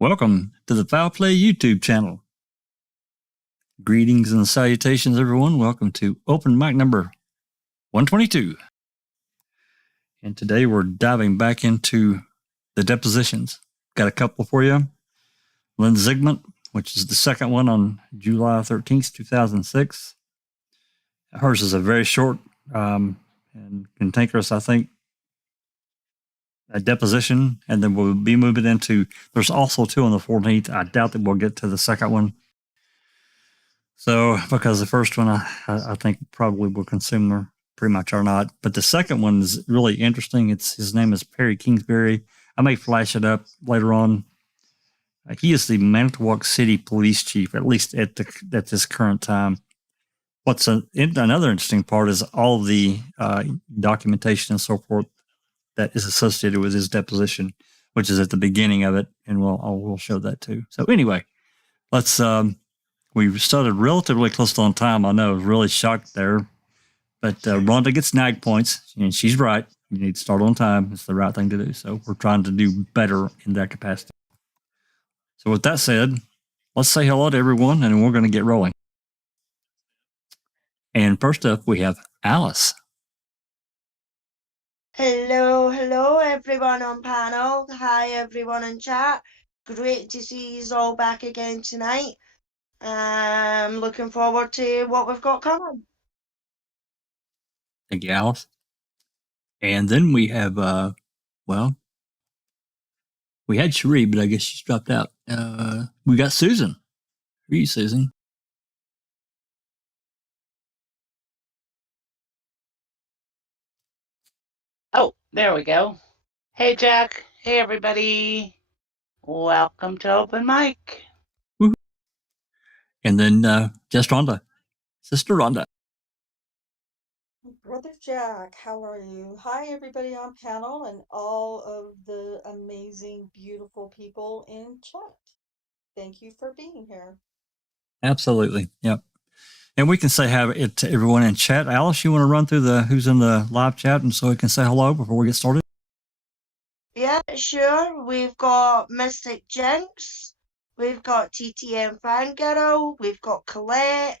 Welcome to the Foul Play YouTube channel. Greetings and salutations, everyone. Welcome to open mic number 122. And today we're diving back into the depositions. Got a couple for you. Lynn Zigmunt, which is the second one on July 13th, 2006. Hers is a very short and cantankerous, I think, a deposition, and then we'll be moving into, there's also two on the 14th. I doubt that we'll get to the second one. So, because the first one, I think probably will consume her pretty much or not. But the second one is really interesting. His name is Perry Kingsbury. I may flash it up later on. He is the Manitowoc City Police Chief, at least at this current time. What's another interesting part is all the documentation and so forth that is associated with his deposition, which is at the beginning of it, and we'll show that too. So anyway, let's. We started relatively close on time. I know, I was really shocked there, but Rhonda gets nag points, and she's right. You need to start on time. It's the right thing to do. So we're trying to do better in that capacity. So with that said, let's say hello to everyone, and we're going to get rolling. And first up, we have Alice. Hello everyone on panel. Hi everyone in chat. Great to see you all back again tonight. I'm looking forward to what we've got coming. Thank you, Alice. And then we have, we had Cherie, but I guess she's dropped out. We got Susan. Who are you, Susan? Oh, there we go. Hey, Jack. Hey, everybody. Welcome to Open Mic. Woo-hoo. And then just Rhonda. Sister Rhonda. Brother Jack, how are you? Hi, everybody on panel and all of the amazing, beautiful people in chat. Thank you for being here. Absolutely. Yep. And we can say have it to everyone in chat. Alice, you want to run through who's in the live chat and so we can say hello before we get started? Yeah, sure. We've got Mystic Jinx. We've got TTM Fangirl. We've got Colette.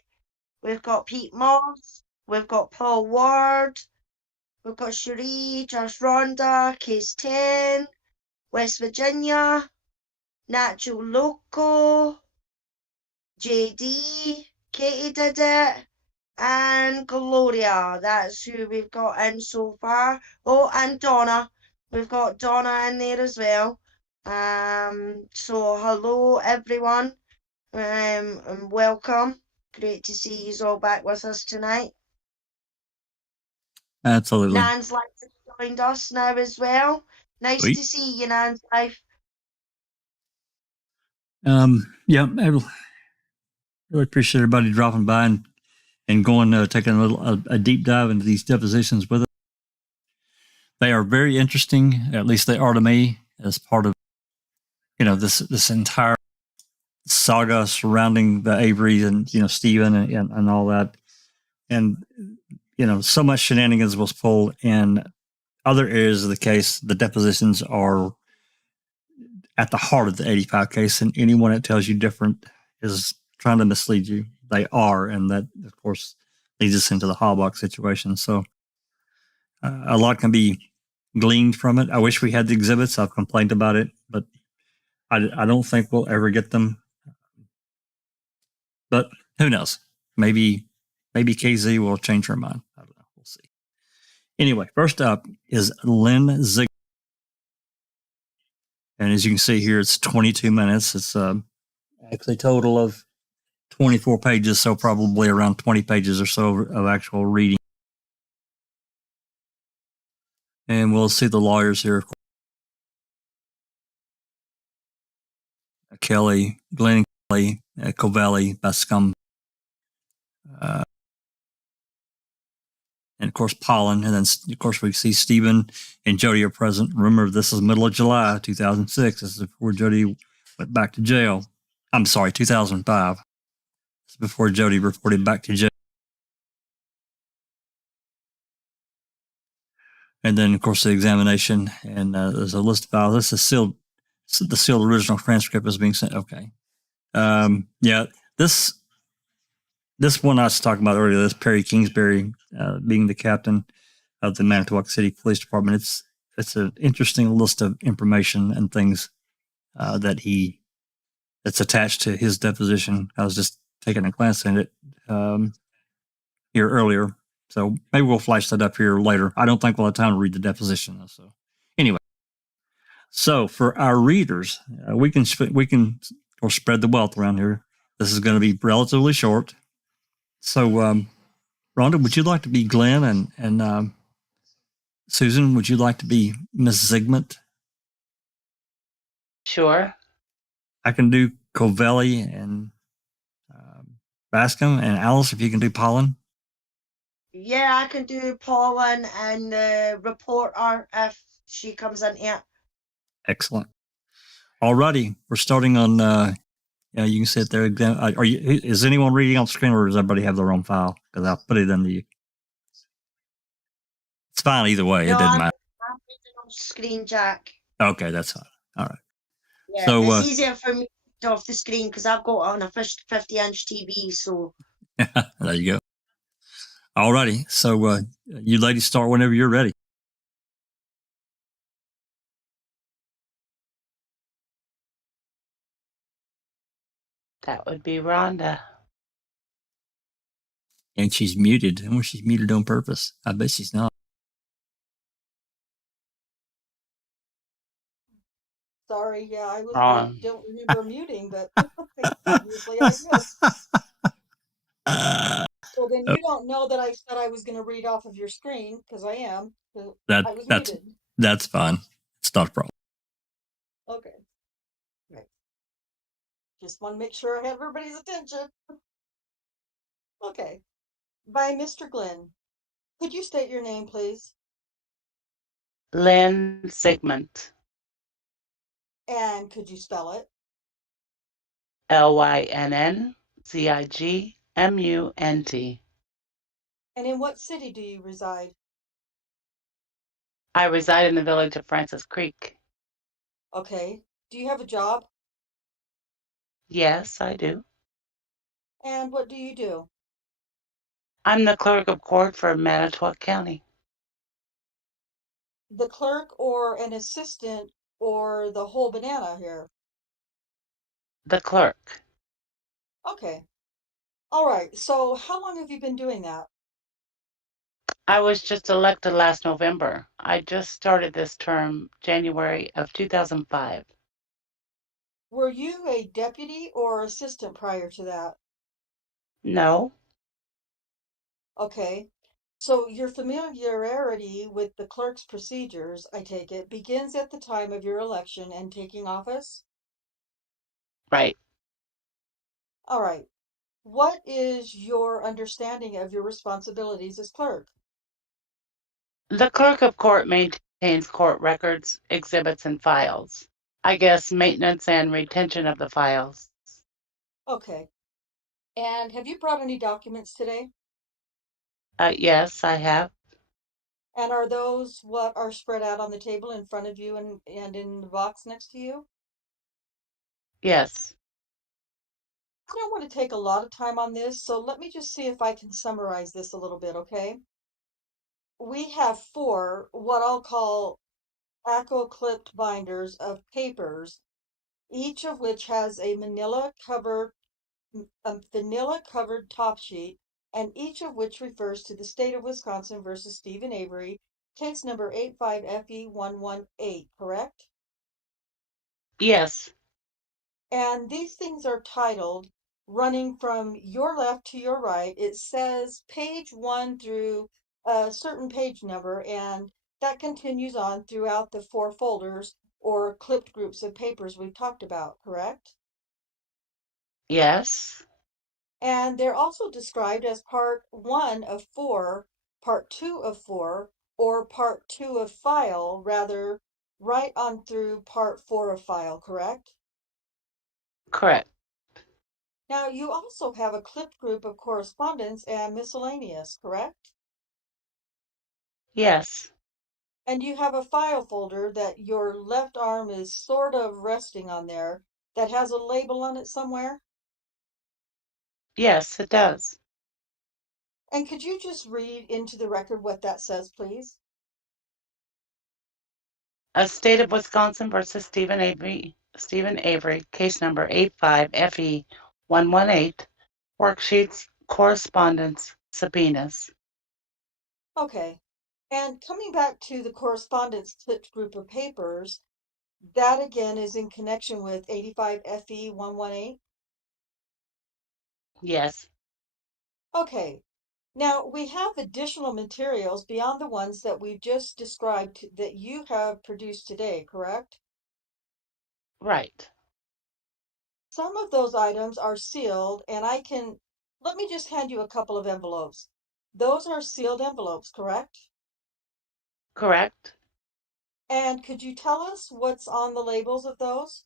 We've got Pete Moss. We've got Paul Ward. We've got Cherie, Josh Rhonda, Case 10, West Virginia, Nacho Loco, JD, Katie did it, and Gloria. That's who we've got in so far. Oh, and Donna. We've got Donna in there as well. So hello everyone, and welcome. Great to see you all back with us tonight. Absolutely. Nan's Life has joined us now as well. Nice Sweet. to see you, Nan's Life. Yeah, I really appreciate everybody dropping by and going, taking a deep dive into these depositions with us. They are very interesting, at least they are to me, as part of, this entire saga surrounding the Avery and, Stephen and all that. And, so much shenanigans was pulled in other areas of the case. The depositions are at the heart of the 85 case, and anyone that tells you different is trying to mislead you. They are, and that, of course, leads us into the Hallbox situation. So a lot can be gleaned from it. I wish we had the exhibits. I've complained about it, but I don't think we'll ever get them. But who knows? Maybe KZ will change her mind. I don't know. We'll see. Anyway, first up is Lynn Zigmunt. And as you can see here, it's 22 minutes. It's actually a total of 24 pages, so probably around 20 pages or so of actual reading. And we'll see the lawyers here. Kelly, Glenn Kelly, Covelli, Bascom, and of course Pollen, and then of course we see Stephen and Jody are present. Remember, this is middle of July 2006. This is before Jody went back to jail. I'm sorry, 2005. This is before Jody reported back to jail. And then of course the examination, and there's a list of files. This is the sealed original transcript is being sent. Okay. Yeah, this one I was talking about earlier, this Perry Kingsbury being the captain of the Manitowoc City Police Department. It's an interesting list of information and things that's attached to his deposition. I was just taking a glance at it here earlier. So maybe we'll flash that up here later. I don't think we'll have time to read the deposition though. So anyway, so for our readers, we can spread the wealth around here. This is going to be relatively short. So Rhonda, would you like to be Glenn, and Susan, would you like to be Miss Zigmunt? Sure. I can do Covelli and Bascom, and Alice, if you can do Pollen. Yeah, I can do Pauline and the reporter if she comes in here. Excellent. Alrighty, we're starting on. Yeah, you can sit there. Are you? Is anyone reading on screen, or does everybody have their own file? Because I'll put it in the. It's fine either way. No, It didn't I'm matter. reading on screen, Jack. Okay, that's fine. All right. Yeah, So it's easier for me to read off the screen because I've got it on a 50-inch TV. So there you go. Alrighty, so you ladies start whenever you're ready. That would be Rhonda. And she's muted. I wonder if she's muted on purpose. I bet she's not. Sorry, yeah, I Wrong. don't remember muting, but obviously I missed. So then you don't know that I said I was going to read off of your screen, because I am. I was muted. That's fine. It's not a problem. Okay. Right. Just want to make sure I have everybody's attention. Okay. By Mr. Glenn. Could you state your name, please? Lynn Zigmunt. And could you spell it? LYNNZIGMUNT. And in what city do you reside? I reside in the village of Francis Creek. Okay. Do you have a job? Yes, I do. And what do you do? I'm the clerk of court for Manitowoc County. The clerk or an assistant or the whole banana here? The clerk. Okay. All right. So how long have you been doing that? I was just elected last November. I just started this term January of 2005. Were you a deputy or assistant prior to that? No, Okay. So your familiarity with the clerk's procedures, I take it, begins at the time of your election and taking office? right. All right. What is your understanding of your responsibilities as clerk? The clerk of court maintains court records, exhibits, and files. I guess maintenance and retention of the files. Okay. And have you brought any documents today? Yes, I have. And are those what are spread out on the table in front of you and in the box next to you? Yes. I don't want to take a lot of time on this, so let me just see if I can summarize this a little bit, okay? We have 4 what I'll call ACO-clipped binders of papers, each of which has a vanilla covered top sheet, and each of which refers to the state of Wisconsin versus Stephen Avery, case number 85FE118, correct? Yes. And these things are titled, running from your left to your right. It says page 1 through a certain page number, and that continues on throughout the 4 folders or clipped groups of papers we've talked about, correct? Yes. And they're also described as part 1 of 4, part 2 of 4, or part 2 of file, rather, right on through part 4 of file, correct? Correct. Now, you also have a clipped group of correspondence and miscellaneous, correct? Yes. And you have a file folder that your left arm is sort of resting on there that has a label on it somewhere. Yes, it does. And could you just read into the record what that says, please? A State of Wisconsin versus Stephen Avery, case number 85FE118, worksheets, correspondence, subpoenas. Okay. And coming back to the correspondence clipped group of papers, that again is in connection with 85 FE 118. Yes, Okay. Now we have additional materials beyond the ones that we've just described that you have produced today, correct? right. Some of those items are sealed, and let me just hand you a couple of envelopes. Those are sealed envelopes, correct? Correct. And could you tell us what's on the labels of those?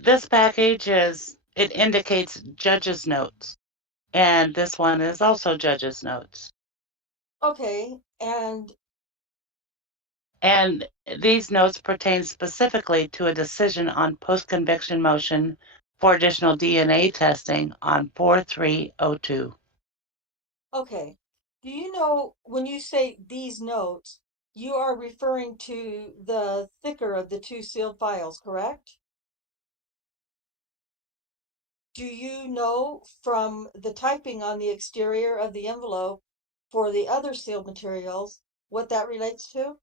This package it indicates judge's notes, and this one is also judge's notes. Okay, and And these notes pertain specifically to a decision on post-conviction motion for additional DNA testing on 4302. okay. Do you know when you say these notes, you are referring to the thicker of the two sealed files, correct? Do you know from the typing on the exterior of the envelope for the other sealed materials what that relates to?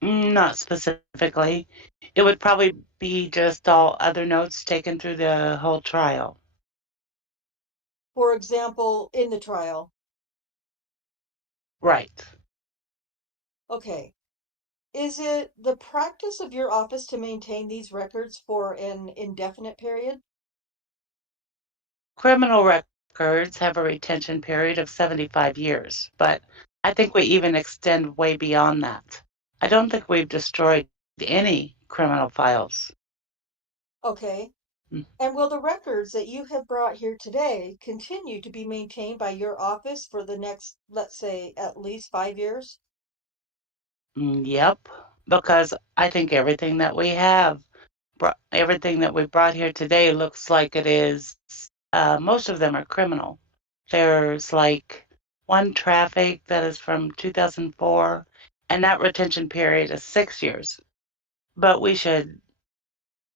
Not specifically. It would probably be just all other notes taken through the whole trial. For example, in the trial. Right. Okay. Is it the practice of your office to maintain these records for an indefinite period? Criminal records have a retention period of 75 years, but I think we even extend way beyond that. I don't think we've destroyed any criminal files. Okay. Mm, And will the records that you have brought here today continue to be maintained by your office for the next, let's say, at least 5 years? Yep, because I think everything that we brought here today looks like it is, most of them are criminal. There's like one traffic that is from 2004, and that retention period is 6 years. But we should,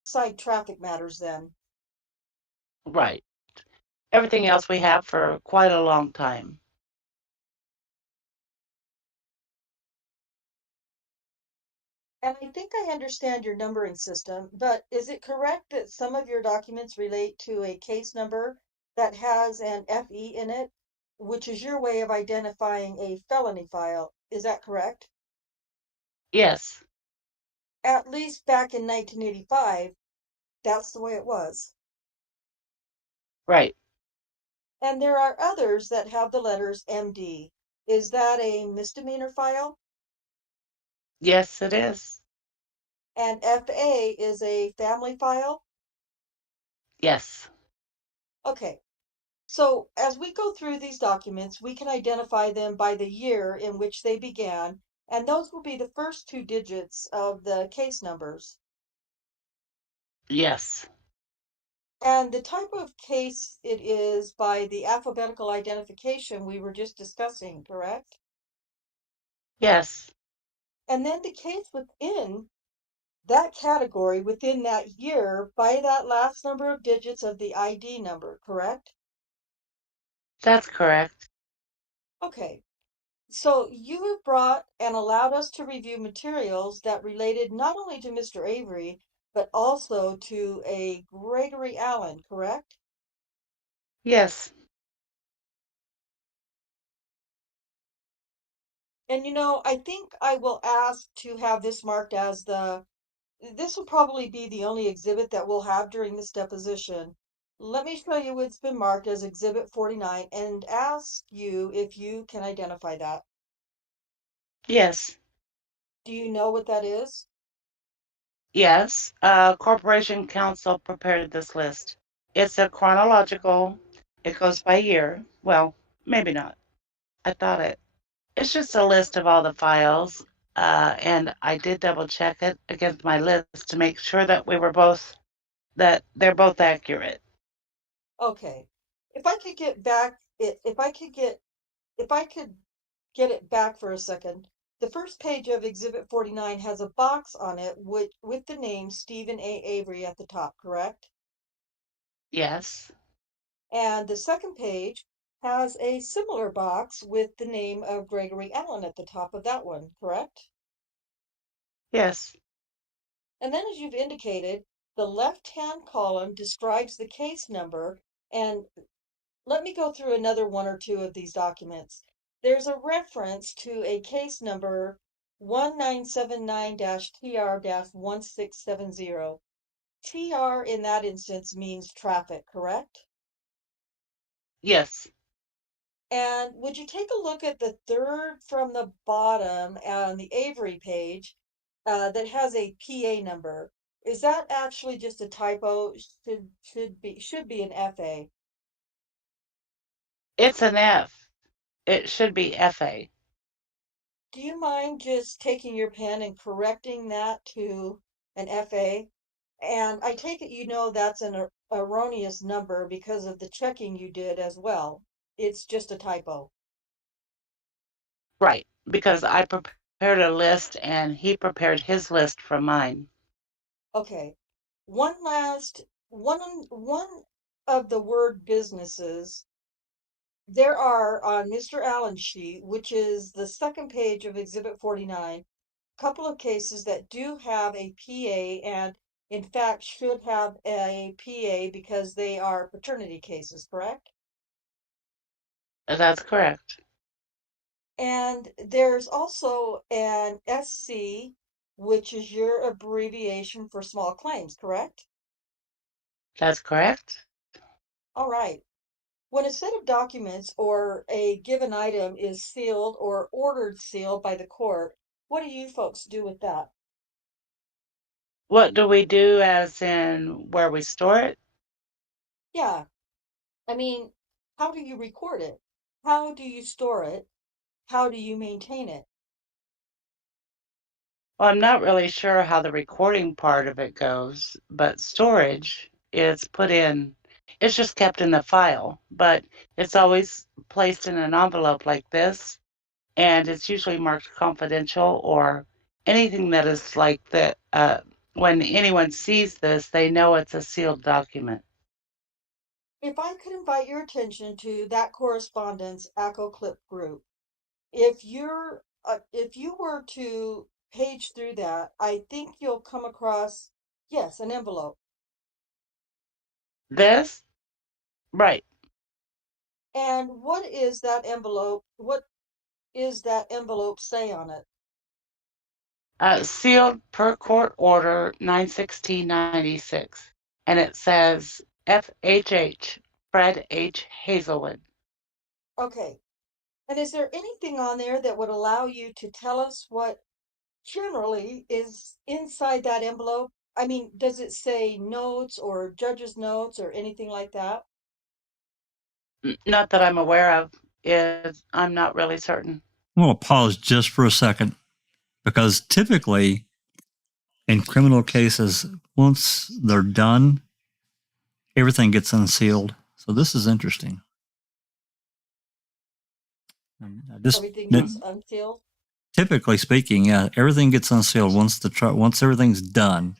Side traffic matters then. right. Everything else we have for quite a long time. And I think I understand your numbering system, but is it correct that some of your documents relate to a case number that has an FE in it, which is your way of identifying a felony file? Is that correct? Yes, At least back in 1985, that's the way it was. right. And there are others that have the letters MD. Is that a misdemeanor file? Yes, it is. And FA is a family file? Yes, Okay. So as we go through these documents, we can identify them by the year in which they began, and those will be the first two digits of the case numbers. yes, And the type of case it is by the alphabetical identification we were just discussing, correct? yes, And then the case within that category within that year by that last number of digits of the ID number, correct? that's correct. Okay. So you have brought and allowed us to review materials that related not only to Mr. Avery, but also to a Gregory Allen, correct? Yes, And I think I will ask to have this marked as this will probably be the only exhibit that we'll have during this deposition. Let me show you what's been marked as Exhibit 49 and ask you if you can identify that. yes, Do you know what that is? yes. Corporation Counsel prepared this list. It's a chronological, it goes by year. Well, maybe not. I thought It's just a list of all the files, and I did double check it against my list to make sure that they're both accurate. Okay. If I could get back, if I could get it back for a second, the first page of Exhibit 49 has a box on it with the name Stephen A. Avery at the top, correct? Yes, And the second page has a similar box with the name of Gregory Allen at the top of that one, correct? yes. And then, as you've indicated, the left-hand column describes the case number. And let me go through another one or two of these documents. There's a reference to a case number 1979-TR-1670. TR in that instance means traffic, correct? Yes. And would you take a look at the third from the bottom on the Avery page that has a PA number? Is that actually just a typo? Should be an FA. It's an F. It should be FA. Do you mind just taking your pen and correcting that to an FA? And I take it you know that's an erroneous number because of the checking you did as well. It's just a typo. Right, because I prepared a list and he prepared his list from mine. Okay. One of the word businesses there are on Mr. Allen's sheet, which is the second page of Exhibit 49, a couple of cases that do have a PA and in fact should have a PA because they are paternity cases, correct? That's correct. And there's also an SC, which is your abbreviation for small claims, correct? That's correct. All right. When a set of documents or a given item is sealed or ordered sealed by the court, what do you folks do with that? What do we do as in where we store it? Yeah, I mean, how do you record it? How do you store it? How do you maintain it? Well, I'm not really sure how the recording part of it goes, but storage is it's just kept in the file, but it's always placed in an envelope like this, and it's usually marked confidential or anything that is like that. When anyone sees this, they know it's a sealed document. If I could invite your attention to that correspondence ACO clip group, if you were to page through that, I think you'll come across, yes, an envelope. This, right, And what is that envelope? What is that envelope say on it? sealed per court order 9/16/96, and it says FHH, Fred H. Hazelwood. Okay. And is there anything on there that would allow you to tell us what generally is inside that envelope? I mean, does it say notes or judge's notes or anything like that? Not that I'm aware of. I'm not really certain. I'm going to pause just for a second because typically in criminal cases, once they're done, everything gets unsealed. So this is interesting. Everything gets unsealed? Typically speaking, yeah, everything gets unsealed once everything's done.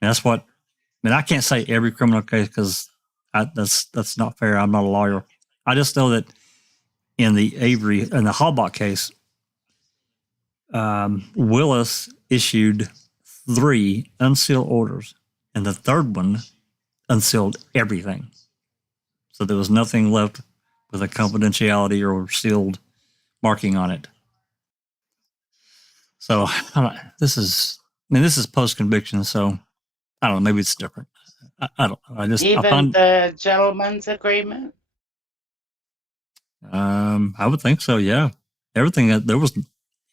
And that's what, I mean, I can't say every criminal case because that's not fair. I'm not a lawyer. I just know that in the Avery and the Halbach case, Willis issued 3 unsealed orders, and the third one unsealed everything. So there was nothing left with a confidentiality or sealed marking on it. So this is post conviction. So I don't know. Maybe it's different. I don't know. The gentleman's agreement. I would think so. Yeah, everything that there was,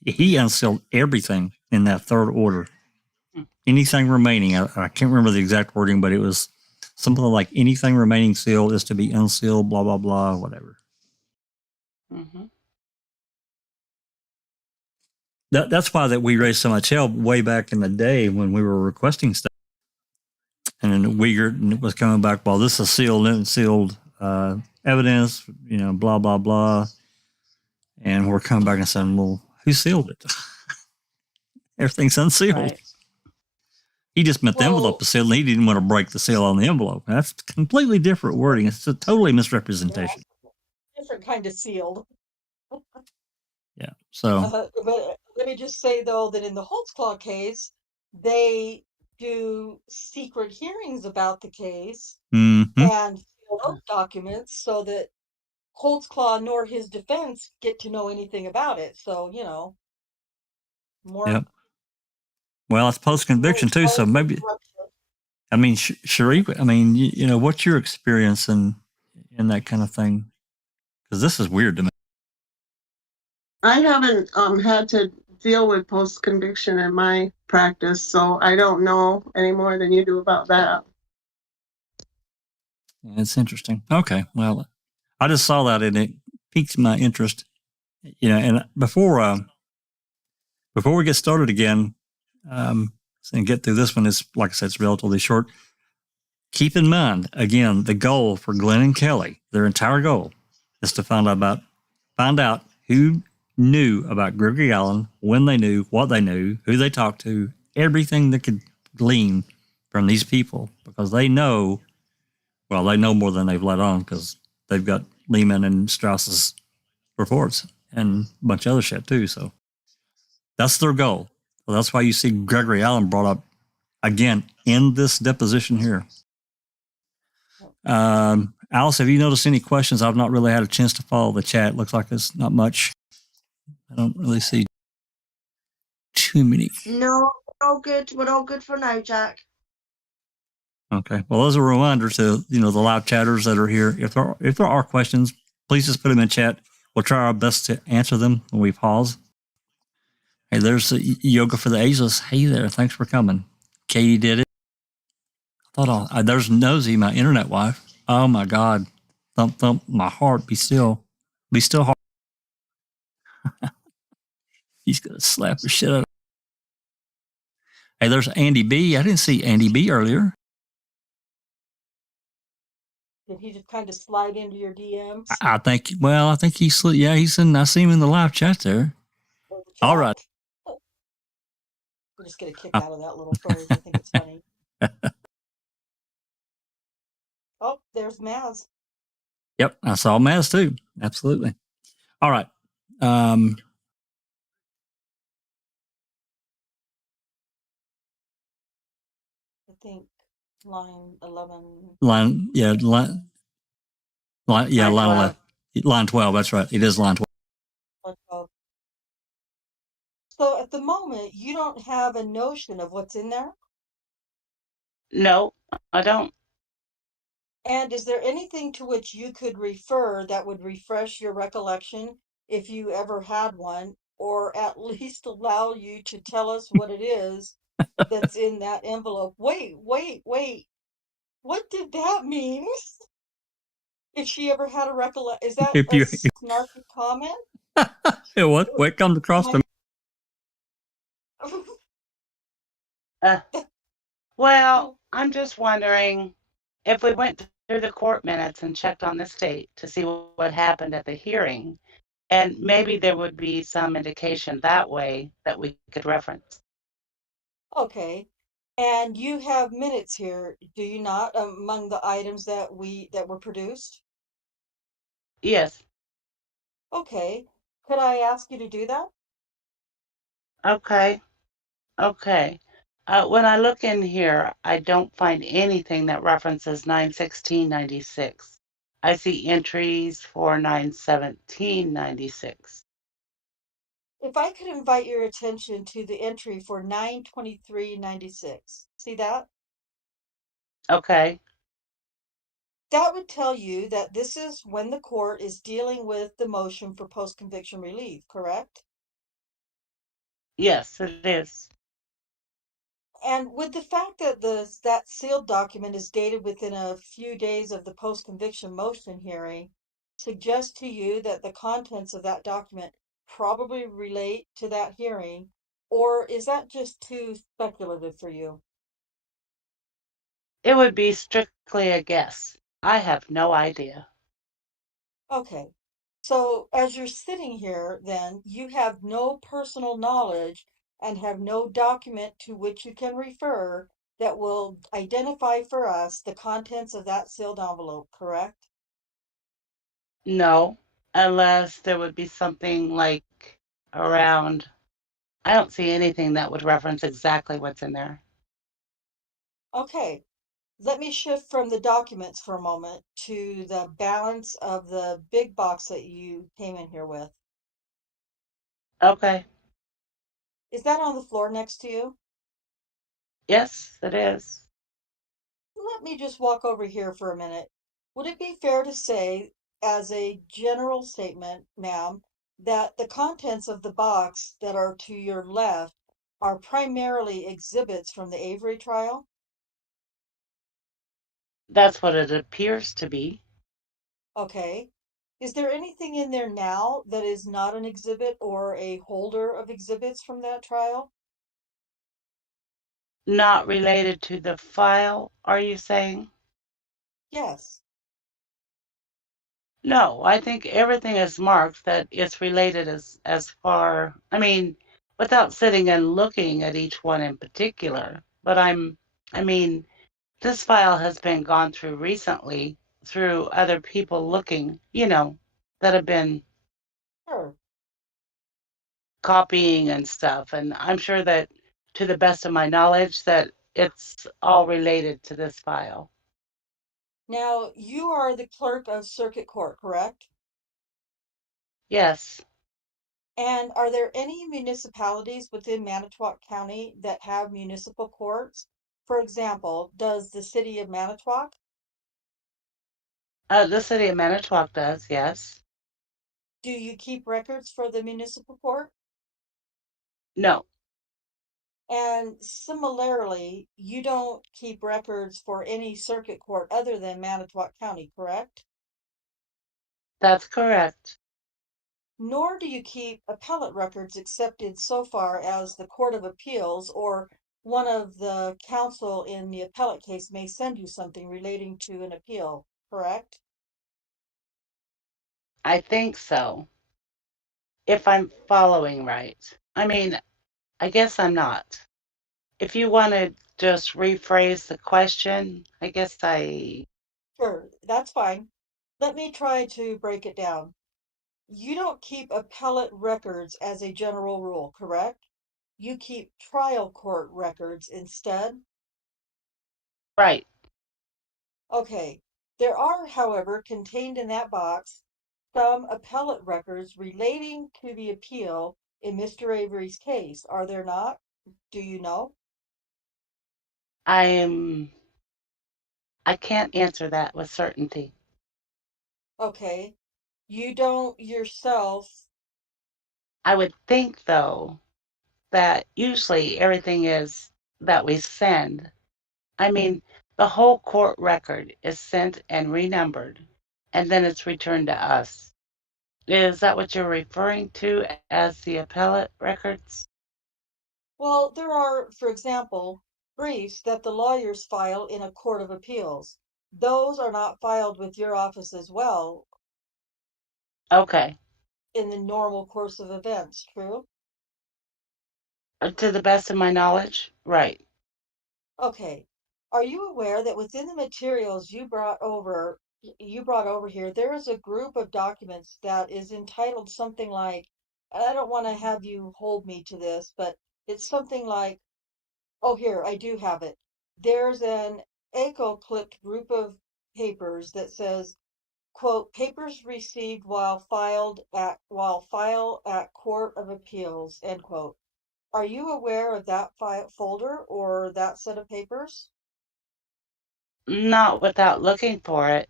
he unsealed everything in that third order. Anything remaining, I can't remember the exact wording, but it was something like anything remaining sealed is to be unsealed. Blah blah blah. Whatever. Mm-hmm. that's why that we raised so much hell way back in the day when we were requesting stuff. And then Uyghur was coming back, well, this is sealed and sealed evidence, blah, blah, blah. And we're coming back and saying, well, who sealed it? Everything's unsealed. Right. He just meant the envelope was sealed and he didn't want to break the seal on the envelope. That's completely different wording. It's a totally misrepresentation. Yeah, different kind of sealed. Yeah. So, But let me just say, though, that in the Holtzclaw case, they do secret hearings about the case mhm. and seal oath documents so that Holtzclaw nor his defense get to know anything about it. So, more. Yep. Well, it's post-conviction too, so maybe, I mean, Sharif, I mean, what's your experience in that kind of thing? Because this is weird to me. I haven't had to deal with post-conviction in my practice, so I don't know any more than you do about that. It's interesting. Okay, well, I just saw that and it piqued my interest. And before we get started again, and get through this one, is like I said, it's relatively short. Keep in mind, again, the goal for Glenn and Kelly, their entire goal, is to find out who knew about Gregory Allen, when they knew, what they knew, who they talked to, everything they could glean from these people, because they know more than they've let on, because they've got Lehman and Strauss's reports and a bunch of other shit too. So that's their goal. Well, that's why you see Gregory Allen brought up again in this deposition here. Alice, have you noticed any questions? I've not really had a chance to follow the chat. Looks like there's not much. I don't really see too many. No, we're all good. We're all good for now, Jack. Okay. Well, as a reminder to the live chatters that are here, if there are questions, please just put them in chat. We'll try our best to answer them when we pause. Hey, there's Yoga for the Ageless. Hey there, thanks for coming. Katie did it. I thought there's Nosy, my internet wife. Oh my God, thump thump, my heart, be still heart. He's gonna slap the shit out of. Hey, there's Andy B. I didn't see Andy B earlier. Did he just kind of slide into your DMs? I think he slid. Yeah, he's in. I see him in the live chat there. Or the chat? All right. I just get a kick out of that little phrase. I think it's funny. Oh, there's Maz. Yep, I saw Maz too. Absolutely. All right. I think line 11. Line 11. Line 12. That's right. It is line 12. So at the moment, you don't have a notion of what's in there? No, I don't. And is there anything to which you could refer that would refresh your recollection if you ever had one, or at least allow you to tell us what it is that's in that envelope? Wait. What did that mean? If she ever had a recollection, is that a snarky comment? What comes across to me? Well, I'm just wondering if we went through the court minutes and checked on this date to see what happened at the hearing, and maybe there would be some indication that way that we could reference. Okay. And you have minutes here, do you not, among the items that were produced? Yes. Okay. Could I ask you to do that? Okay. When I look in here, I don't find anything that references 9/16/96. I see entries for 9/17/96. If I could invite your attention to the entry for 9/23/96. See that? Okay. That would tell you that this is when the court is dealing with the motion for post-conviction relief, correct? Yes, it is. And with the fact that that sealed document is dated within a few days of the post-conviction motion hearing, suggests to you that the contents of that document probably relate to that hearing, or is that just too speculative for you? It would be strictly a guess. I have no idea. Okay. So as you're sitting here, then you have no personal knowledge and have no document to which you can refer that will identify for us the contents of that sealed envelope, correct? No, unless there would be something like around. I don't see anything that would reference exactly what's in there. Okay. Let me shift from the documents for a moment to the balance of the big box that you came in here with. Okay. Is that on the floor next to you? Yes, it is. Let me just walk over here for a minute. Would it be fair to say, as a general statement, ma'am, that the contents of the box that are to your left are primarily exhibits from the Avery trial? That's what it appears to be. Okay. Is there anything in there now that is not an exhibit or a holder of exhibits from that trial? Not related to the file, are you saying? Yes. No, I think everything is marked that it's related as far, I mean, without sitting and looking at each one in particular. But I mean, this file has been gone through recently through other people looking, that have been Sure. copying and stuff. And I'm sure that, to the best of my knowledge, that it's all related to this file. Now, you are the clerk of circuit court, correct? Yes. And are there any municipalities within Manitowoc County that have municipal courts? For example, does the city of Manitowoc? The city of Manitowoc does, yes. Do you keep records for the municipal court? No, And similarly, you don't keep records for any circuit court other than Manitowoc County, correct? that's correct. Nor do you keep appellate records accepted so far as the Court of Appeals or one of the counsel in the appellate case may send you something relating to an appeal, correct? I think so, if I'm following right. I mean, I guess I'm not. If you want to just rephrase the question, I guess I. Sure, that's fine. Let me try to break it down. You don't keep appellate records as a general rule, correct? You keep trial court records instead? Right. Okay. There are, however, contained in that box some appellate records relating to the appeal in Mr. Avery's case, are there not? Do you know? I can't answer that with certainty. Okay. You don't yourself. I would think, though, that usually everything is that we send. I mean, the whole court record is sent and renumbered, and then it's returned to us. Is that what you're referring to as the appellate records? Well, there are, for example, briefs that the lawyers file in a court of appeals. Those are not filed with your office as well Okay. in the normal course of events, true? To the best of my knowledge, right. Okay. Are you aware that within the materials you brought over here, there is a group of documents that is entitled something like, and I don't want to have you hold me to this, but it's something like, oh, here, I do have it. There's an echo clipped group of papers that says, quote, papers received while file at Court of Appeals, end quote. Are you aware of that file folder or that set of papers? Not without looking for it.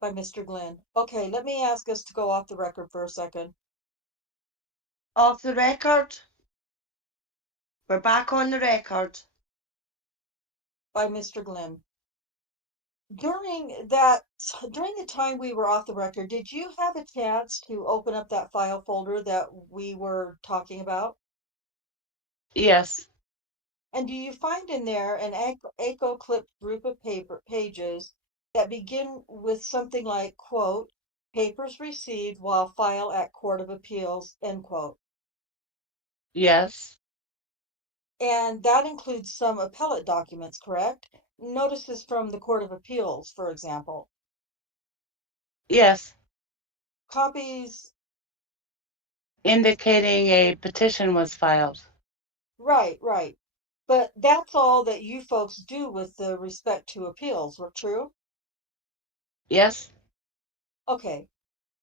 By Mr. Glenn. Okay, let me ask us to go off the record for a second. Off the record. We're back on the record. By Mr. Glenn. During the time we were off the record, did you have a chance to open up that file folder that we were talking about? Yes. And do you find in there an ACO clip group of pages that begin with something like, quote, papers received while file at Court of Appeals, end quote. Yes. And that includes some appellate documents, correct? Notices from the Court of Appeals, for example. Yes. Copies, Indicating a petition was filed. right, right. But that's all that you folks do with the respect to appeals, true? Yes. Okay.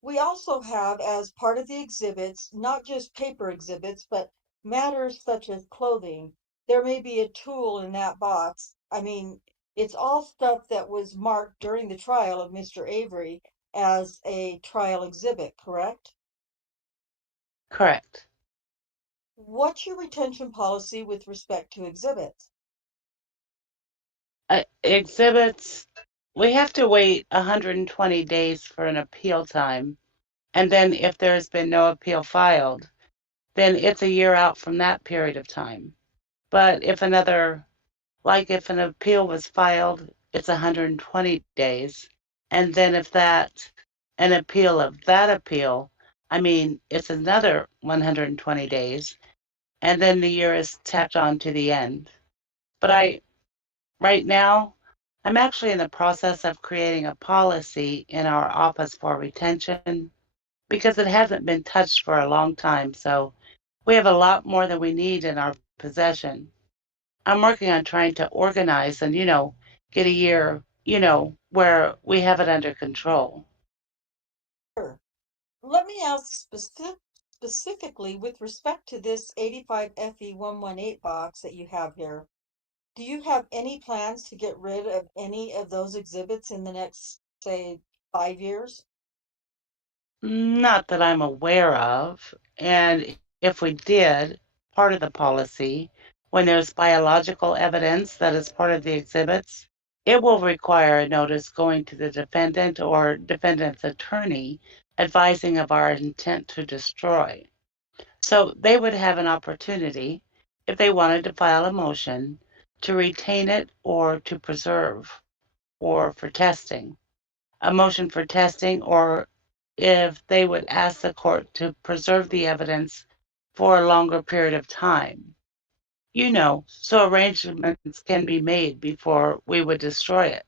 We also have, as part of the exhibits, not just paper exhibits, but matters such as clothing. There may be a tool in that box. I mean, it's all stuff that was marked during the trial of Mr. Avery as a trial exhibit, correct? Correct. What's your retention policy with respect to exhibits? Exhibits, we have to wait 120 days for an appeal time. And then if there's been no appeal filed, then it's a year out from that period of time. But if an appeal was filed, it's 120 days. And then if an appeal of that appeal, it's another 120 days. And then the year is tacked on to the end. But right now, I'm actually in the process of creating a policy in our office for retention because it hasn't been touched for a long time. So we have a lot more than we need in our possession. I'm working on trying to organize and, get a year, where we have it under control. Sure. Let me ask specifically with respect to this 85 FE 118 box that you have here. Do you have any plans to get rid of any of those exhibits in the next, say, 5 years? Not that I'm aware of. And if we did, part of the policy, when there's biological evidence that is part of the exhibits, it will require a notice going to the defendant or defendant's attorney advising of our intent to destroy. So they would have an opportunity, if they wanted to file a motion, to retain it or to preserve or for testing. A motion for testing, or if they would ask the court to preserve the evidence for a longer period of time. So arrangements can be made before we would destroy it.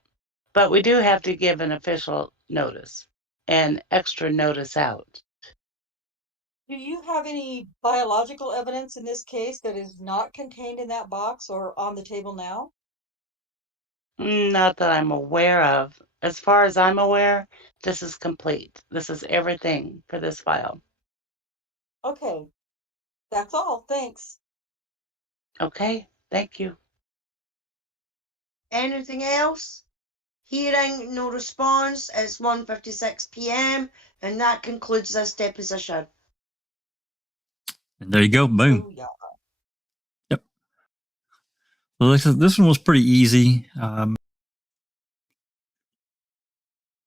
But we do have to give an official notice and extra notice out. Do you have any biological evidence in this case that is not contained in that box or on the table now? Not that I'm aware of. As far as I'm aware, this is complete. This is everything for this file. Okay, that's all. Thanks. Okay, thank you. Anything else? Hearing no response. It's 1:56 p.m. and that concludes this deposition. And there you go. Boom. Oh, yeah. Yep. Well, this one was pretty easy.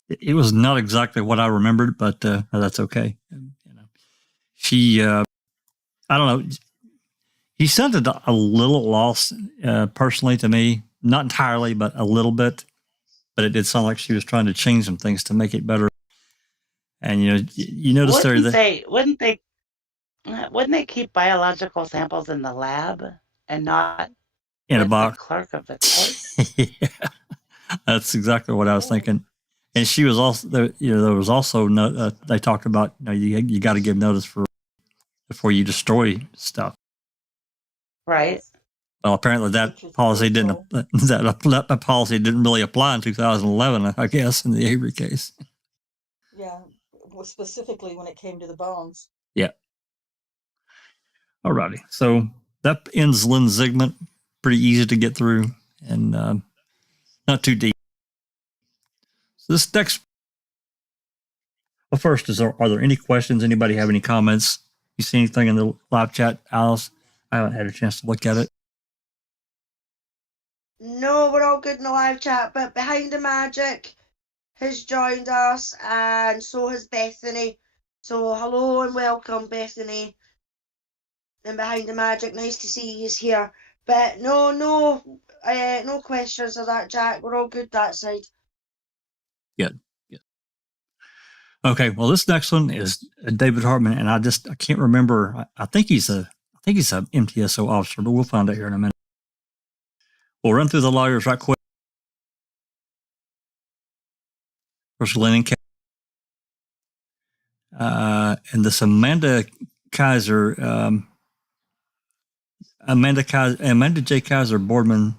It was not exactly what I remembered, but that's okay. She, I don't know. He sounded a little lost personally to me. Not entirely, but a little bit. But it did sound like she was trying to change some things to make it better. And you notice there that wouldn't they keep biological samples in the lab and not in a box, the clerk of the court? Yeah, that's exactly what I was thinking. And she was also there. There was also they talked about you got to give notice before you destroy stuff. Right. Well, apparently that policy that policy didn't really apply in 2011, I guess, in the Avery case. Yeah, well, specifically when it came to the bones. Yeah. Alrighty. So that ends Lynn Zigmunt. Pretty easy to get through and not too deep. So this next. Well, first, are there any questions? Anybody have any comments? You see anything in the live chat, Alice? I haven't had a chance to look at it. No, we're all good in the live chat, but Behind the Magic has joined us, and so has Bethany. So hello and welcome, Bethany. And Behind the Magic, nice to see you here. But no questions of that, Jack. We're all good that side. Good. Okay. Well, this next one is David Hartman, and I can't remember. I think he's an MTSO officer, but we'll find out here in a minute. We'll run through the lawyers right quick. First, Lynn and and this Amanda Kaiser, Amanda J. Kaiser Boardman,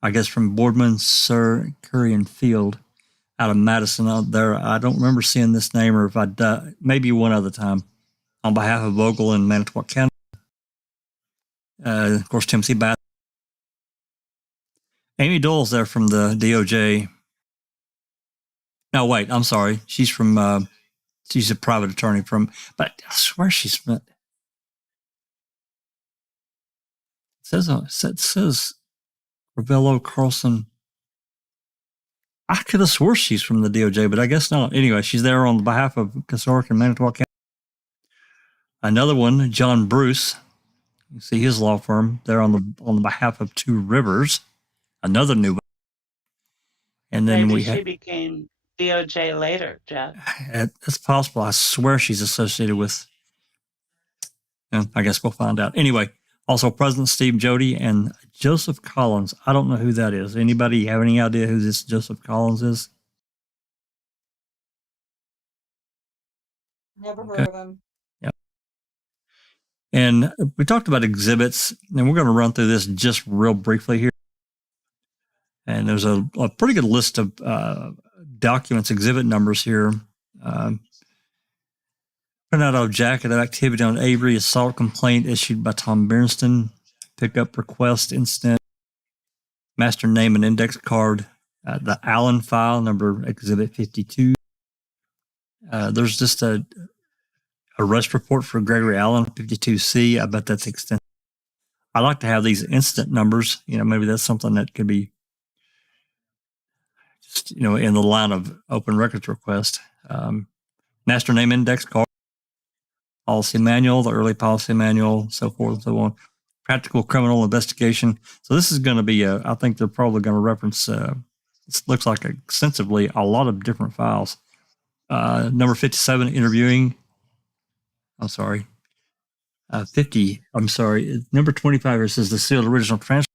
I guess from Boardman, Sir Curry and Field out of Madison out there. I don't remember seeing this name, or if maybe one other time, on behalf of Vogel and Manitowoc County. Of course, Timothy Bath. Amy Dole's there from the DOJ. No, wait, I'm sorry. She's from, she's a private attorney but I swear she's from, it says Ravello Carlson. I could have swore she's from the DOJ, but I guess not. Anyway, she's there on behalf of Casoric and Manitowoc County. Another one, John Bruce. You see his law firm there on the behalf of Two Rivers. Another new one. And then Maybe she became DOJ later, Jeff. It's possible. I swear she's associated with. I guess we'll find out. Anyway, also President Steve Jody and Joseph Collins. I don't know who that is. Anybody have any idea who this Joseph Collins is? Never heard of him. Yep. And we talked about exhibits, and we're going to run through this just real briefly here. And there's a pretty good list of documents, exhibit numbers here. Printout of jacket of activity on Avery, assault complaint issued by Tom Bernston, pickup request incident, master name and index card, the Allen file, number exhibit 52. There's just a arrest report for Gregory Allen, 52C. I bet that's extensive. I like to have these instant numbers. Maybe that's something that could be just, in the line of open records request. Master name index card, policy manual, the early policy manual, so forth and so on. Practical criminal investigation. So this is going to be I think they're probably going to reference, this looks like extensively a lot of different files. Number 57, interviewing. I'm sorry. 50, I'm sorry. Number 25 here says the sealed original transcript.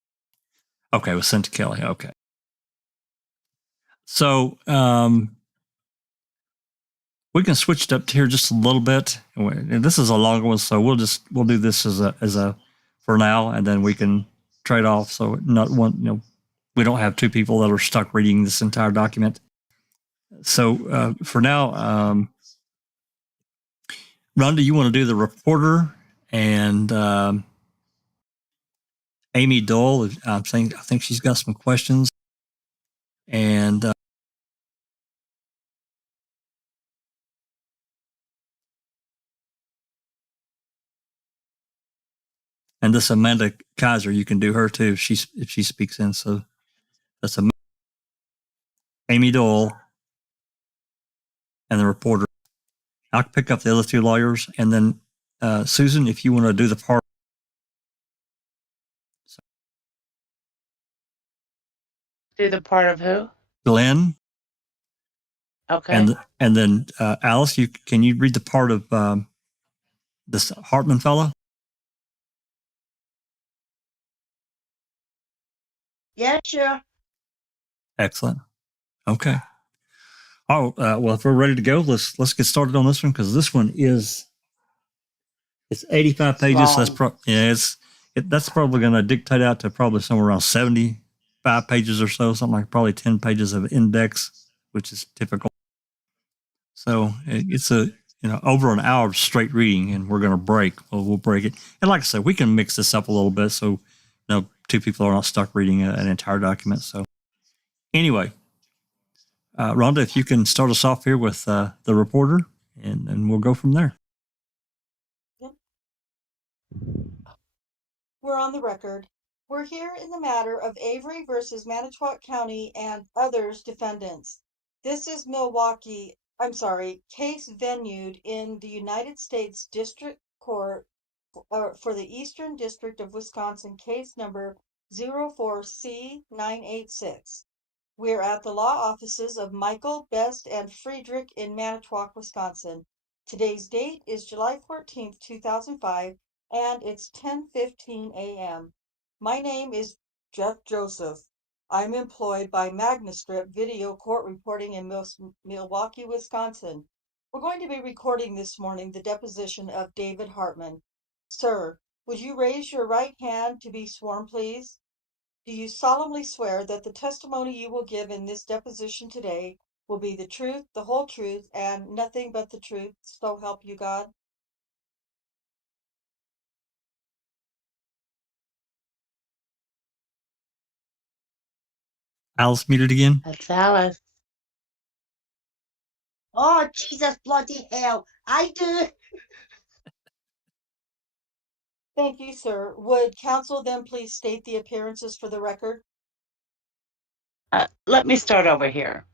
Okay, it was sent to Kelly. Okay. So we can switch it up to here just a little bit. And this is a longer one, so we'll do this as a for now, and then we can trade off. So not one, we don't have two people that are stuck reading this entire document. So for now, Rhonda, you want to do the reporter, and Amy Dole, I think she's got some questions, and this Amanda Kaiser, you can do her too if she speaks in. So that's Amy Dole and the reporter. I'll pick up the other two lawyers, and then Susan, if you want to do the part. Do the part of who? Glenn. Okay. And then Alice, can you read the part of this Hartman fellow? Yeah, sure. Excellent. Okay. Oh, well, if we're ready to go, let's get started on this one, because this one it's 85 pages. So that's probably going to dictate out to probably somewhere around 75 pages or so, something like probably 10 pages of index, which is typical. So it's over an hour of straight reading, and we're going to break. We'll break it. And like I said, we can mix this up a little bit so two people are not stuck reading an entire document. So anyway, Rhonda, if you can start us off here with the reporter, and we'll go from there. Yep. We're on the record. We're here in the matter of Avery versus Manitowoc County and others defendants. This is case venued in the United States District Court for the Eastern District of Wisconsin, case number 04C986. We're at the law offices of Michael, Best, and Friedrich in Manitowoc, Wisconsin. Today's date is July 14th, 2005, and it's 10:15 a.m. My name is Jeff Joseph. I'm employed by MagnaStrip Video Court Reporting in Milwaukee, Wisconsin. We're going to be recording this morning the deposition of David Hartman. Sir, would you raise your right hand to be sworn, please? Do you solemnly swear that the testimony you will give in this deposition today will be the truth, the whole truth, and nothing but the truth, so help you God? Alice muted again. That's Alice. Oh, Jesus bloody hell. I do. Thank you, sir. Would counsel then please state the appearances for the record? Let me start over here.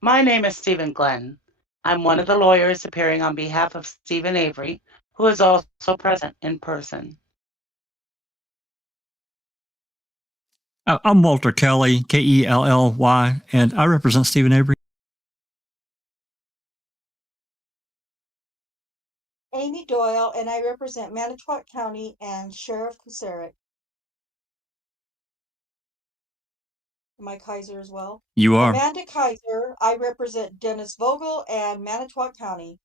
My name is Stephen Glenn. I'm one of the lawyers appearing on behalf of Stephen Avery, who is also present in person. I'm Walter Kelly, Kelly, and I represent Stephen Avery. Amy Doyle, and I represent Manitowoc County and Sheriff Kucerik. Am I Kaiser as well? You are. Amanda Kaiser, I represent Dennis Vogel and Manitowoc County.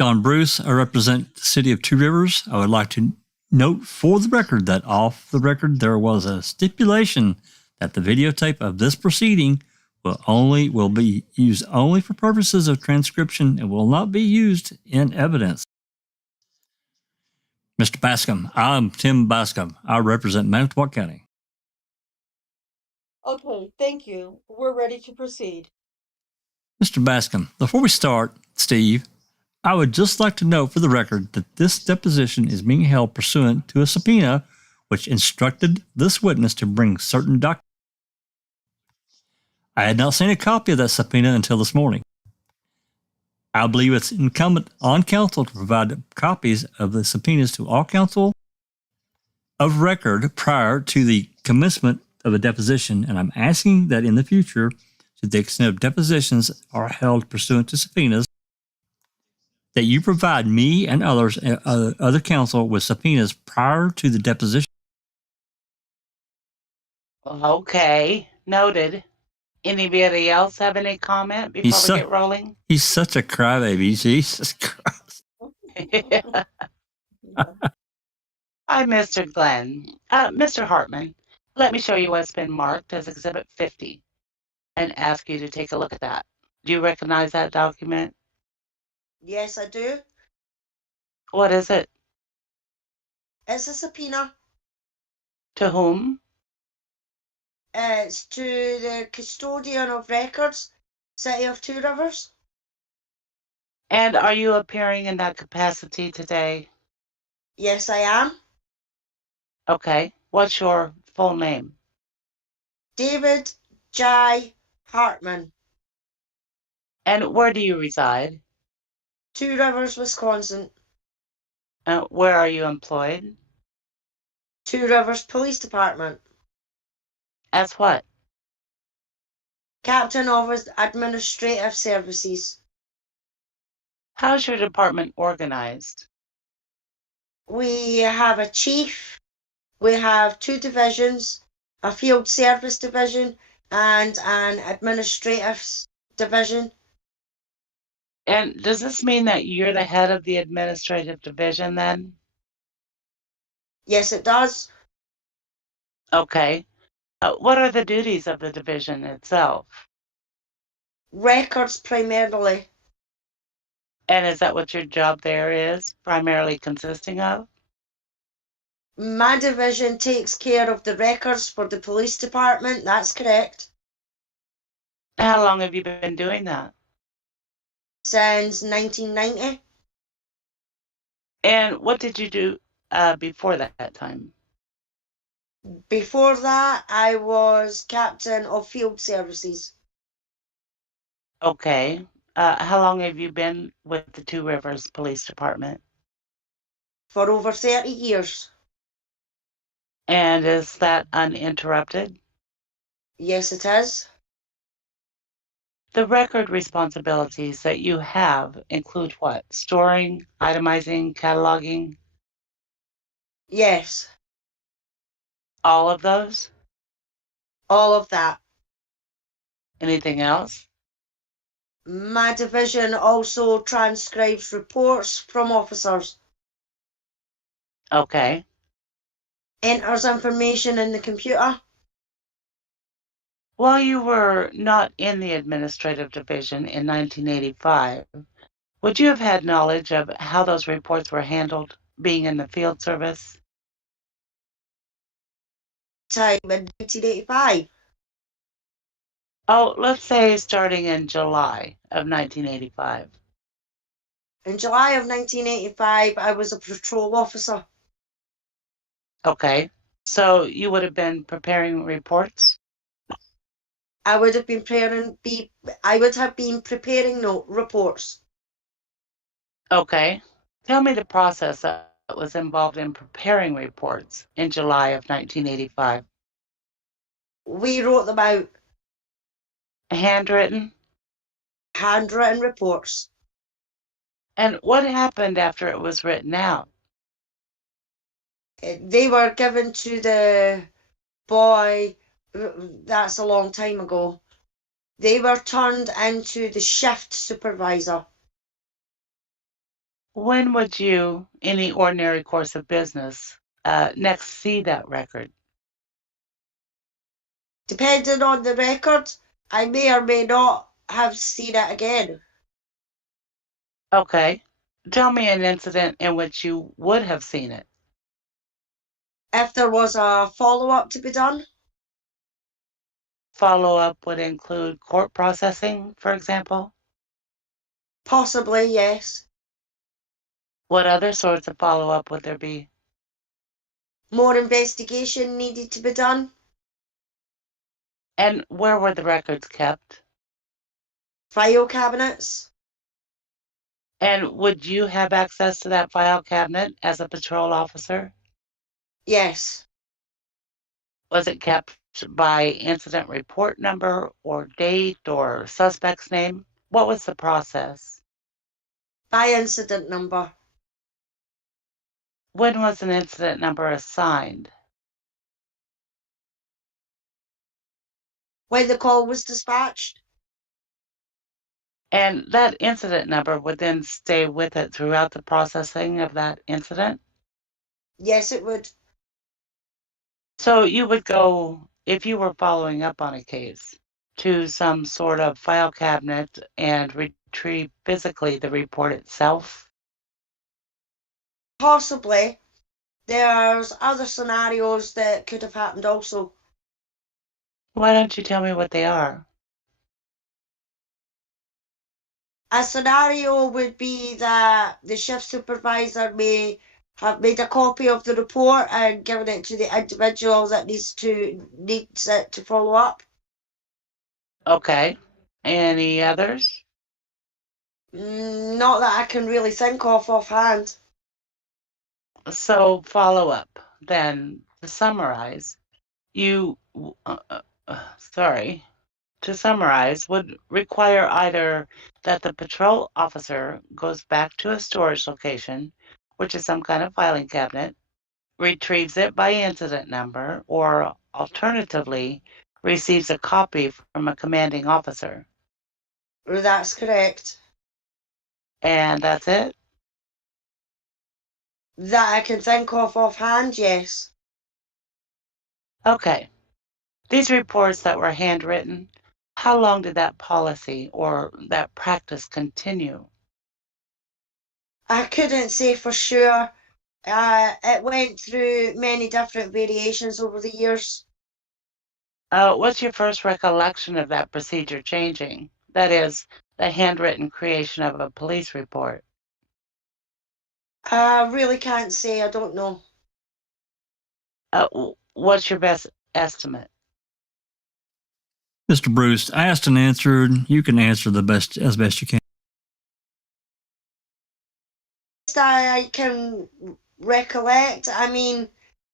John Bruce, I represent the city of Two Rivers. I would like to note for the record that off the record there was a stipulation that the videotape of this proceeding will be used only for purposes of transcription and will not be used in evidence. Mr. Bascom, I'm Tim Bascom. I represent Manitowoc County. Okay, thank you. We're ready to proceed. Mr. Bascom, before we start, Steve, I would just like to note for the record that this deposition is being held pursuant to a subpoena which instructed this witness to bring certain documents. I had not seen a copy of that subpoena until this morning. I believe it's incumbent on counsel to provide copies of the subpoenas to all counsel of record prior to the commencement of a deposition, and I'm asking that in the future, to the extent of depositions are held pursuant to subpoenas, that you provide me and others, other counsel with subpoenas prior to the deposition. Okay, noted. Anybody else have any comment before we get rolling? He's such a crybaby. Jesus Christ. Hi, Mr. Glenn. Mr. Hartman, let me show you what's been marked as Exhibit 50 and ask you to take a look at that. Do you recognize that document? Yes, I do. What is it? It's a subpoena. To whom? It's to the custodian of records, City of Two Rivers. And are you appearing in that capacity today? Yes, I am. Okay. What's your full name? David J. Hartman. And where do you reside? Two Rivers, Wisconsin. Where are you employed? Two Rivers Police Department. As what? Captain of Administrative Services. How's your department organized? We have a chief, we have two divisions, a field service division and an administrative division. And does this mean that you're the head of the administrative division then? Yes, it does. Okay. What are the duties of the division itself? Records primarily. And is that what your job there is primarily consisting of? My division takes care of the records for the police department, that's correct. How long have you been doing that? Since 1990. And what did you do before that time? Before that, I was captain of field services Okay. How long have you been with the Two Rivers Police Department? for over 30 years. And is that uninterrupted? Yes, it is. The record responsibilities that you have include what? Storing, itemizing, cataloging, Yes, all of those? all of that. Anything else? My division also transcribes reports from officers, Okay. enters information in the computer. While you were not in the administrative division in 1985, would you have had knowledge of how those reports were handled being in the field service? Time in 1985. Oh, let's say starting in July of 1985. In July of 1985, I was a patrol officer. Okay. So you would have been preparing reports? I would have been preparing note reports. Okay. Tell me the process that was involved in preparing reports in July of 1985. We wrote them out, Handwritten? handwritten reports. And what happened after it was written out? They were given to the boy, that's a long time ago. They were turned into the shift supervisor. When would you, in the ordinary course of business, next see that record? Depending on the record, I may or may not have seen it again. Okay. Tell me an incident in which you would have seen it. If there was a follow-up to be done, Follow-up would include court processing, for example. possibly, yes. What other sorts of follow-up would there be? More investigation needed to be done. And where were the records kept? File cabinets. And would you have access to that file cabinet as a patrol officer? Yes. Was it kept by incident report number or date or suspect's name? What was the process? By incident number. When was an incident number assigned? When the call was dispatched. And that incident number would then stay with it throughout the processing of that incident? Yes, it would. So you would go, if you were following up on a case, to some sort of file cabinet and retrieve physically the report itself? Possibly. There's other scenarios that could have happened also. Why don't you tell me what they are? A scenario would be that the shift supervisor may have made a copy of the report and given it to the individual that needs it to follow up. Okay. Any others? Not that I can really think of offhand. So follow up. Then to summarize, you, to summarize, would require either that the patrol officer goes back to a storage location, which is some kind of filing cabinet, retrieves it by incident number, or alternatively, receives a copy from a commanding officer. That's correct. And that's it? That I can think of offhand, yes. Okay. These reports that were handwritten, how long did that policy or that practice continue? I couldn't say for sure. It went through many different variations over the years. What's your first recollection of that procedure changing? That is, the handwritten creation of a police report. I really can't say, I don't know. What's your best estimate? Mr. Bruce, asked and answered. You can answer as best you can. I can recollect. I mean,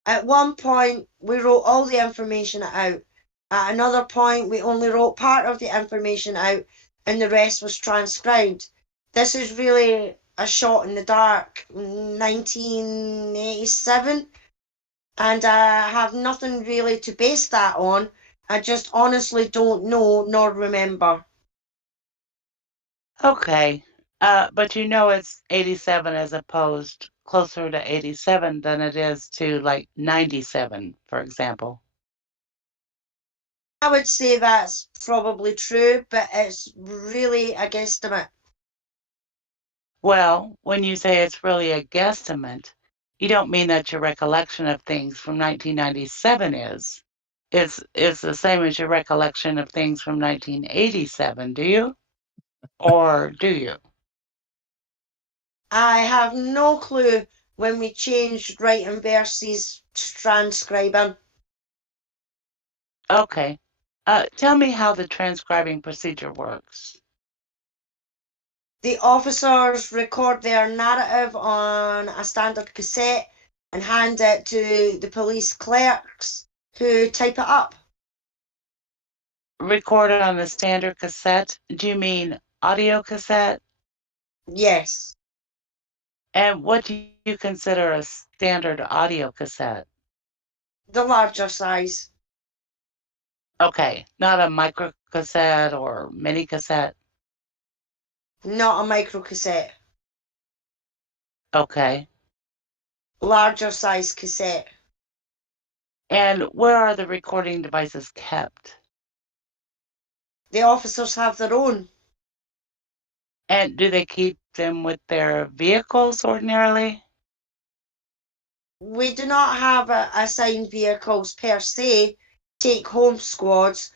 at one point we wrote all the information out. At another point, we only wrote part of the information out, and the rest was transcribed. This is really a shot in the dark, 1987, and I have nothing really to base that on. I just honestly don't know nor remember. Okay. But you know it's 87 as opposed closer to 87 than it is to like 97, for example. I would say that's probably true, but it's really a guesstimate. Well, when you say it's really a guesstimate, you don't mean that your recollection of things from 1997 is. It's the same as your recollection of things from 1987, do you? Or do you? I have no clue when we changed writing versus transcribing. Okay. Tell me how the transcribing procedure works. The officers record their narrative on a standard cassette and hand it to the police clerks who type it up. Recorded on the standard cassette? Do you mean audio cassette? Yes, And what do you consider a standard audio cassette? the larger size. Okay, not a micro cassette or mini cassette. Not a micro cassette. Okay. Larger size cassette. And where are the recording devices kept? The officers have their own. And do they keep them with their vehicles ordinarily? We do not have assigned vehicles per se, take home squads,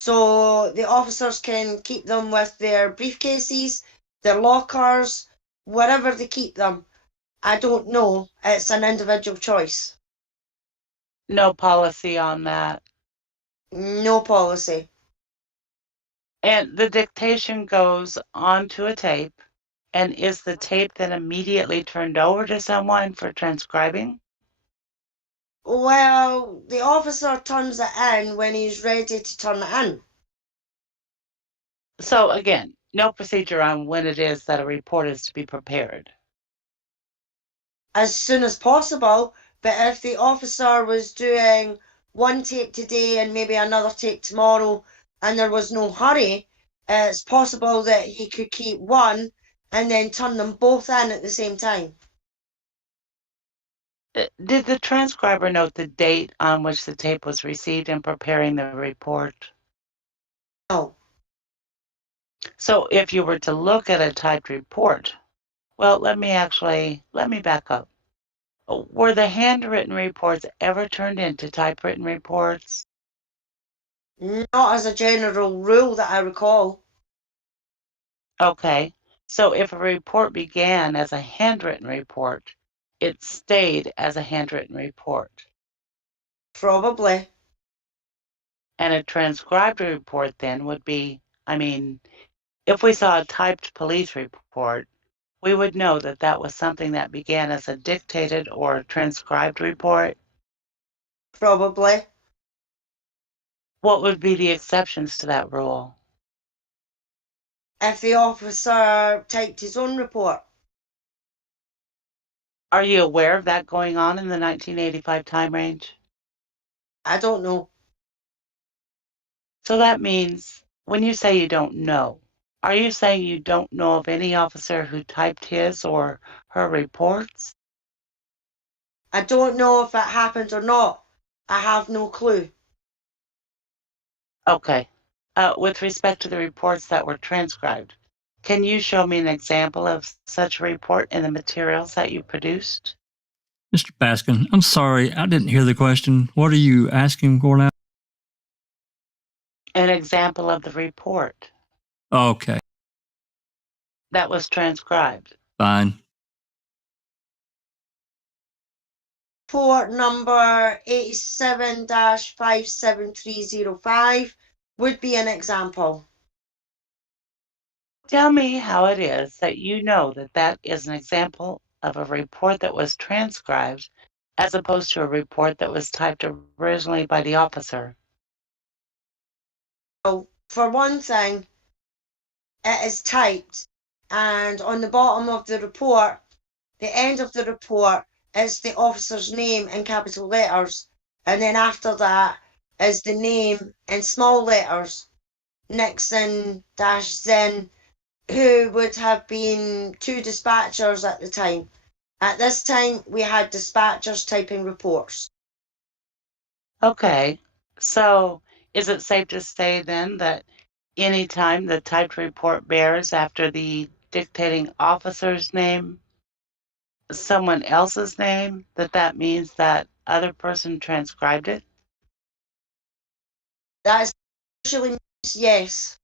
so the officers can keep them with their briefcases, their lockers, wherever they keep them. I don't know. It's an individual choice. No policy on that. No policy. And the dictation goes onto a tape. And is the tape then immediately turned over to someone for transcribing? Well, the officer turns it in when he's ready to turn it in. So again, no procedure on when it is that a report is to be prepared. As soon as possible, but if the officer was doing one tape today and maybe another tape tomorrow and there was no hurry, it's possible that he could keep one and then turn them both in at the same time. Did the transcriber note the date on which the tape was received in preparing the report? No. So if you were to look at a typed report, well, let me back up. Were the handwritten reports ever turned into typewritten reports? Not as a general rule that I recall. Okay, so if a report began as a handwritten report, it stayed as a handwritten report. Probably. And a transcribed report then would be, if we saw a typed police report, we would know that that was something that began as a dictated or transcribed report. Probably. What would be the exceptions to that rule? If the officer typed his own report. Are you aware of that going on in the 1985 time range? I don't know. So that means when you say you don't know, are you saying you don't know of any officer who typed his or her reports? I don't know if it happened or not. I have no clue. Okay. With respect to the reports that were transcribed, can you show me an example of such a report in the materials that you produced? Mr. Baskin, I'm sorry, I didn't hear the question. What are you asking for now? An example of the report Okay, that was transcribed. fine. report number 87-57305 would be an example. Tell me how it is that you know that that is an example of a report that was transcribed as opposed to a report that was typed originally by the officer. So, for one thing, it is typed, and on the bottom of the report, the end of the report is the officer's name in capital letters, and then after that is the name in small letters, Nixon-Zin, who would have been 2 dispatchers at the time. At this time, we had dispatchers typing reports. Okay, so is it safe to say then that any time the typed report bears after the dictating officer's name someone else's name, that means that other person transcribed it? That usually means yes.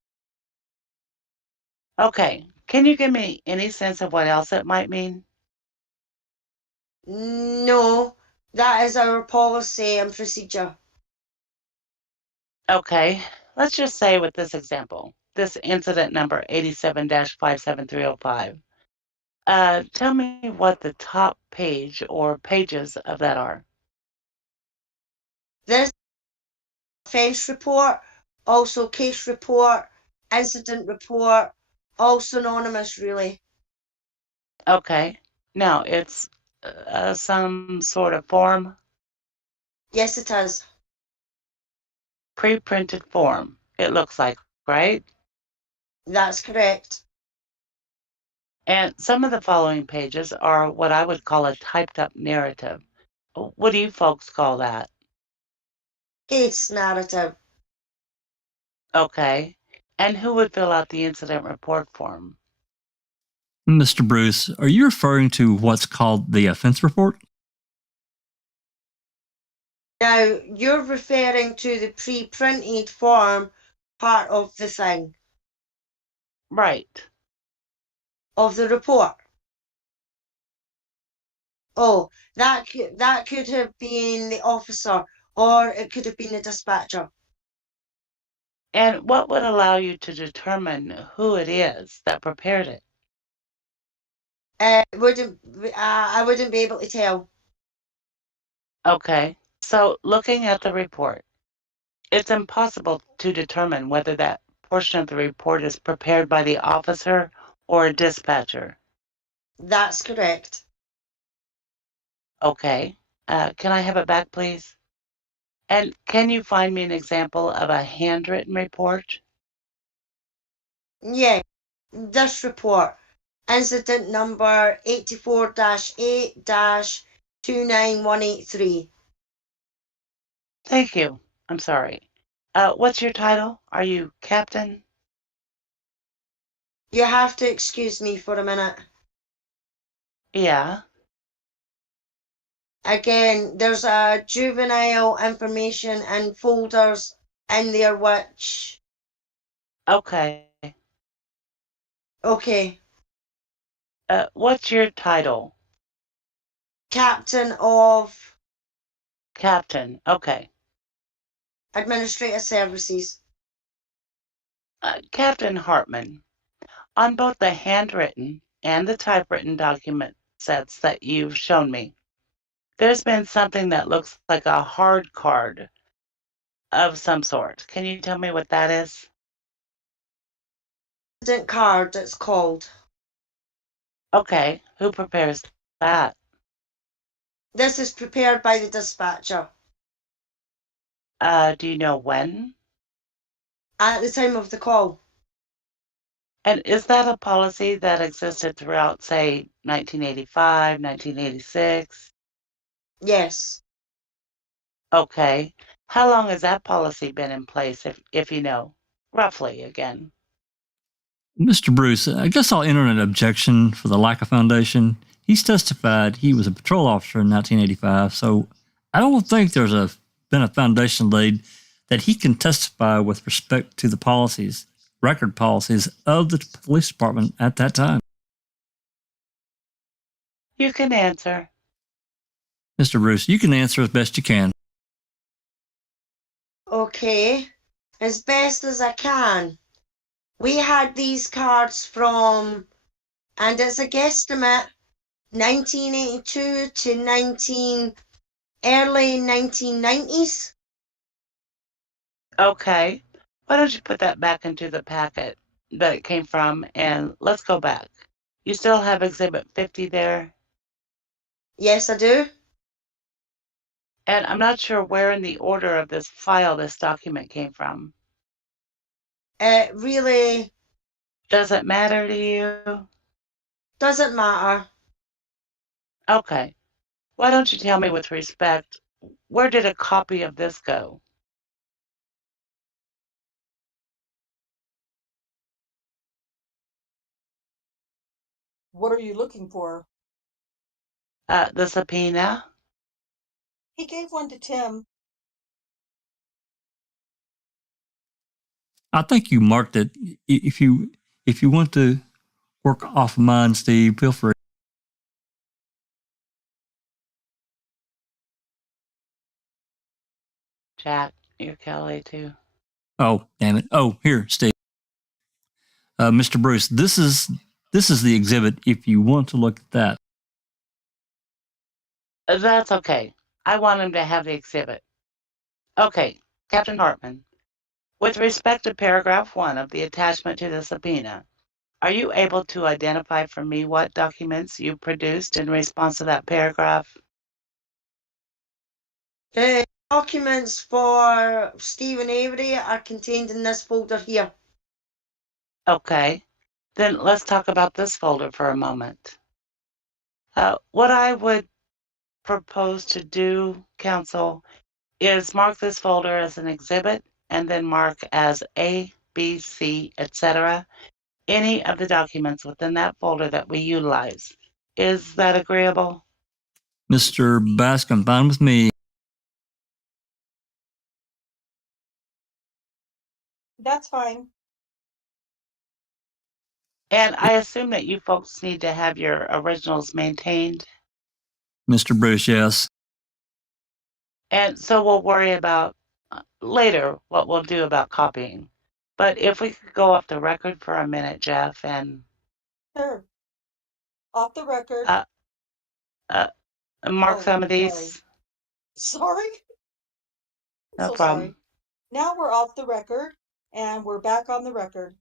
Okay, can you give me any sense of what else it might mean? No, that is our policy and procedure. Okay, let's just say with this example, this incident number 87-57305. Tell me what the top page or pages of that are. This offence report, also case report, incident report, all synonymous really. Okay, now it's some sort of form, Yes, it is. pre-printed form, it looks like, right? That's correct. And some of the following pages are what I would call a typed up narrative. What do you folks call that? Case narrative. Okay. And who would fill out the incident report form? Mr. Bruce, are you referring to what's called the offense report? Now, you're referring to the pre-printed form part of the thing, Right. of the report. Oh, that could have been the officer, or it could have been the dispatcher. And what would allow you to determine who it is that prepared it? I wouldn't be able to tell. Okay. So looking at the report, it's impossible to determine whether that portion of the report is prepared by the officer or a dispatcher. That's correct. Okay. Can I have it back, please? And can you find me an example of a handwritten report? Yeah, this report, incident number 84-8-29183. Thank you. I'm sorry. What's your title? Are you captain? You have to excuse me for a minute. Yeah. Again, there's a juvenile information and folders in there which, Okay. okay, What's your title? captain of Captain. Okay. administrative services. Captain Hartman, on both the handwritten and the typewritten document sets that you've shown me, there's been something that looks like a hard card of some sort. Can you tell me what that is? Incident card, it's called. Okay. Who prepares that? This is prepared by the dispatcher. Do you know when? At the time of the call. And is that a policy that existed throughout, say, 1985, 1986? Yes. Okay. How long has that policy been in place, if you know? Roughly, again. Mr. Bruce, I guess I'll enter an objection for the lack of foundation. He's testified he was a patrol officer in 1985, so I don't think there's been a foundation laid that he can testify with respect to the policies, record policies of the police department at that time. You can answer. Mr. Bruce, you can answer as best you can. Okay, as best as I can. We had these cards from, and it's a guesstimate, 1982 to early 1990s. Okay. Why don't you put that back into the packet that it came from, and let's go back. You still have Exhibit 50 there? Yes, I do. And I'm not sure where in the order of this file this document came from. It really Does it matter to you? doesn't matter. Okay. Why don't you tell me with respect, where did a copy of this go? What are you looking for? The subpoena? He gave one to Tim. I think you marked it. If you want to work off of mine, Steve, feel free. Jack, you're Kelly too. Oh, damn it. Oh, here, Steve. Mr. Bruce, this is the exhibit if you want to look at that. That's okay. I want him to have the exhibit. Okay, Captain Hartman, with respect to paragraph 1 of the attachment to the subpoena, are you able to identify for me what documents you produced in response to that paragraph? The documents for Stephen Avery are contained in this folder here. Okay, then let's talk about this folder for a moment. What I would propose to do, Council, is mark this folder as an exhibit and then mark as A, B, C, etc. any of the documents within that folder that we utilize. Is that agreeable? Mr. Bascom, fine with me. That's fine. And I assume that you folks need to have your originals maintained. Mr. Bruce, yes. And so we'll worry about later what we'll do about copying. But if we could go off the record for a minute, Jeff, and Sure. Off the record. mark Oh, some of these. Sorry. No So problem. sorry. Now we're off the record and we're back on the record.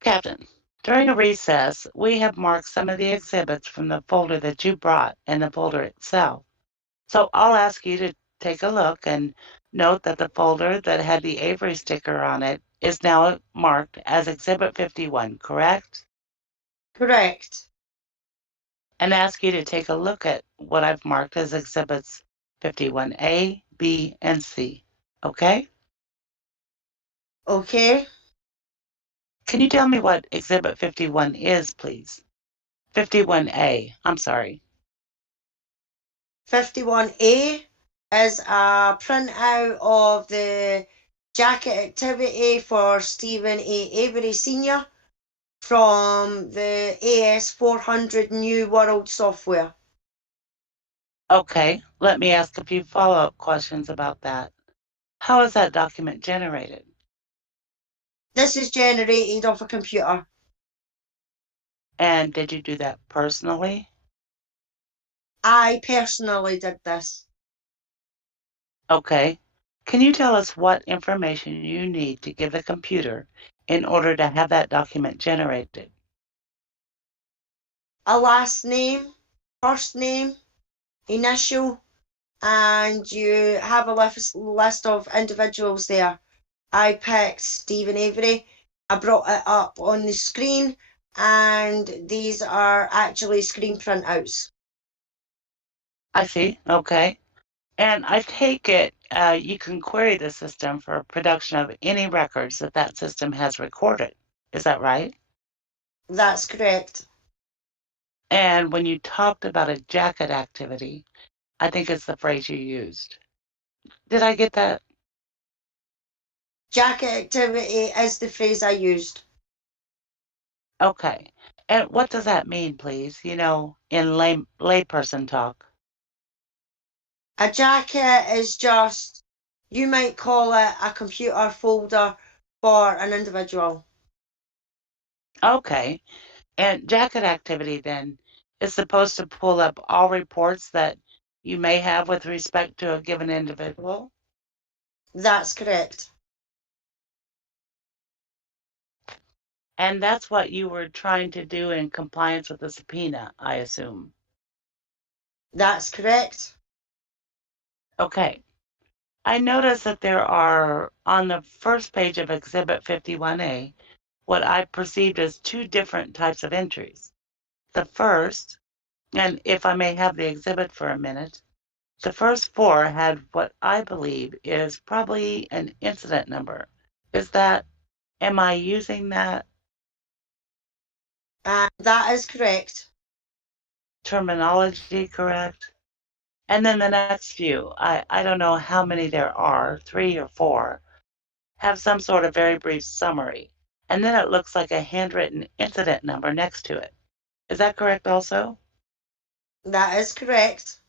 Captain, during a recess, we have marked some of the exhibits from the folder that you brought and the folder itself. So I'll ask you to take a look and note that the folder that had the Avery sticker on it is now marked as Exhibit 51, correct? Correct. And ask you to take a look at what I've marked as Exhibits 51A, B, and C, okay? Okay. Can you tell me what Exhibit 51 is, please? 51A, I'm sorry. 51A is a printout of the jacket activity for Stephen A. Avery Sr. from the AS400 New World software. Okay, let me ask a few follow-up questions about that. How is that document generated? This is generated off a computer. And did you do that personally? I personally did this. Okay. Can you tell us what information you need to give the computer in order to have that document generated? A last name, first name, initial, and you have a list of individuals there. I picked Stephen Avery. I brought it up on the screen, and these are actually screen printouts. I see. Okay. And I take it you can query the system for production of any records that that system has recorded. Is that right? That's correct. And when you talked about a jacket activity, I think it's the phrase you used. Did I get that? Jacket activity is the phrase I used. Okay. And what does that mean, please? You know, in layperson talk. A jacket is just, you might call it a computer folder for an individual. Okay. And jacket activity then is supposed to pull up all reports that you may have with respect to a given individual? That's correct. And that's what you were trying to do in compliance with the subpoena, I assume. That's correct. Okay. I notice that there are, on the first page of Exhibit 51A, what I perceived as two different types of entries. The first, and if I may have the exhibit for a minute, the first four had what I believe is probably an incident number. Am I using that That is correct. terminology correct? And then the next few, I don't know how many there are, 3 or 4, have some sort of very brief summary. And then it looks like a handwritten incident number next to it. Is that correct also? That is correct.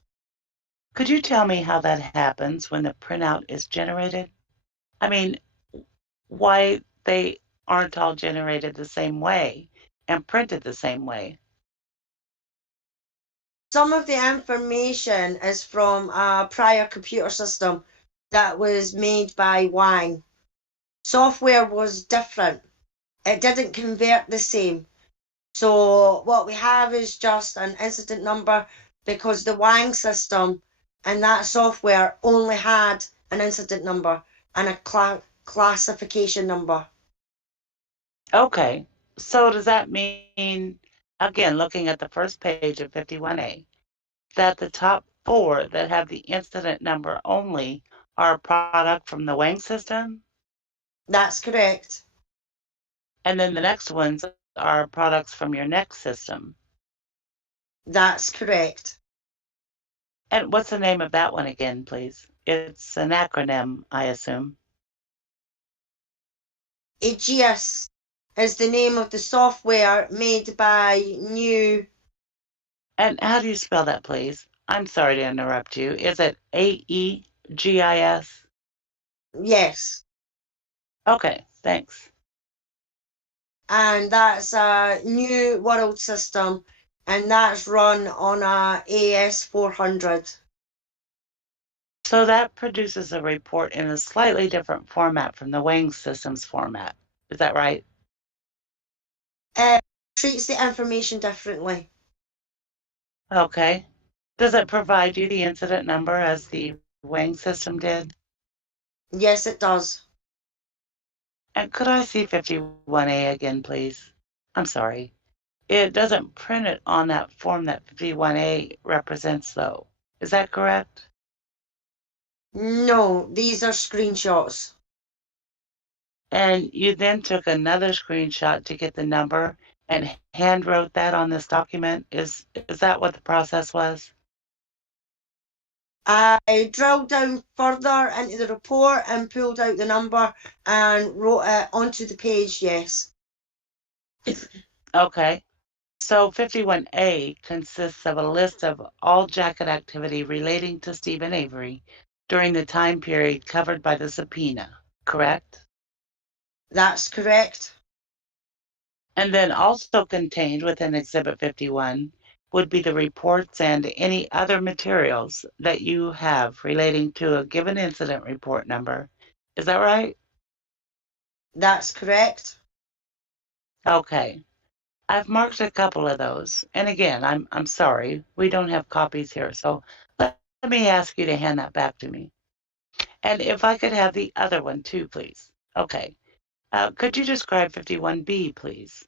Could you tell me how that happens when the printout is generated? I mean, why they aren't all generated the same way and printed the same way? Some of the information is from a prior computer system that was made by Wang. Software was different. It didn't convert the same. So what we have is just an incident number because the Wang system and that software only had an incident number and a classification number. Okay, so does that mean, again, looking at the first page of 51A, that the top 4 that have the incident number only are a product from the Wang system? That's correct. And then the next ones are products from your next system. That's correct. And what's the name of that one again, please? It's an acronym, I assume. AGS is the name of the software made by New. And how do you spell that, please? I'm sorry to interrupt you. Is it AEGIS? Yes. Okay, thanks. And that's a New World system, and that's run on a AS400. So that produces a report in a slightly different format from the Wang systems format. Is that right? It treats the information differently. Okay. Does it provide you the incident number as the Wang system did? Yes, it does. And could I see 51A again, please? I'm sorry. It doesn't print it on that form that 51A represents, though. Is that correct? No, these are screenshots. And you then took another screenshot to get the number and hand wrote that on this document? Is that what the process was? I drilled down further into the report and pulled out the number and wrote it onto the page, yes. Okay. So 51A consists of a list of all jacket activity relating to Stephen Avery during the time period covered by the subpoena, correct? That's correct. And then also contained within Exhibit 51 would be the reports and any other materials that you have relating to a given incident report number. Is that right? That's correct. Okay. I've marked a couple of those. And again, I'm sorry, we don't have copies here. So let me ask you to hand that back to me. And if I could have the other one too, please. Okay. Could you describe 51B, please?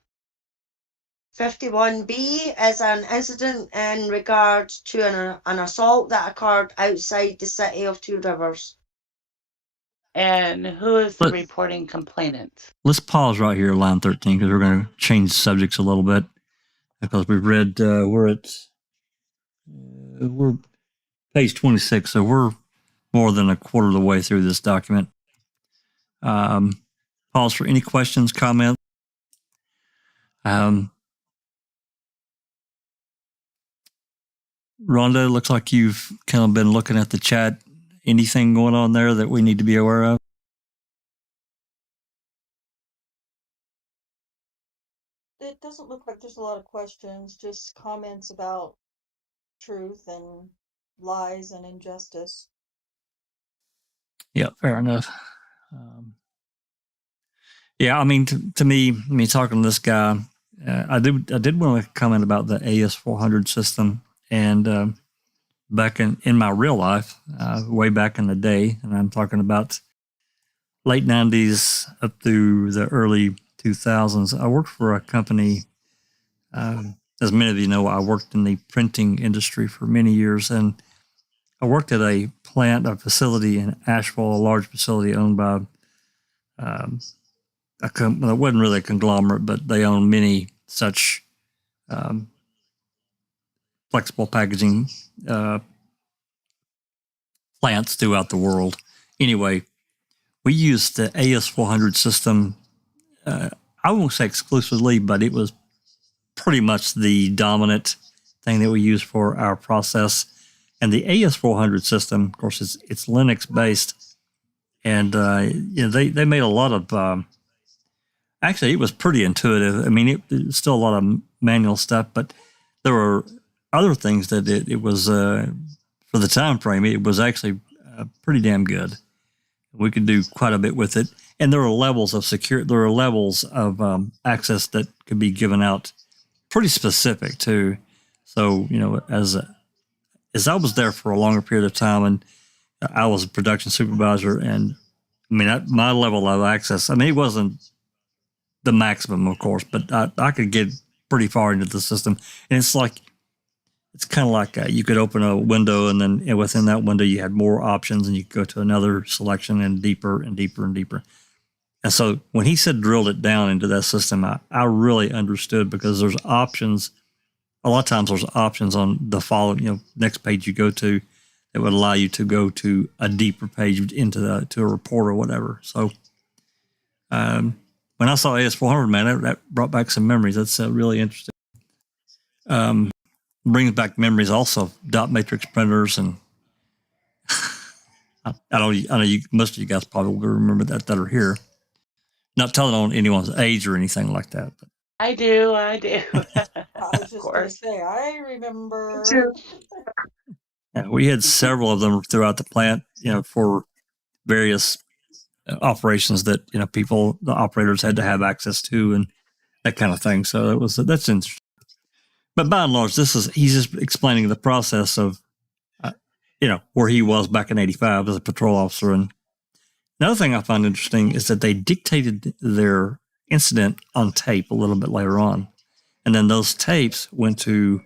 51B is an incident in regard to an assault that occurred outside the city of Two Rivers. And who is the Let- reporting complainant? Let's pause right here, line 13, because we're going to change subjects a little bit because we've read, we're page 26, so we're more than a quarter of the way through this document. Pause for any questions, comments. Rhonda, looks like you've kind of been looking at the chat. Anything going on there that we need to be aware of? It doesn't look like there's a lot of questions, just comments about truth and lies and injustice. Yeah, fair enough. Yeah, I mean, to me, talking to this guy, I did want to comment about the AS400 system, and back in my real life, way back in the day, and I'm talking about late 90s up through the early 2000s, I worked for a company. As many of you know, I worked in the printing industry for many years, and I worked at a facility in Asheville, a large facility owned by it wasn't really a conglomerate, but they own many such flexible packaging plants throughout the world. Anyway, we used the AS400 system. I won't say exclusively, but it was pretty much the dominant thing that we used for our process. And the AS400 system, of course, it's Linux based, and they made a lot of. Actually, it was pretty intuitive. I mean, it was still a lot of manual stuff, but there were other things that it was for the time frame. It was actually pretty damn good. We could do quite a bit with it, and there were levels of There were levels of access that could be given out, pretty specific too. So as I was there for a longer period of time, and I was a production supervisor, and I mean my level of access. I mean, it wasn't the maximum, of course, but I could get pretty far into the system, and it's kind of like you could open a window, and then within that window you had more options, and you could go to another selection and deeper and deeper and deeper. And so when he said drilled it down into that system, I really understood, because there's options. A lot of times there's options on the following, next page you go to that would allow you to go to a deeper page into to a report or whatever. So when I saw AS400, man, that brought back some memories. That's really interesting. Brings back memories also, dot matrix printers, and I know most of you guys probably will remember that are here. Not telling on anyone's age or anything like that. But I do. I was just going to say, I remember. Yeah, we had several of them throughout the plant, for various operations that the operators had to have access to, and that kind of thing. So that's interesting. But by and large, he's just explaining the process of where he was back in '85 as a patrol officer. And another thing I find interesting is that they dictated their incident on tape a little bit later on, and then those tapes went to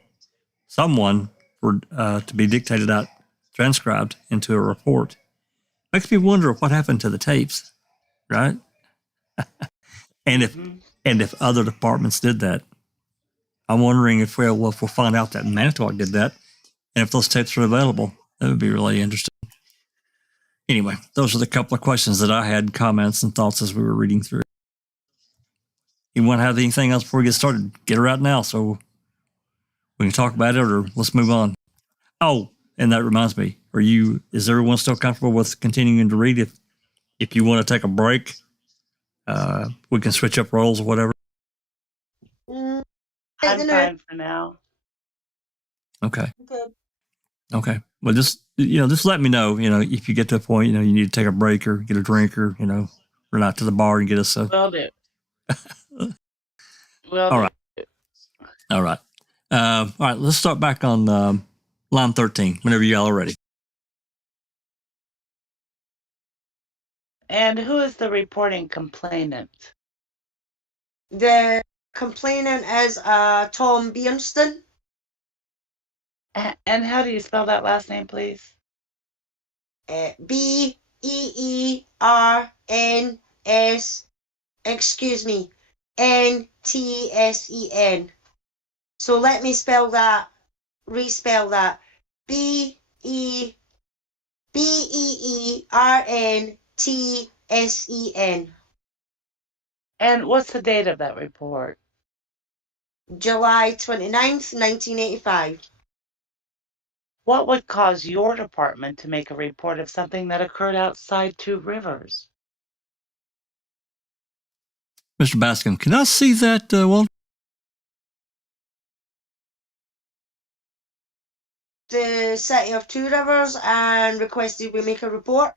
someone to be dictated out, transcribed into a report. Makes me wonder what happened to the tapes, right? and if other departments did that. I'm wondering if we'll find out that Manitowoc did that, and if those tapes are available. That would be really interesting. Anyway, those are the couple of questions that I had, comments and thoughts as we were reading through. You want to have anything else before we get started? Get her out now so we can talk about it, or let's move on. Oh, and that reminds me, is everyone still comfortable with continuing to read? If you want to take a break, we can switch up roles or whatever. I'm fine for now. Okay. Good. Okay. Well, just let me know, if you get to a point, you need to take a break or get a drink, or, run out to the bar and get us a. Will do. All right. All right. All right. Let's start back on line 13, whenever y'all are ready. And who is the reporting complainant? The complainant is Tom Beanston. And how do you spell that last name, please? BEERNS. NTSEN. So let me respell that. BEERNTSEN. And what's the date of that report? July 29th, 1985. What would cause your department to make a report of something that occurred outside Two Rivers? Mr. Bascom, can I see that, Walter? The city of Two Rivers and requested we make a report.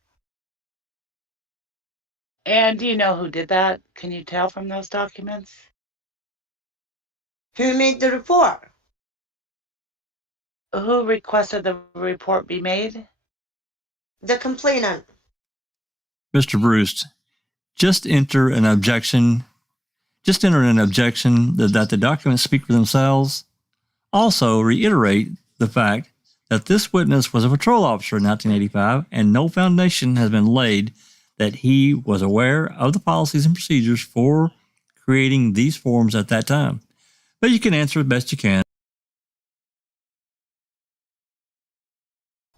And do you know who did that? Can you tell from those documents? Who made the report? Who requested the report be made? The complainant. Mr. Bruce, just enter an objection. Just enter an objection that the documents speak for themselves. Also, reiterate the fact that this witness was a patrol officer in 1985 and no foundation has been laid that he was aware of the policies and procedures for creating these forms at that time. But you can answer as best you can.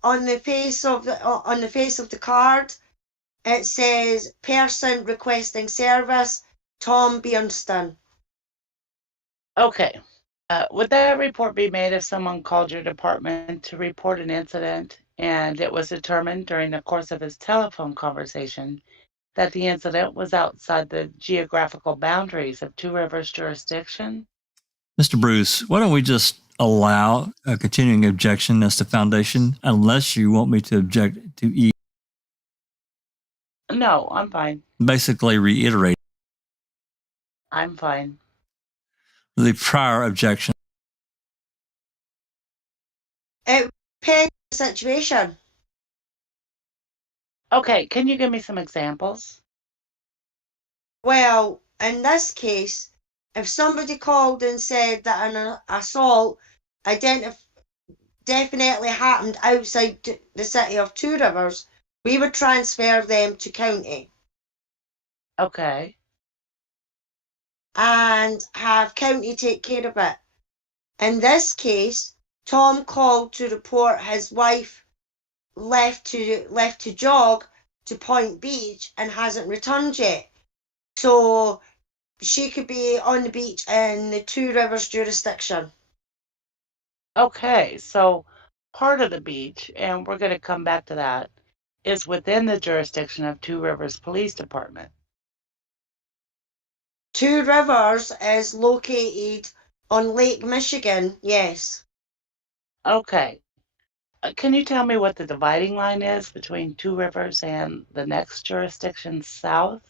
On the face of the card, it says person requesting service, Tom Bjornston. Okay. Would that report be made if someone called your department to report an incident and it was determined during the course of his telephone conversation that the incident was outside the geographical boundaries of Two Rivers jurisdiction? Mr. Bruce, why don't we just allow a continuing objection as to foundation unless you want me to object to E? No, I'm fine. Basically reiterate I'm fine. the prior objection. It depends on the situation. Okay, can you give me some examples? Well, in this case, if somebody called and said that an assault definitely happened outside the city of Two Rivers, we would transfer them to county Okay. and have county take care of it. In this case, Tom called to report his wife left to jog to Point Beach and hasn't returned yet. So she could be on the beach in the Two Rivers jurisdiction. Okay, so part of the beach, and we're going to come back to that, is within the jurisdiction of Two Rivers Police Department. Two Rivers is located on Lake Michigan, yes. Okay. Can you tell me what the dividing line is between Two Rivers and the next jurisdiction south?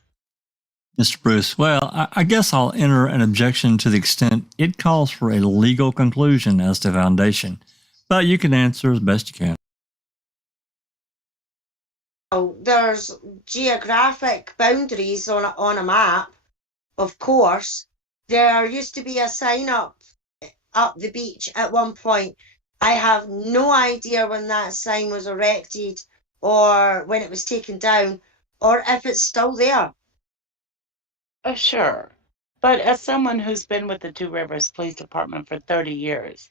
Mr. Bruce, well, I guess I'll enter an objection to the extent it calls for a legal conclusion as to foundation, but you can answer as best you can. Oh, there's geographic boundaries on a map, of course. There used to be a sign up the beach at one point. I have no idea when that sign was erected or when it was taken down or if it's still there. Sure. But as someone who's been with the Two Rivers Police Department for 30 years,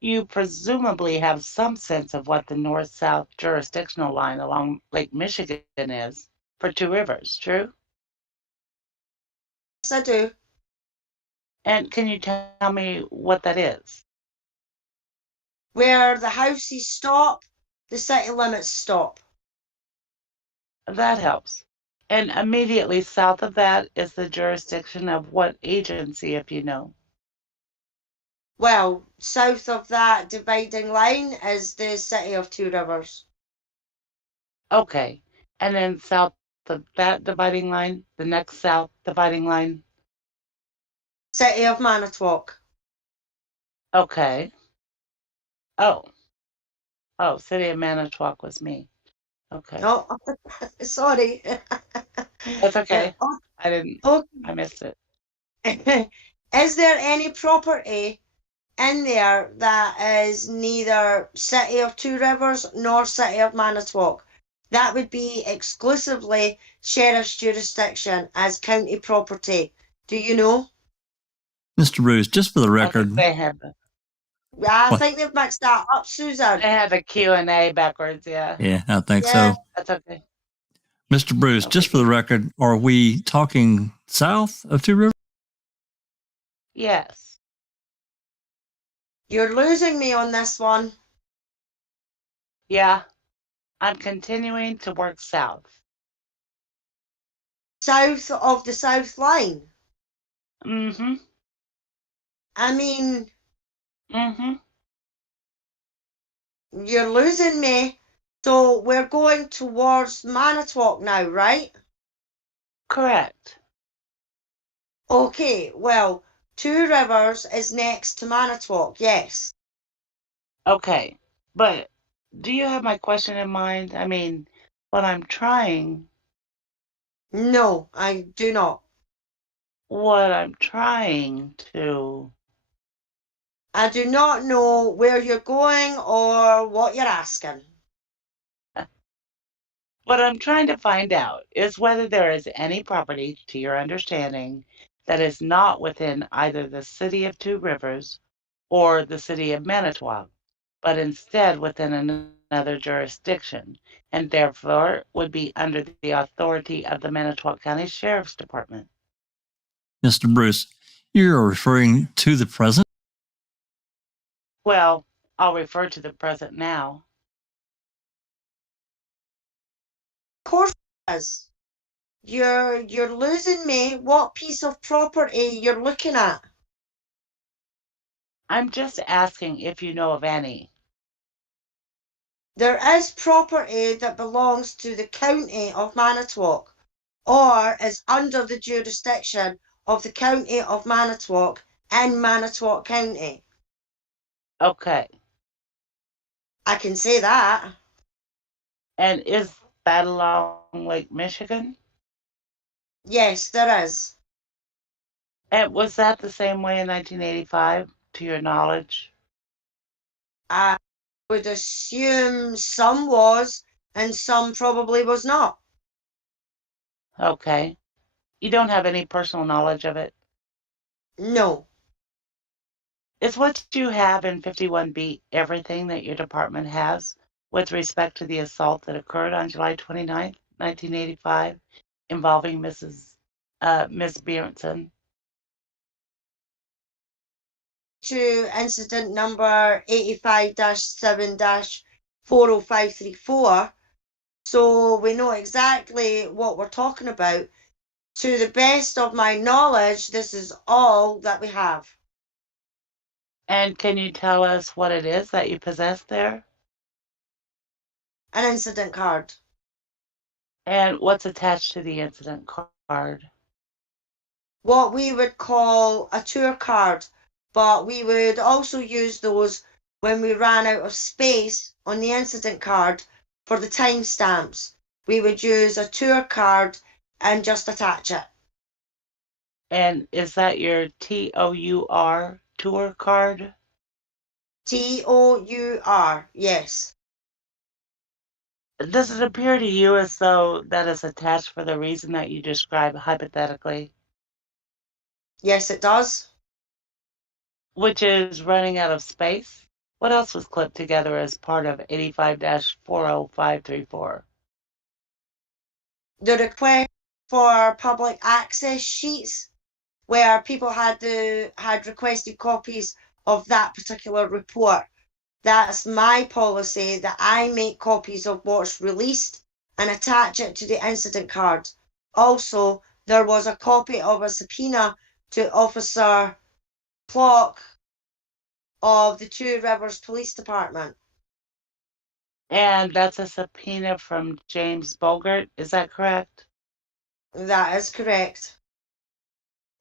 you presumably have some sense of what the north-south jurisdictional line along Lake Michigan is for Two Rivers, true? Yes, I do. And can you tell me what that is? Where the houses stop, the city limits stop. That helps. And immediately south of that is the jurisdiction of what agency, if you know? Well, south of that dividing line is the city of Two Rivers. Okay. And then south of that dividing line, the next south dividing line? City of Manitowoc. Okay. Oh. Oh, City of Manitowoc was me. Okay. Oh, sorry. That's okay. Oh, I didn't, okay. I missed it. Is there any property in there that is neither City of Two Rivers nor City of Manitowoc? That would be exclusively Sheriff's jurisdiction as county property. Do you know? Mr. Bruce, just for the record. They have I think they've mixed that up, Susan. the Q&A backwards, yeah. Yeah, I think Yeah. so. That's okay. Mr. Bruce, just for the record, are we talking south of Two Rivers? Yes. You're losing me on this one. Yeah, I'm continuing to work south. South of the South Line. Mm-hmm. I mean, Mm-hmm. you're losing me. So we're going towards Manitowoc now, right? Correct. Okay, well, Two Rivers is next to Manitowoc, yes. Okay. But do you have my question in mind? I mean, what I'm trying No, I do not. to I do not know where you're going or what you're asking. what I'm trying to find out is whether there is any property, to your understanding, that is not within either the city of Two Rivers or the city of Manitowoc, but instead within another jurisdiction, and therefore would be under the authority of the Manitowoc County Sheriff's Department. Mr. Bruce, you're referring to the present? Well, I'll refer to the present now. Of course it is. You're losing me. What piece of property you're looking at? I'm just asking if you know of any. There is property that belongs to the county of Manitowoc or is under the jurisdiction of the county of Manitowoc in Manitowoc County. Okay. I can say that. And is that along Lake Michigan? Yes, there is. And was that the same way in 1985, to your knowledge? I would assume some was and some probably was not. Okay. You don't have any personal knowledge of it? No. Is what you have in 51B everything that your department has with respect to the assault that occurred on July 29th, 1985, involving Miss Berenson? To incident number 85-7-40534. So we know exactly what we're talking about. To the best of my knowledge, this is all that we have. And can you tell us what it is that you possess there? An incident card. And what's attached to the incident card? What we would call a tour card, but we would also use those when we ran out of space on the incident card for the timestamps. We would use a tour card and just attach it. And is that your TOUR tour card? TOUR, yes. Does it appear to you as though that is attached for the reason that you describe hypothetically, Yes, it does. which is running out of space? What else was clipped together as part of 85-40534? The request for public access sheets where people had requested copies of that particular report. That's my policy, that I make copies of what's released and attach it to the incident card. Also, there was a copy of a subpoena to Officer Clock of the Two Rivers Police Department. And that's a subpoena from James Bogart, is that correct? That is correct.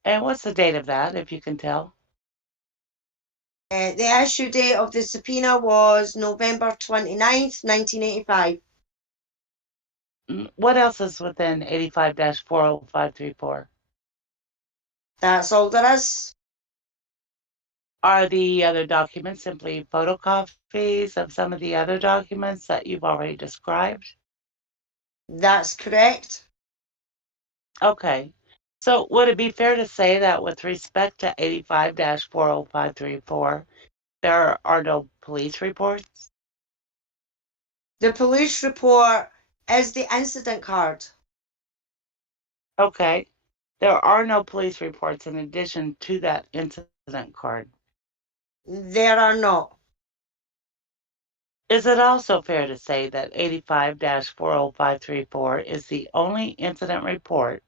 And what's the date of that, if you can tell? The issue date of the subpoena was November 29th, 1985. What else is within 85-40534? That's all there is. Are the other documents simply photocopies of some of the other documents that you've already described? That's correct. Okay. So would it be fair to say that with respect to 85-40534, there are no police reports? The police report is the incident card. Okay. There are no police reports in addition to that incident card. There are not. Is it also fair to say that 85-40534 is the only incident report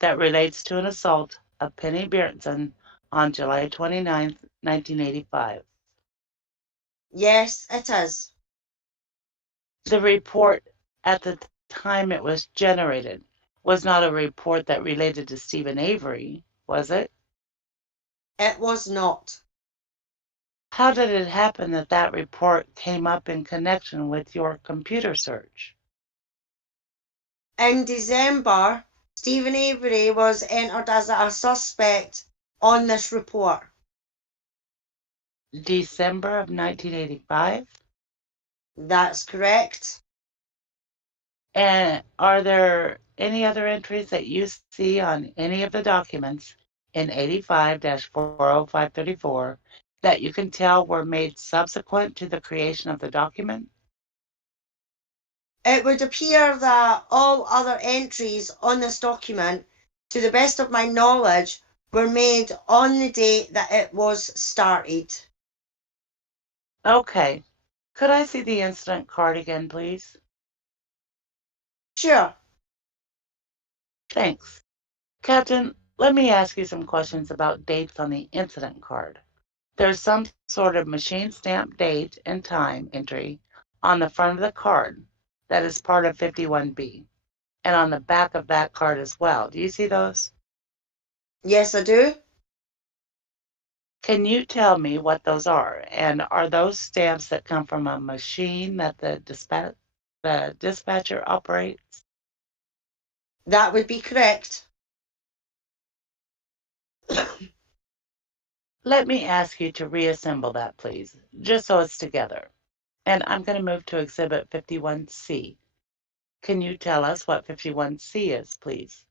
that relates to an assault of Penny Berenson on July 29th, 1985? Yes, it is. The report at the time it was generated was not a report that related to Stephen Avery, was it? It was not. How did it happen that that report came up in connection with your computer search? In December, Stephen Avery was entered as a suspect on this report. December of 1985? That's correct. And are there any other entries that you see on any of the documents in 85-40534 that you can tell were made subsequent to the creation of the document? It would appear that all other entries on this document, to the best of my knowledge, were made on the date that it was started. Okay. Could I see the incident card again, please? Sure. Thanks. Captain, let me ask you some questions about dates on the incident card. There's some sort of machine stamp date and time entry on the front of the card that is part of 51B, and on the back of that card as well. Do you see those? Yes, I do. Can you tell me what those are? And are those stamps that come from a machine that the dispatcher operates? That would be correct. Let me ask you to reassemble that, please, just so it's together. And I'm going to move to Exhibit 51C. Can you tell us what 51C is, please?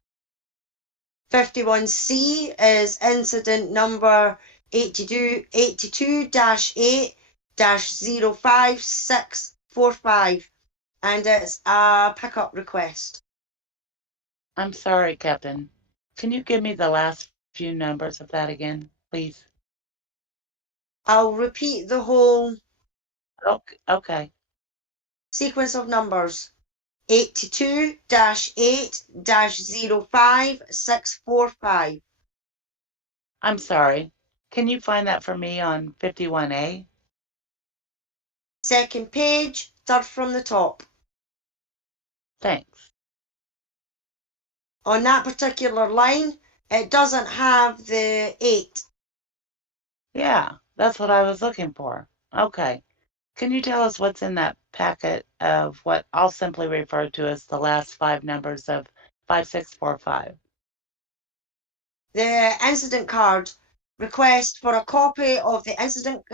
51C is incident number 82-8-05645, and it's a pickup request. I'm sorry, Captain. Can you give me the last few numbers of that again, please? I'll repeat the whole Okay. sequence of numbers. 82-8-05645. I'm sorry. Can you find that for me on 51A? Second page, third from the top. Thanks. On that particular line, it doesn't have the 8. Yeah, that's what I was looking for. Okay. Can you tell us what's in that packet of what I'll simply refer to as the last 5 numbers of 5645? The incident card request for a copy of the incident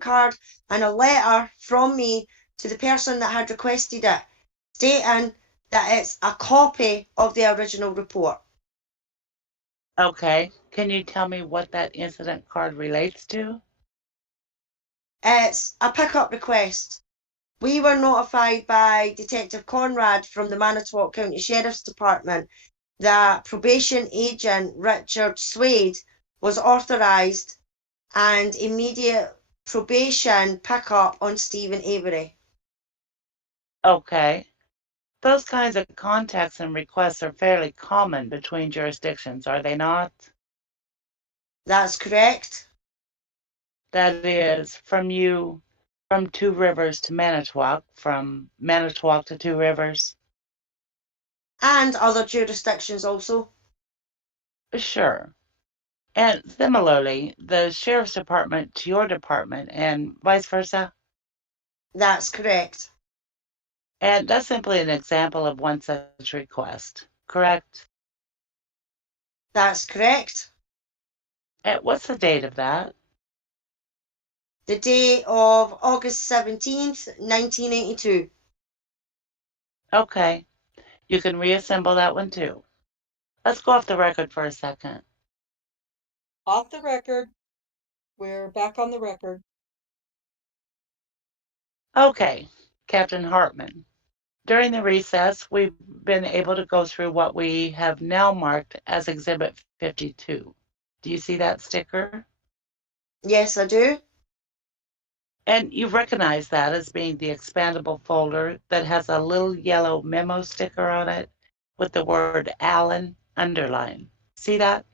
card and a letter from me to the person that had requested it, stating that it's a copy of the original report. Okay. Can you tell me what that incident card relates to? It's a pickup request. We were notified by Detective Conrad from the Manitowoc County Sheriff's Department that probation agent Richard Swade was authorised and immediate probation pickup on Stephen Avery. Okay. Those kinds of contacts and requests are fairly common between jurisdictions, are they not? That's correct. That is, from Two Rivers to Manitowoc, from Manitowoc to Two Rivers? And other jurisdictions also. Sure. And similarly, the sheriff's department to your department and vice versa? That's correct. And that's simply an example of one such request, correct? That's correct. And what's the date of that? The day of August 17th, 1982. Okay. You can reassemble that one too. Let's go off the record for a second. Off the record. We're back on the record. Okay, Captain Hartman. During the recess, we've been able to go through what we have now marked as Exhibit 52. Do you see that sticker? Yes, I do. And you recognize that as being the expandable folder that has a little yellow memo sticker on it with the word Allen underlined. See that?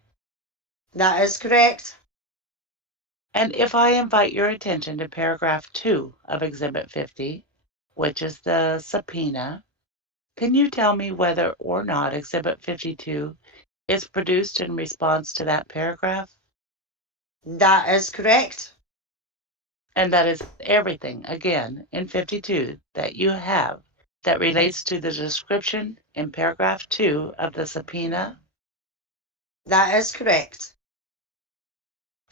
That is correct. And if I invite your attention to paragraph 2 of Exhibit 50, which is the subpoena, can you tell me whether or not Exhibit 52 is produced in response to that paragraph? That is correct. And that is everything, again, in 52 that you have that relates to the description in paragraph 2 of the subpoena? That is correct.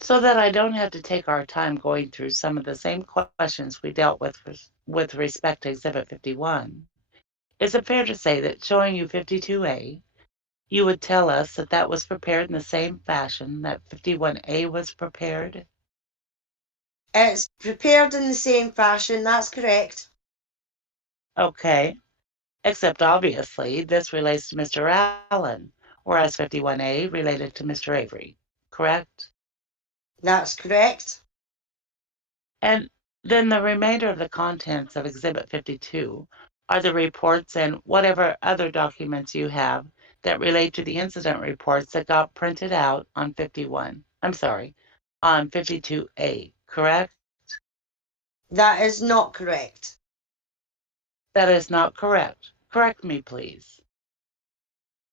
So that I don't have to take our time going through some of the same questions we dealt with respect to Exhibit 51, is it fair to say that showing you 52A, you would tell us that that was prepared in the same fashion that 51A was prepared? It's prepared in the same fashion. That's correct. Okay, except obviously this relates to Mr. Allen, whereas 51A related to Mr. Avery, correct? That's correct. And then the remainder of the contents of Exhibit 52 are the reports and whatever other documents you have that relate to the incident reports that got printed out on 52A, correct? That is not correct. That is not correct. Correct me, please.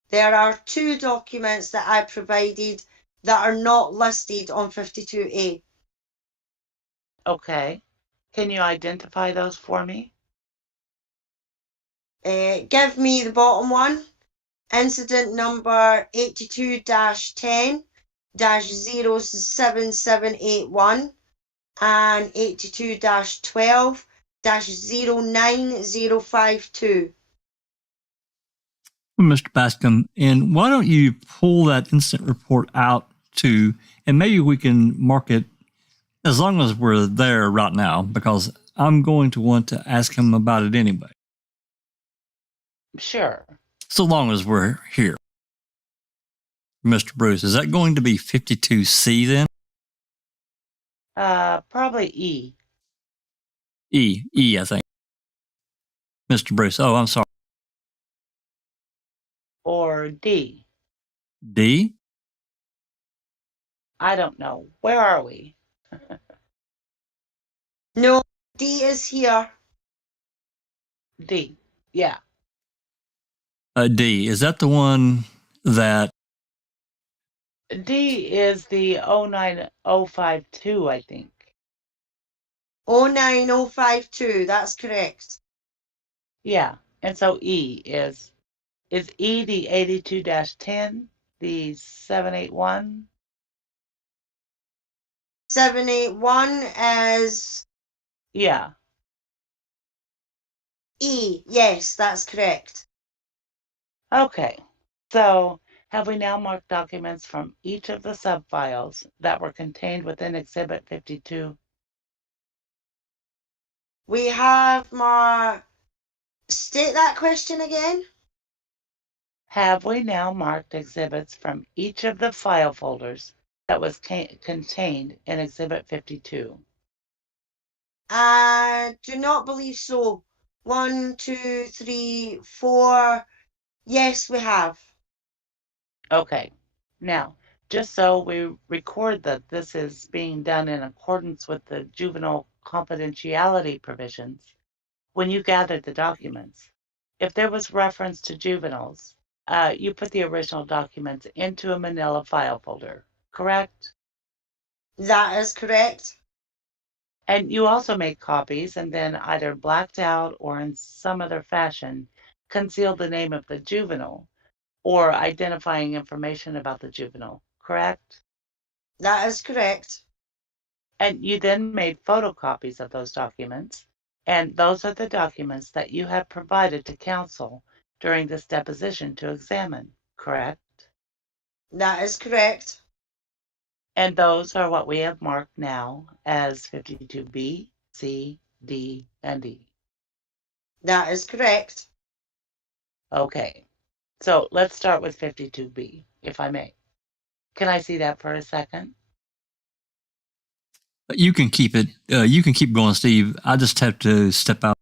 There are 2 documents that I provided that are not listed on 52A. Okay. Can you identify those for me? Give me the bottom one. Incident number 82-10-07781 and 82-12-09052. Mr. Bascom, and why don't you pull that incident report out too, and maybe we can mark it as long as we're there right now, because I'm going to want to ask him about it anyway. Sure. So long as we're here. Mr. Bruce, is that going to be 52C then? Probably E. E, I think. Mr. Bruce, oh, I'm sorry. Or D. D? I don't know. Where are we? No, D is here. D. Yeah. D, is that the one that, D is the 09052, I think. 09052, that's correct. Yeah. And so E is E the 82-10, the 781? 781 is Yeah. E. Yes, that's correct. Okay. So have we now marked documents from each of the subfiles that were contained within Exhibit 52? We have state that question again. Have we now marked exhibits from each of the file folders that was contained in Exhibit 52? I do not believe so. 1, 2, 3, 4. Yes, we have. Okay. Now, just so we record that this is being done in accordance with the juvenile confidentiality provisions, when you gathered the documents, if there was reference to juveniles, you put the original documents into a manila file folder, correct? That is correct. And you also made copies and then either blacked out or in some other fashion concealed the name of the juvenile or identifying information about the juvenile, correct? That is correct. And you then made photocopies of those documents, and those are the documents that you have provided to counsel during this deposition to examine, correct? That is correct. And those are what we have marked now as 52B, C, D, and E. That is correct. Okay, so let's start with 52B, if I may. Can I see that for a second? You can keep it. You can keep going, Steve. I just have to step out.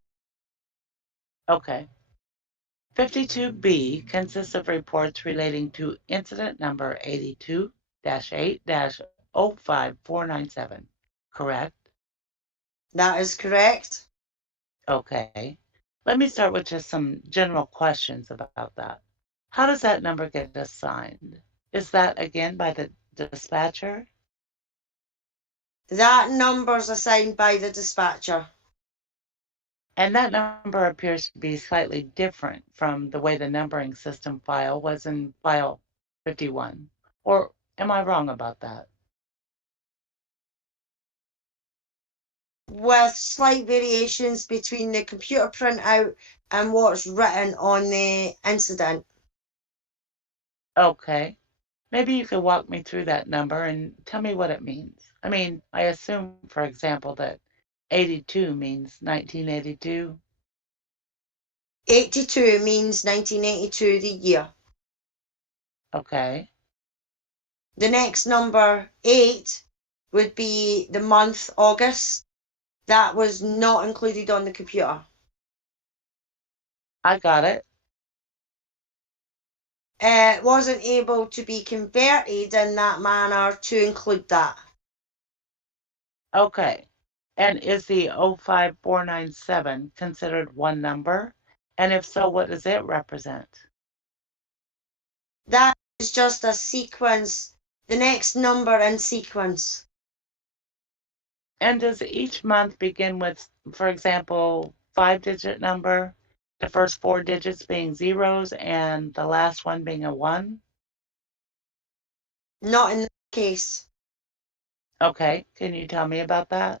Okay. 52B consists of reports relating to incident number 82-8-05497, correct? That is correct. Okay. Let me start with just some general questions about that. How does that number get assigned? Is that again by the dispatcher? That number's assigned by the dispatcher. And that number appears to be slightly different from the way the numbering system file was in file 51. Or am I wrong about that? With slight variations between the computer printout and what's written on the incident. Okay. Maybe you could walk me through that number and tell me what it means. I mean, I assume, for example, that 82 means 1982. 82 means 1982, the year. Okay. The next number, 8, would be the month August. That was not included on the computer. I got it. It wasn't able to be converted in that manner to include that. Okay. And is the 05497 considered one number? And if so, what does it represent? That is just a sequence, the next number in sequence. And does each month begin with, for example, 5-digit number, the first 4 digits being zeros and the last one being a 1? Not in that case. Okay, can you tell me about that?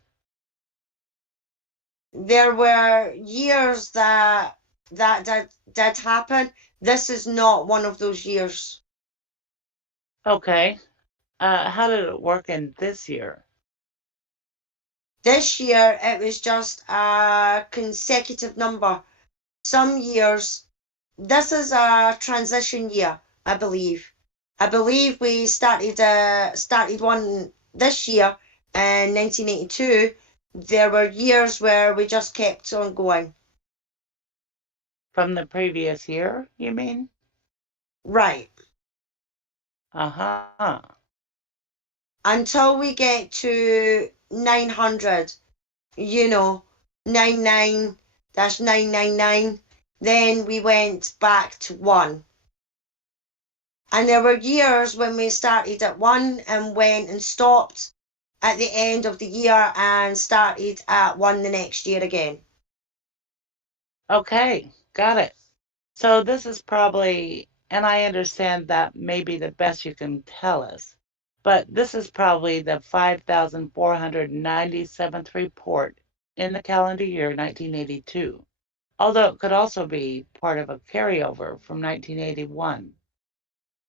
There were years that did happen. This is not one of those years. Okay. How did it work in this year? This year, it was just a consecutive number. Some years, this is a transition year, I believe. I believe we started one this year in 1982. There were years where we just kept on going. From the previous year, you mean? Right. Uh-huh. Until we get to 900, 99-999, then we went back to 1. And there were years when we started at 1 and went and stopped at the end of the year and started at 1 the next year again. Okay, got it. So this is probably, and I understand that may be the best you can tell us, but this is probably the 5,497th report in the calendar year 1982, although it could also be part of a carryover from 1981.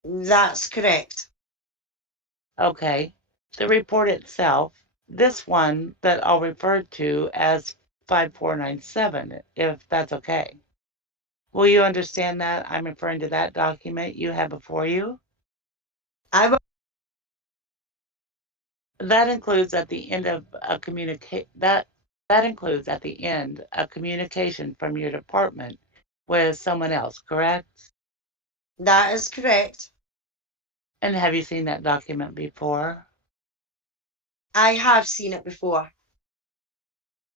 That's correct. Okay, the report itself, this one that I'll refer to as 5497, if that's okay. Will you understand that I'm referring to that document you have before you? I will. That includes at the end of a that includes at the end a communication from your department with someone else, correct? That is correct. And have you seen that document before? I have seen it before.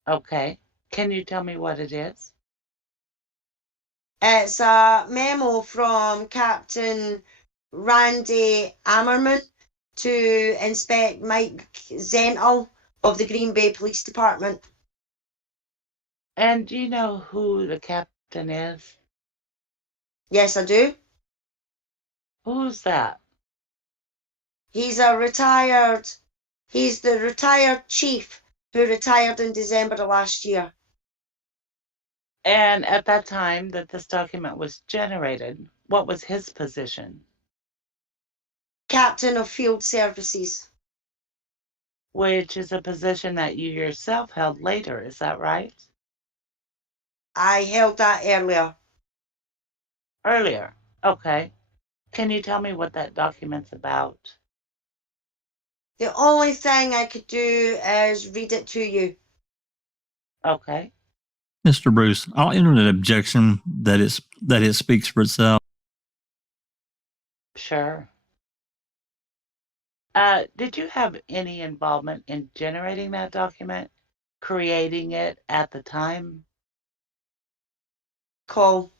Okay. Can you tell me what it is? It's a memo from Captain Randy Ammerman to Inspect Mike Zentel of the Green Bay Police Department. And do you know who the captain is? Yes, I do. Who's that? He's the retired chief who retired in December of last year. And at that time that this document was generated, what was his position? Captain of Field Services. Which is a position that you yourself held later, is that right? I held that earlier. Earlier. Okay. Can you tell me what that document's about? The only thing I could do is read it to you. Okay. Mr. Bruce, I'll enter an objection that it speaks for itself. Sure. Did you have any involvement in generating that document, creating it at the time? Call.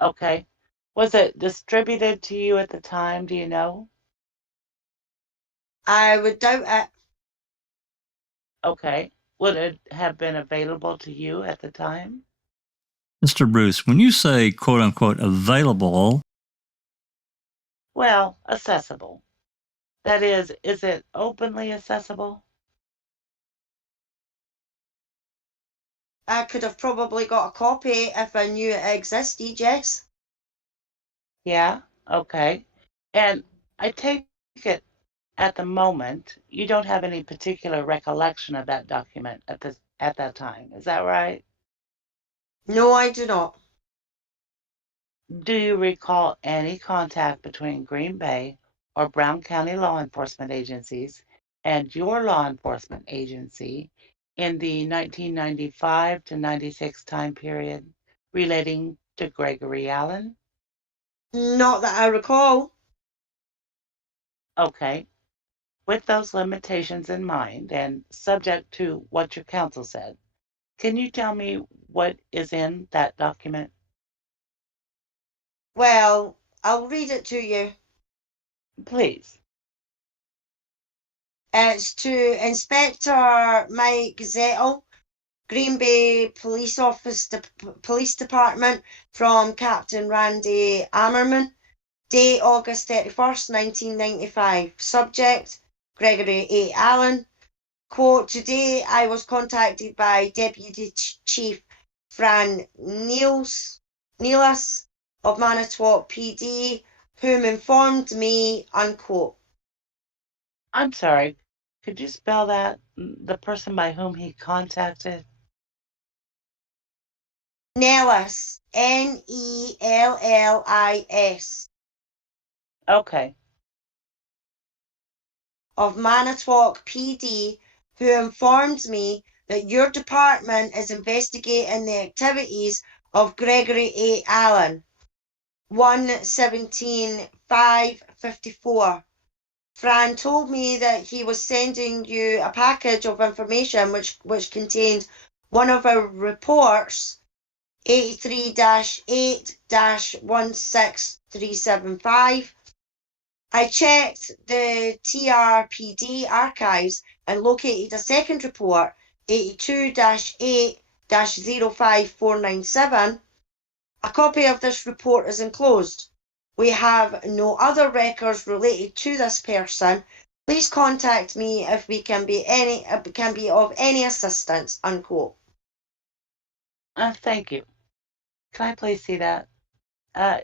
Okay. Was it distributed to you at the time? Do you know? I would doubt it. Okay. Would it have been available to you at the time? Mr. Bruce, when you say quote unquote available, Well, accessible. That is it openly accessible? I could have probably got a copy if I knew it existed, yes. Yeah? Okay. And I take it at the moment, you don't have any particular recollection of that document at that time. Is that right? No, I do not. Do you recall any contact between Green Bay or Brown County law enforcement agencies and your law enforcement agency in the 1995 to 96 time period relating to Gregory Allen? Not that I recall. Okay. With those limitations in mind and subject to what your counsel said, can you tell me what is in that document? Well, I'll read it to you. Please. It's to Inspector Mike Zettel, Green Bay Police Department, from Captain Randy Ammerman. Date August 31st, 1995. Subject Gregory A. Allen. Quote, today I was contacted by Deputy Chief Fran Neelas of Manitowoc PD, whom informed me, unquote. I'm sorry. Could you spell that? The person by whom he contacted? Nellis, Nellis, Okay. of Manitowoc PD, who informed me that your department is investigating the activities of Gregory A. Allen, 117-554. Fran told me that he was sending you a package of information which contained one of our reports, 83-8-16375. I checked the TRPD archives and located a second report, 82-8-05497. A copy of this report is enclosed. We have no other records related to this person. Please contact me if we can be of any assistance, unquote. Thank you. Can I please see that?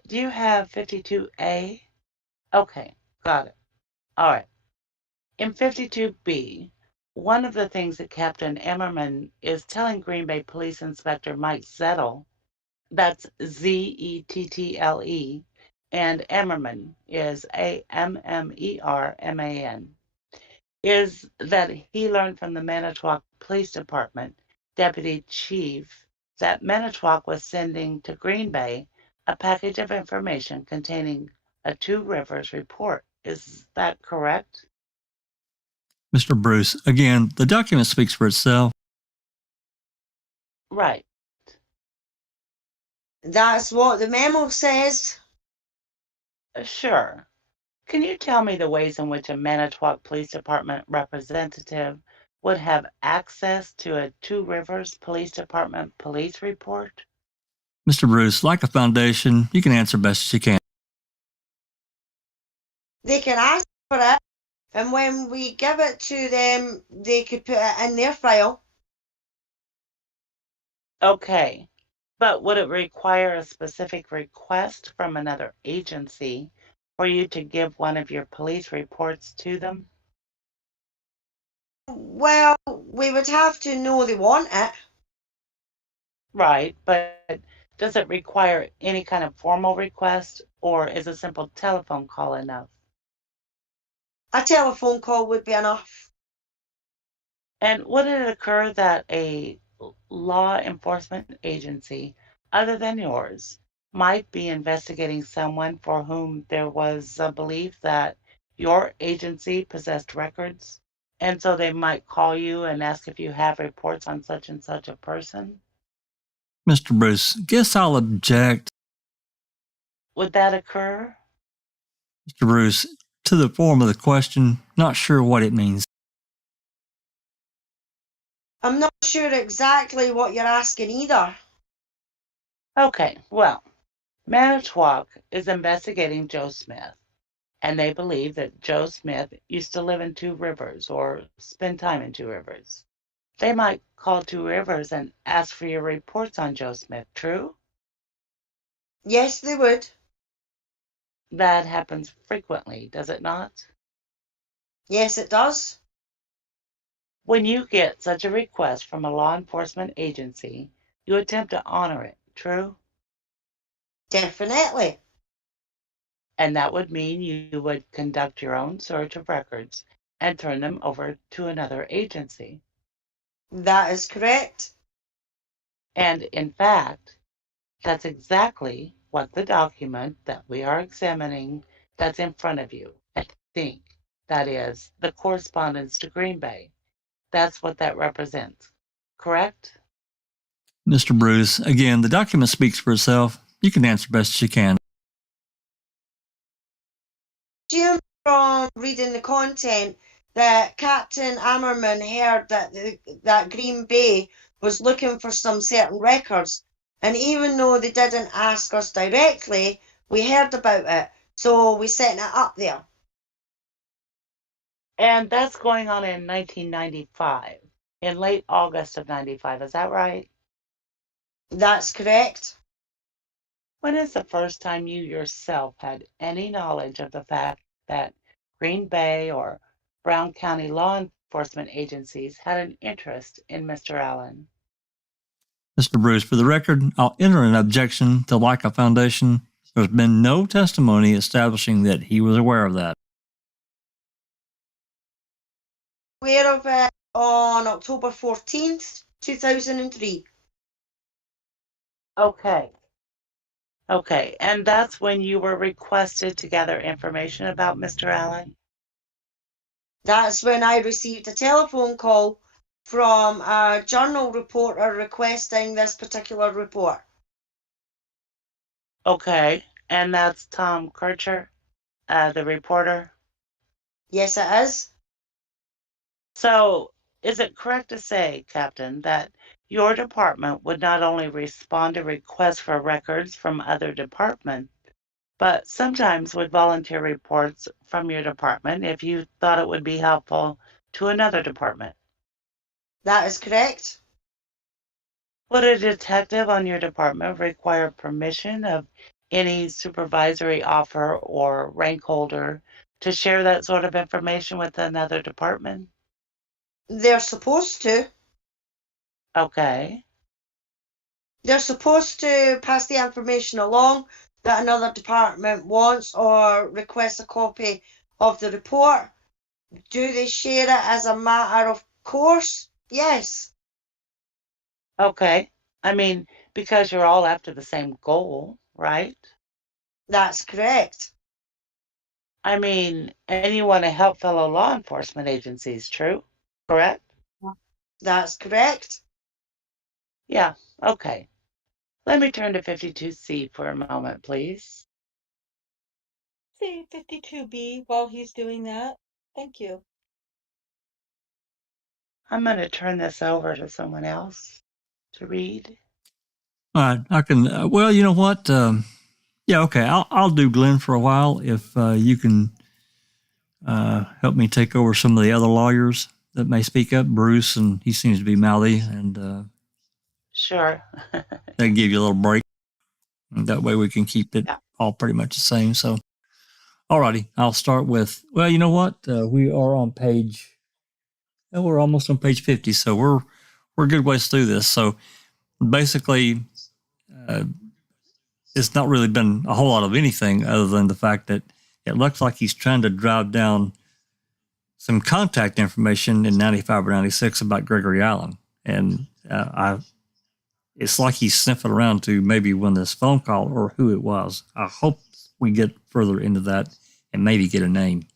Do you have 52A? Okay, got it. All right. In 52B, one of the things that Captain Emmerman is telling Green Bay Police Inspector Mike Zettel, that's Zettle, and Emmerman is Ammerman, is that he learned from the Manitowoc Police Department Deputy Chief that Manitowoc was sending to Green Bay a package of information containing a Two Rivers report. Is that correct? Mr. Bruce, again, the document speaks for itself. Right. That's what the memo says. Sure. Can you tell me the ways in which a Manitowoc Police Department representative would have access to a Two Rivers Police Department police report? Mr. Bruce, like a foundation, you can answer best as you can. They can ask for it, and when we give it to them, they could put it in their file. Okay, but would it require a specific request from another agency for you to give one of your police reports to them? Well, we would have to know they want it. Right, but does it require any kind of formal request or is a simple telephone call enough? A telephone call would be enough. And would it occur that a law enforcement agency other than yours might be investigating someone for whom there was a belief that your agency possessed records? And so they might call you and ask if you have reports on such and such a person? Mr. Bruce, guess I'll object. Would that occur? Mr. Bruce, to the form of the question, not sure what it means. I'm not sure exactly what you're asking either. Okay, well, Manitowoc is investigating Joe Smith, and they believe that Joe Smith used to live in Two Rivers or spend time in Two Rivers. They might call Two Rivers and ask for your reports on Joe Smith, true? Yes, they would. That happens frequently, does it not? Yes, it does. When you get such a request from a law enforcement agency, you attempt to honor it, true? Definitely. And that would mean you would conduct your own search of records and turn them over to another agency. That is correct. And in fact, that's exactly what the document that we are examining that's in front of you, I think, that is the correspondence to Green Bay. That's what that represents, correct? Mr. Bruce, again, the document speaks for itself. You can answer best as you can. Assume from reading the content that Captain Ammerman heard that Green Bay was looking for some certain records, and even though they didn't ask us directly, we heard about it, so we sent it up there. And that's going on in 1995, in late August of 95, is that right? That's correct. When is the first time you yourself had any knowledge of the fact that Green Bay or Brown County law enforcement agencies had an interest in Mr. Allen? Mr. Bruce, for the record, I'll enter an objection to Leica Foundation. There's been no testimony establishing that he was aware of that. Aware of it on October 14th, 2003. Okay, and that's when you were requested to gather information about Mr. Allen? That's when I received a telephone call from a journal reporter requesting this particular report. Okay, and that's Tom Kircher, the reporter? Yes, it is. So, is it correct to say, Captain, that your department would not only respond to requests for records from other departments, but sometimes would volunteer reports from your department if you thought it would be helpful to another department? That is correct. Would a detective on your department require permission of any supervisory officer or rank holder to share that sort of information with another department? They're supposed to. Okay. They're supposed to pass the information along that another department wants or requests a copy of the report. Do they share it as a matter of course? Yes. Okay. I mean, because you're all after the same goal, right? That's correct. I mean, and you want to help fellow law enforcement agencies, true? Correct? That's correct. Yeah, okay. Let me turn to 52C for a moment, please. See 52B while he's doing that. Thank you. I'm going to turn this over to someone else to read. All right, I can. Well, you know what? Yeah, okay. I'll do Glenn for a while if you can help me take over some of the other lawyers that may speak up. Bruce, and he seems to be mouthy, and Sure. that can give you a little break. And that way we can keep it Yeah. all pretty much the same. So, all righty. I'll start with. Well, you know what? We are on page. Well, we're almost on page 50, so we're a good ways through this. So basically, it's not really been a whole lot of anything other than the fact that it looks like he's trying to drive down some contact information in 95 or 96 about Gregory Allen. And it's like he's sniffing around to maybe win this phone call or who it was. I hope we get further into that and maybe get a name.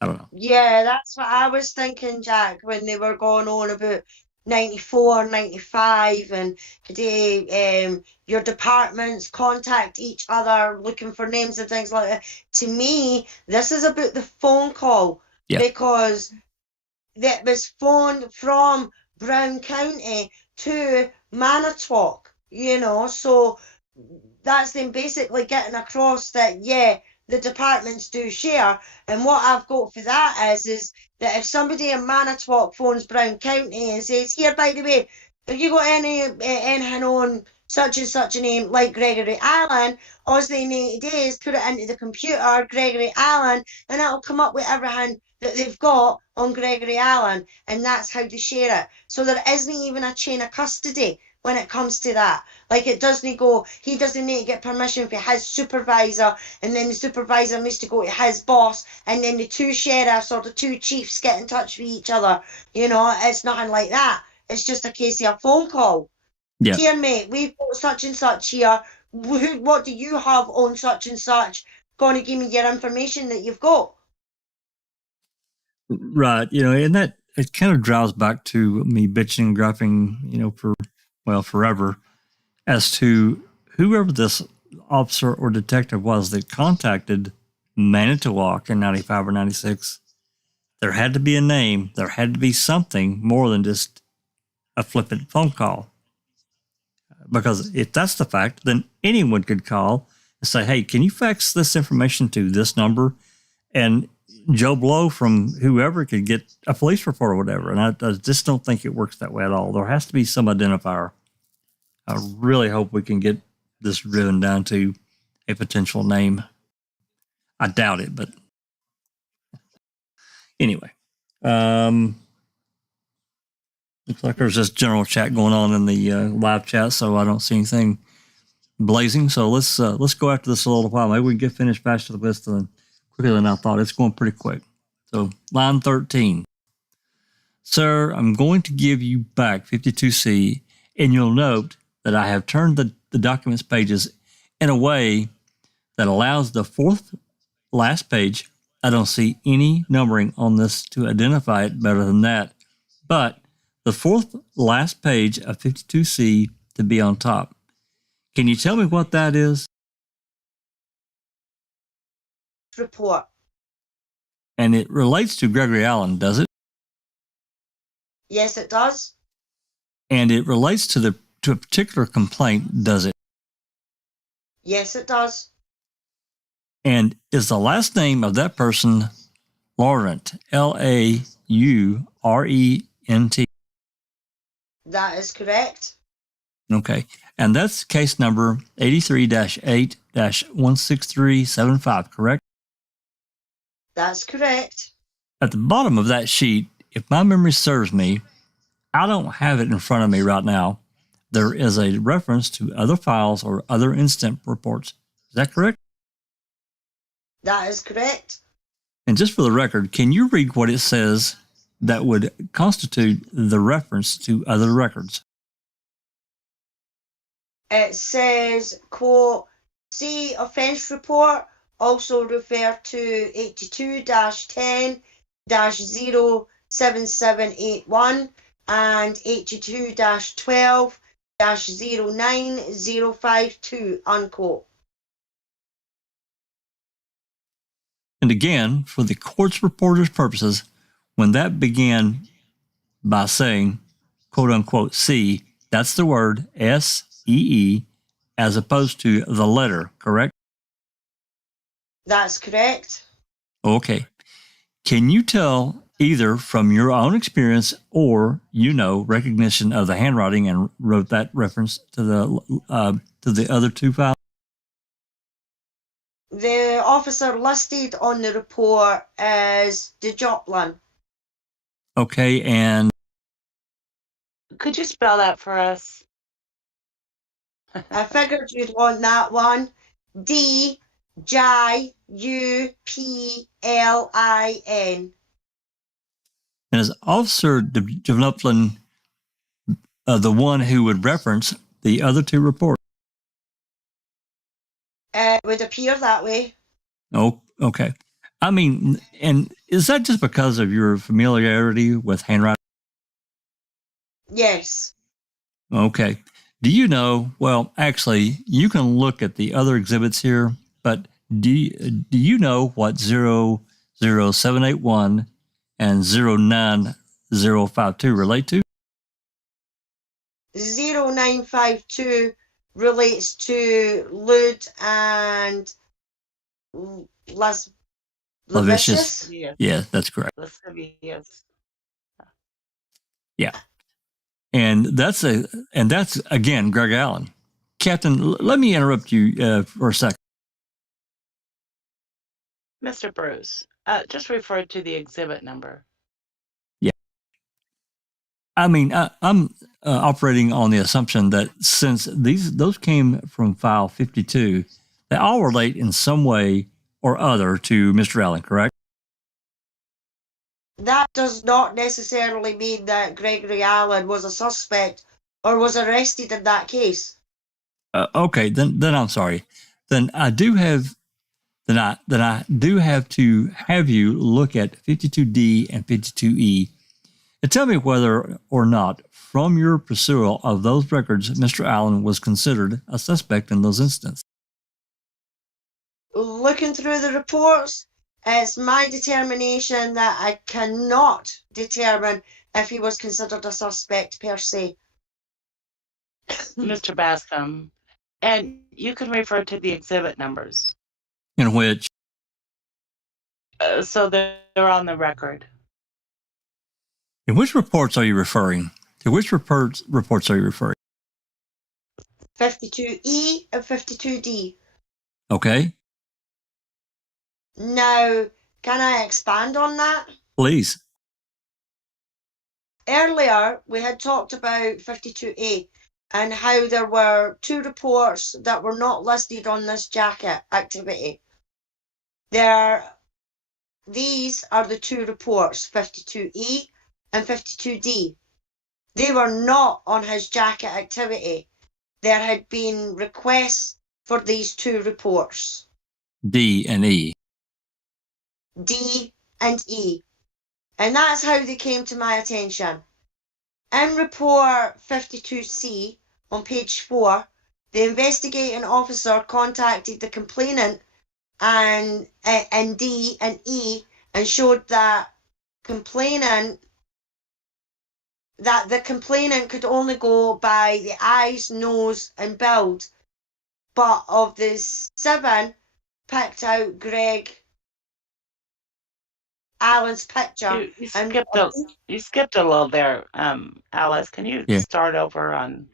I don't know. Yeah, that's what I was thinking, Jack, when they were going on about 94, 95, and today your departments contact each other looking for names and things like that. To me, this is about the phone call because that was phoned from Brown County to Manitowoc, so that's them basically getting across that, the departments do share. And what I've got for that is that if somebody in Manitowoc phones Brown County and says, here, by the way, have you got anything on such and such a name like Gregory Allen, all they need to do is put it into the computer, Gregory Allen, and it'll come up with everything that they've got on Gregory Allen, and that's how they share it. So there isn't even a chain of custody when it comes to that. Like, it doesn't go, he doesn't need to get permission from his supervisor, and then the supervisor needs to go to his boss, and then the two sheriffs or the two chiefs get in touch with each other. It's nothing like that. It's just a case of a phone call. Yeah. Here, mate, we've got such and such here. What do you have on such and such? Going to give me your information that you've got. Right. And that it kind of drives back to me bitching and griping, forever as to whoever this officer or detective was that contacted Manitowoc in 95 or 96. There had to be a name. There had to be something more than just a flippant phone call. Because if that's the fact, then anyone could call and say, hey, can you fax this information to this number? And Joe Blow from whoever could get a police report or whatever. And I just don't think it works that way at all. There has to be some identifier. I really hope we can get this driven down to a potential name. I doubt it, but anyway. Looks like there's just general chat going on in the live chat, so I don't see anything blazing. So let's go after this a little while. Maybe we can get finished faster than quicker than I thought. It's going pretty quick. So line 13. Sir, I'm going to give you back 52C, and you'll note that I have turned the documents pages in a way that allows the fourth last page. I don't see any numbering on this to identify it better than that. But the fourth last page of 52C to be on top. Can you tell me what that is? Report. And it relates to Gregory Allen, does it? Yes, it does. And it relates to a particular complaint, does it? Yes, it does. And is the last name of that person Laurent? Laurent? That is correct. Okay. And that's case number 83-8-16375, correct? That's correct. At the bottom of that sheet, if my memory serves me, I don't have it in front of me right now. There is a reference to other files or other incident reports. Is that correct? That is correct. And just for the record, can you read what it says that would constitute the reference to other records? It says, quote, see offence report, also refer to 82-10-07781 and 82-12-09052, unquote. And again, for the court's reporter's purposes, when that began by saying, quote unquote, C, that's the word S-E-E as opposed to the letter, correct? That's correct. Okay. Can you tell either from your own experience or, recognition of the handwriting and wrote that reference to the other two files? The officer listed on the report is de Joplin. Okay, and Could you spell that for us? I figured you'd want that one. D-J-U-P-L-I-N. And is Officer Development the one who would reference the other two reports? It would appear that way. Oh, okay. I mean, and is that just because of your familiarity with handwriting? Yes. Okay. Do you know? Well, actually, you can look at the other exhibits here, but do you know what 00781 and 09052 relate to? 0952 relates to lewd and lascivious. Yes. Yeah, that's correct. Lascivious. Yeah. And that's again, Greg Allen. Captain, let me interrupt you for a second. Mr. Bruce, just refer to the exhibit number. Yeah. I mean, I'm operating on the assumption that since those came from file 52, they all relate in some way or other to Mr. Allen, correct? That does not necessarily mean that Gregory Allen was a suspect or was arrested in that case. Okay, then I'm sorry. Then I do have to have you look at 52D and 52E and tell me whether or not, from your pursuit of those records, Mr. Allen was considered a suspect in those instances. Looking through the reports, it's my determination that I cannot determine if he was considered a suspect per se. Mr. Bascom, and you can refer to the exhibit numbers. In which? So they're on the record. In which reports are you referring? To which reports are you referring? 52E and 52D. Okay. Now, can I expand on that? Please. Earlier, we had talked about 52A and how there were two reports that were not listed on this jacket activity. These are the two reports, 52E and 52D. They were not on his jacket activity. There had been requests for these two reports. D and E. D and E. And that's how they came to my attention. In report 52C on page 4, the investigating officer contacted the complainant and D and E and showed that the complainant could only go by the eyes, nose and build. But of the 7 picked out Greg Allen's picture. You skipped a little there, Alice. Can you start over on?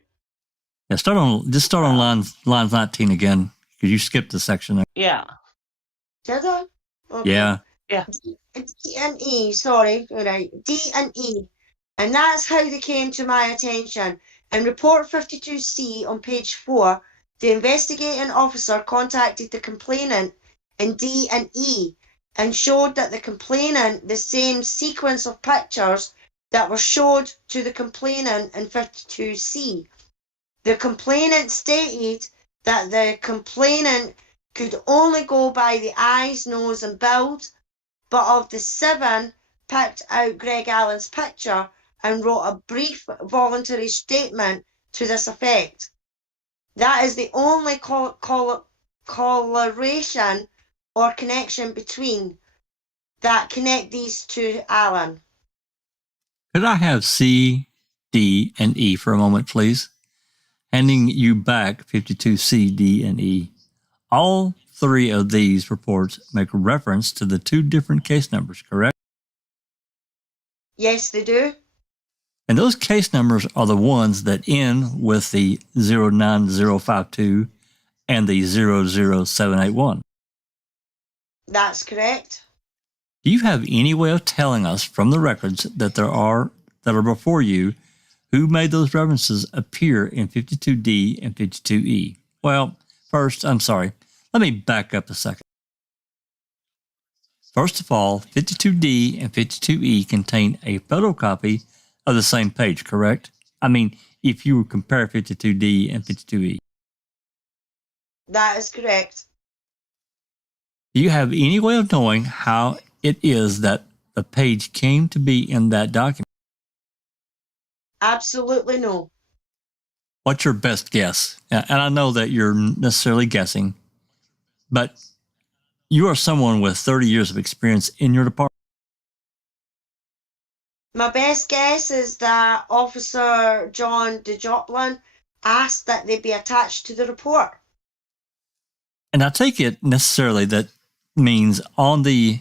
Yeah, start on lines 19 again, because you skipped the section there. Yeah. Did I? Okay. Yeah. Yeah. D and E, sorry, right. D and E. And that's how they came to my attention. In report 52C on page 4, the investigating officer contacted the complainant in D and E and showed that the complainant the same sequence of pictures that were showed to the complainant in 52C. The complainant stated that the complainant could only go by the eyes, nose and build, but of the 7 picked out Greg Allen's picture and wrote a brief voluntary statement to this effect. That is the only correlation or connection between that connect these two Allen. Could I have C, D, and E for a moment, please? Handing you back 52C, D, and E. All 3 of these reports make reference to the 2 different case numbers, correct? Yes, they do. And those case numbers are the ones that end with the 09052 and the 00781. That's correct. Do you have any way of telling us from the records that are before you who made those references appear in 52D and 52E? Well, first, I'm sorry. Let me back up a second. First of all, 52D and 52E contain a photocopy of the same page, correct? I mean, if you compare 52D and 52E. That is correct. Do you have any way of knowing how it is that the page came to be in that document? Absolutely no. What's your best guess? And I know that you're necessarily guessing, but you are someone with 30 years of experience in your department. My best guess is that Officer John DeJoplin asked that they be attached to the report. And I take it necessarily that means on the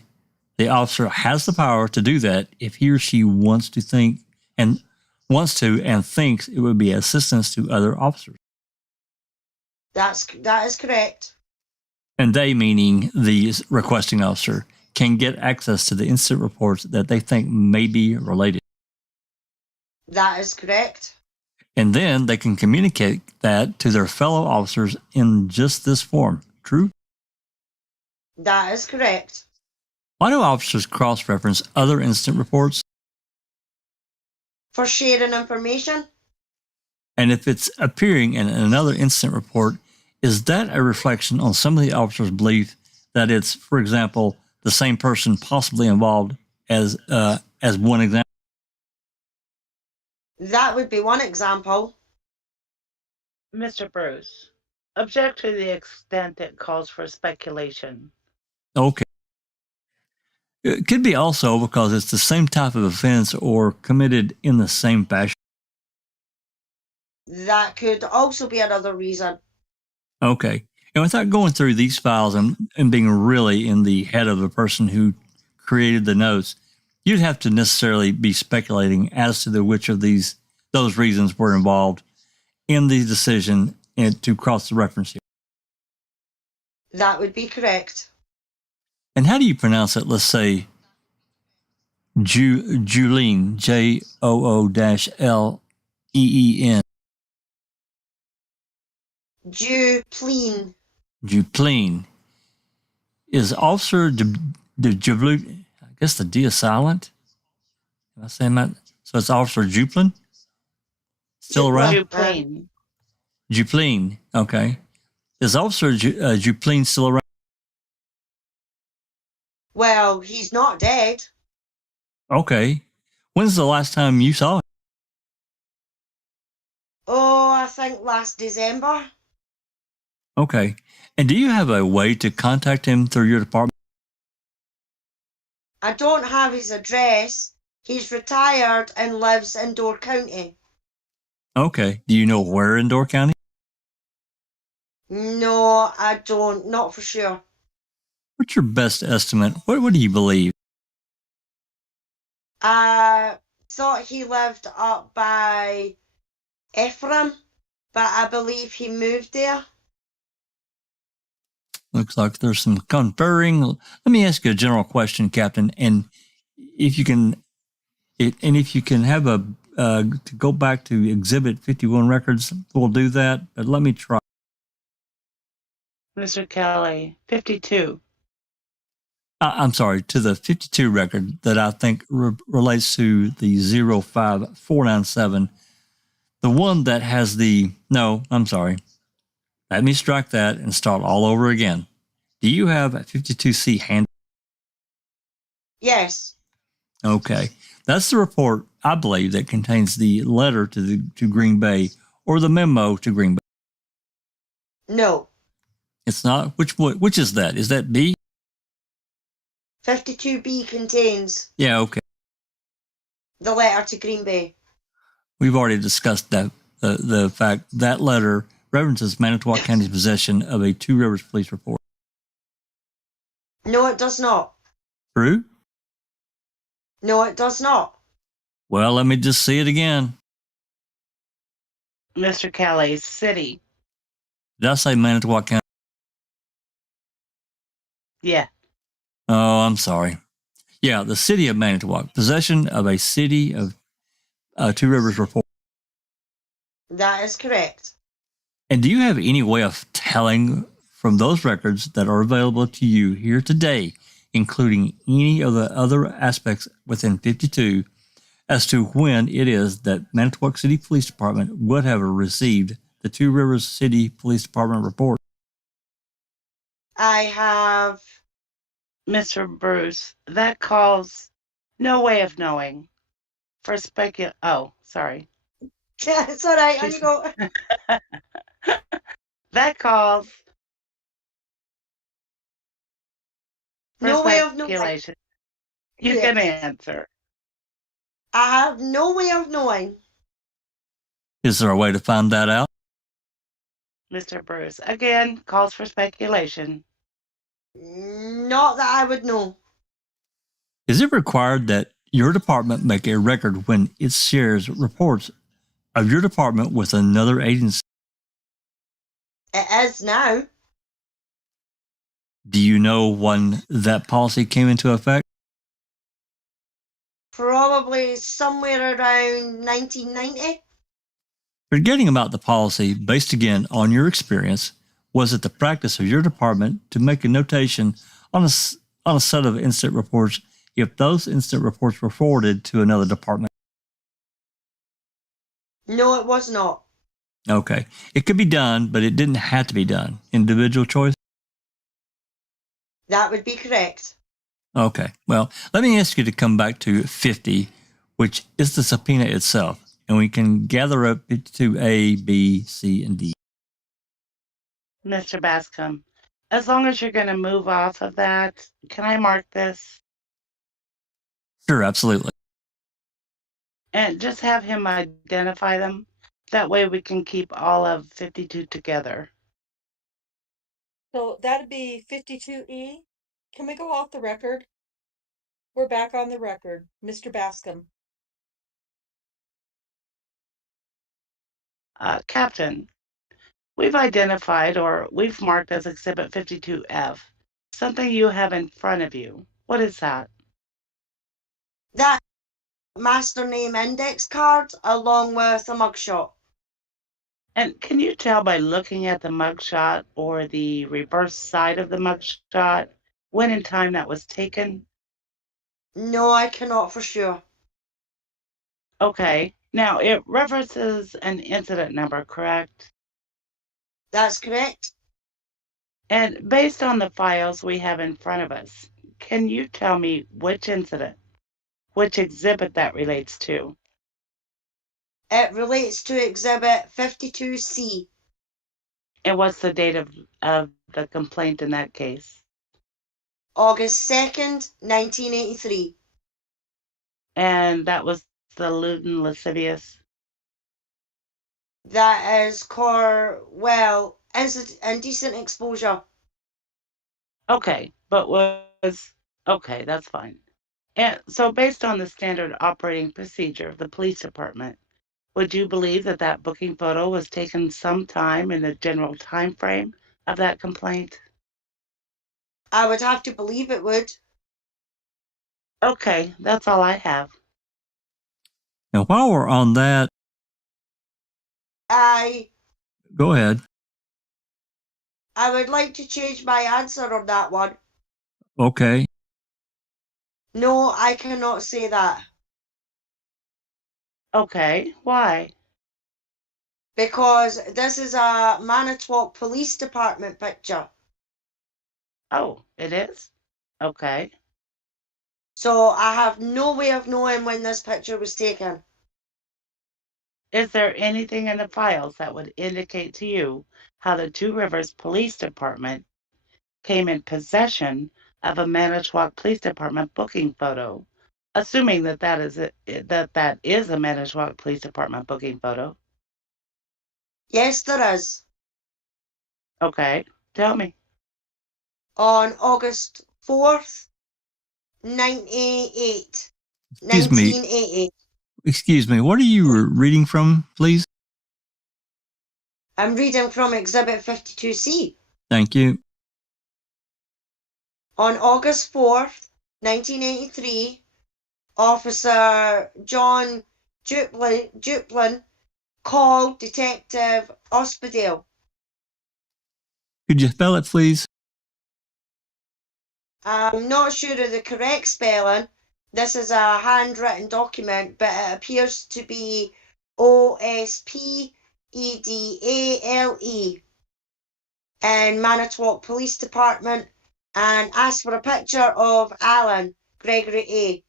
officer has the power to do that if he or she wants to and thinks it would be assistance to other officers. That is correct. And they, meaning the requesting officer, can get access to the incident reports that they think may be related. That is correct. And then they can communicate that to their fellow officers in just this form. True? That is correct. Why do officers cross-reference other incident reports? For sharing information? And if it's appearing in another incident report, is that a reflection on some of the officers' belief that it's, for example, the same person possibly involved as one example? That would be one example. Mr. Bruce, object to the extent it calls for speculation. Okay. It could be also because it's the same type of offense or committed in the same fashion. That could also be another reason. Okay. And without going through these files and being really in the head of the person who created the notes, you'd have to necessarily be speculating as to which of those reasons were involved in the decision to cross the reference here. That would be correct. And how do you pronounce it? Let's say Jooleen, Joooleen. Dupleen. Dupleen. Is Officer Dupleen, I guess the D is silent? Am I saying that? So it's Officer Dupleen? Still around? Dupleen. Dupleen, okay. Is Officer Dupleen still around? Well, he's not dead. Okay. When's the last time you saw him? Oh, I think last December. Okay. And do you have a way to contact him through your department? I don't have his address. He's retired and lives in Door County. Okay. Do you know where in Door County? No, I don't. Not for sure. What's your best estimate? What do you believe? I thought he lived up by Ephraim, but I believe he moved there. Looks like there's some conferring. Let me ask you a general question, Captain, and if you can have to go back to Exhibit 51 records, we'll do that. But let me try. Mr. Kelly, 52. I'm sorry, to the 52 record that I think relates to the 05497, the one that has I'm sorry. Let me strike that and start all over again. Do you have a 52C hand? Yes. Okay. That's the report, I believe, that contains the letter to Green Bay or the memo to Green Bay. No. It's not? Which is that? Is that B? 52B contains Yeah, okay. the letter to Green Bay. We've already discussed that. The fact that letter references Manitowoc County's possession of a Two Rivers police report. No, it does not. True? No, it does not. Well, let me just see it again. Mr. Kelly, city. Did I say Manitowoc County? Yeah. Oh, I'm sorry. Yeah, the city of Manitowoc, possession of a city of Two Rivers report. That is correct. And do you have any way of telling from those records that are available to you here today including any of the other aspects within 52, as to when it is that Manitowoc City Police Department would have received the Two Rivers City Police Department report? I have. Mr. Bruce, that calls no way of knowing. For oh, sorry. Yeah, it's all right. On you go. That calls for No way of knowing. speculation. You Yes. can answer. I have no way of knowing. Is there a way to find that out? Mr. Bruce, again, calls for speculation. Not that I would know. Is it required that your department make a record when it shares reports of your department with another agency? It is now. Do you know when that policy came into effect? Probably somewhere around 1990. Forgetting about the policy, based again on your experience, was it the practice of your department to make a notation on a set of incident reports if those incident reports were forwarded to another department? No, it was not. Okay. It could be done, but it didn't have to be done. Individual choice? That would be correct. Okay. Well, let me ask you to come back to 50, which is the subpoena itself, and we can gather up to A, B, C, and D. Mr. Bascom, as long as you're going to move off of that, can I mark this? Sure, absolutely. And just have him identify them. That way we can keep all of 52 together. So that'd be 52E. Can we go off the record? We're back on the record. Mr. Bascom. Captain, we've identified or we've marked as Exhibit 52F something you have in front of you. What is that? That master name index card along with a mugshot. And can you tell by looking at the mugshot or the reverse side of the mugshot when in time that was taken? No, I cannot for sure. Okay. Now, it references an incident number, correct? That's correct. And based on the files we have in front of us, can you tell me which incident, which exhibit that relates to? It relates to Exhibit 52C. And what's the date of the complaint in that case? August 2nd, 1983. And that was the lewd and lascivious? That is indecent exposure. Okay, but okay, that's fine. And so based on the standard operating procedure of the police department, would you believe that that booking photo was taken sometime in the general time frame of that complaint? I would have to believe it would. Okay, that's all I have. Now, while we're on that, I go ahead. would like to change my answer on that one. Okay. No, I cannot say that. Okay, why? Because this is a Manitowoc Police Department picture. Oh, it is? Okay. So I have no way of knowing when this picture was taken. Is there anything in the files that would indicate to you how the Two Rivers Police Department came in possession of a Manitowoc Police Department booking photo, assuming that that is a Manitowoc Police Department booking photo? Yes, there is. Okay, tell me. On August 4th, 1988. Excuse me. 1988. Excuse me. What are you reading from, please? I'm reading from Exhibit 52C. Thank you. On August 4th, 1983, Officer John Duplin called Detective Ospedale. Could you spell it, please? I'm not sure of the correct spelling. This is a handwritten document, but it appears to be OSPEDALE in Manitowoc Police Department, and asked for a picture of Alan Gregory A.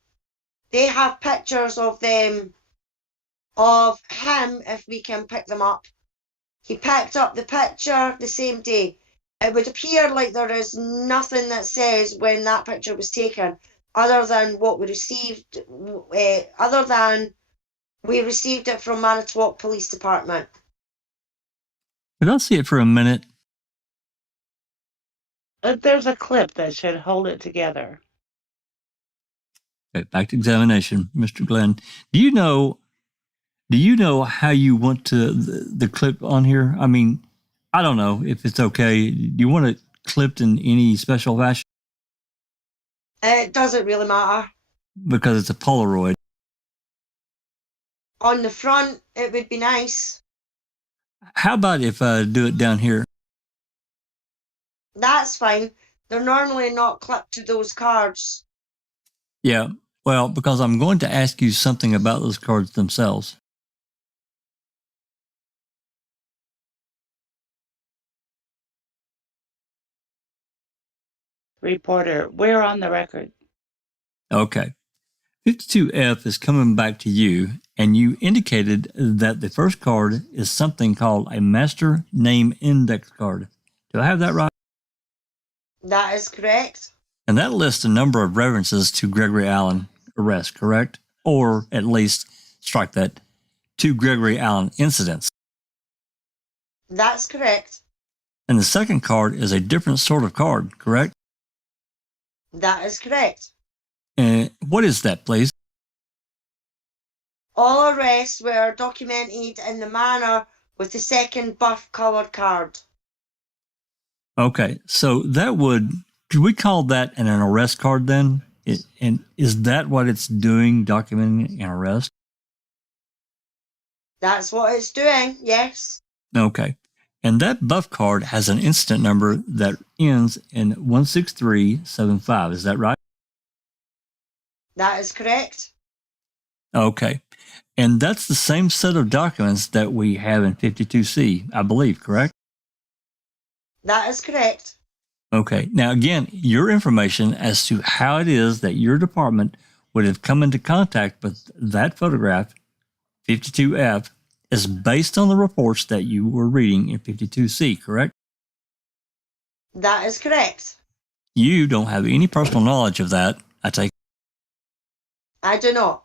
They have pictures of him if we can pick them up. He picked up the picture the same day. It would appear like there is nothing that says when that picture was taken, other than what we received, other than we received it from Manitowoc Police Department. Could I see it for a minute? There's a clip that should hold it together. Okay, back to examination. Mr. Glenn, do you know how you want to the clip on here? I mean, I don't know if it's okay. Do you want it clipped in any special fashion? It doesn't really matter. Because it's a Polaroid. On the front, it would be nice. How about if I do it down here? That's fine. They're normally not clipped to those cards. Yeah, well, because I'm going to ask you something about those cards themselves. Reporter, we're on the record. Okay. 52F is coming back to you, and you indicated that the first card is something called a master name index card. Do I have that right? That is correct. And that lists a number of references to Gregory Allen arrest, correct? Or at least strike that, to Gregory Allen incidents. That's correct. And the second card is a different sort of card, correct? That is correct. And what is that, please? All arrests were documented in the manner with the second buff-coloured card. Okay, so that could we call that an arrest card then? And is that what it's doing, documenting an arrest? That's what it's doing, yes. Okay. And that buff card has an incident number that ends in 16375. Is that right? That is correct. Okay. And that's the same set of documents that we have in 52C, I believe, correct? That is correct. Okay. Now, again, your information as to how it is that your department would have come into contact with that photograph, 52F, is based on the reports that you were reading in 52C, correct? That is correct. You don't have any personal knowledge of that, I take. I do not.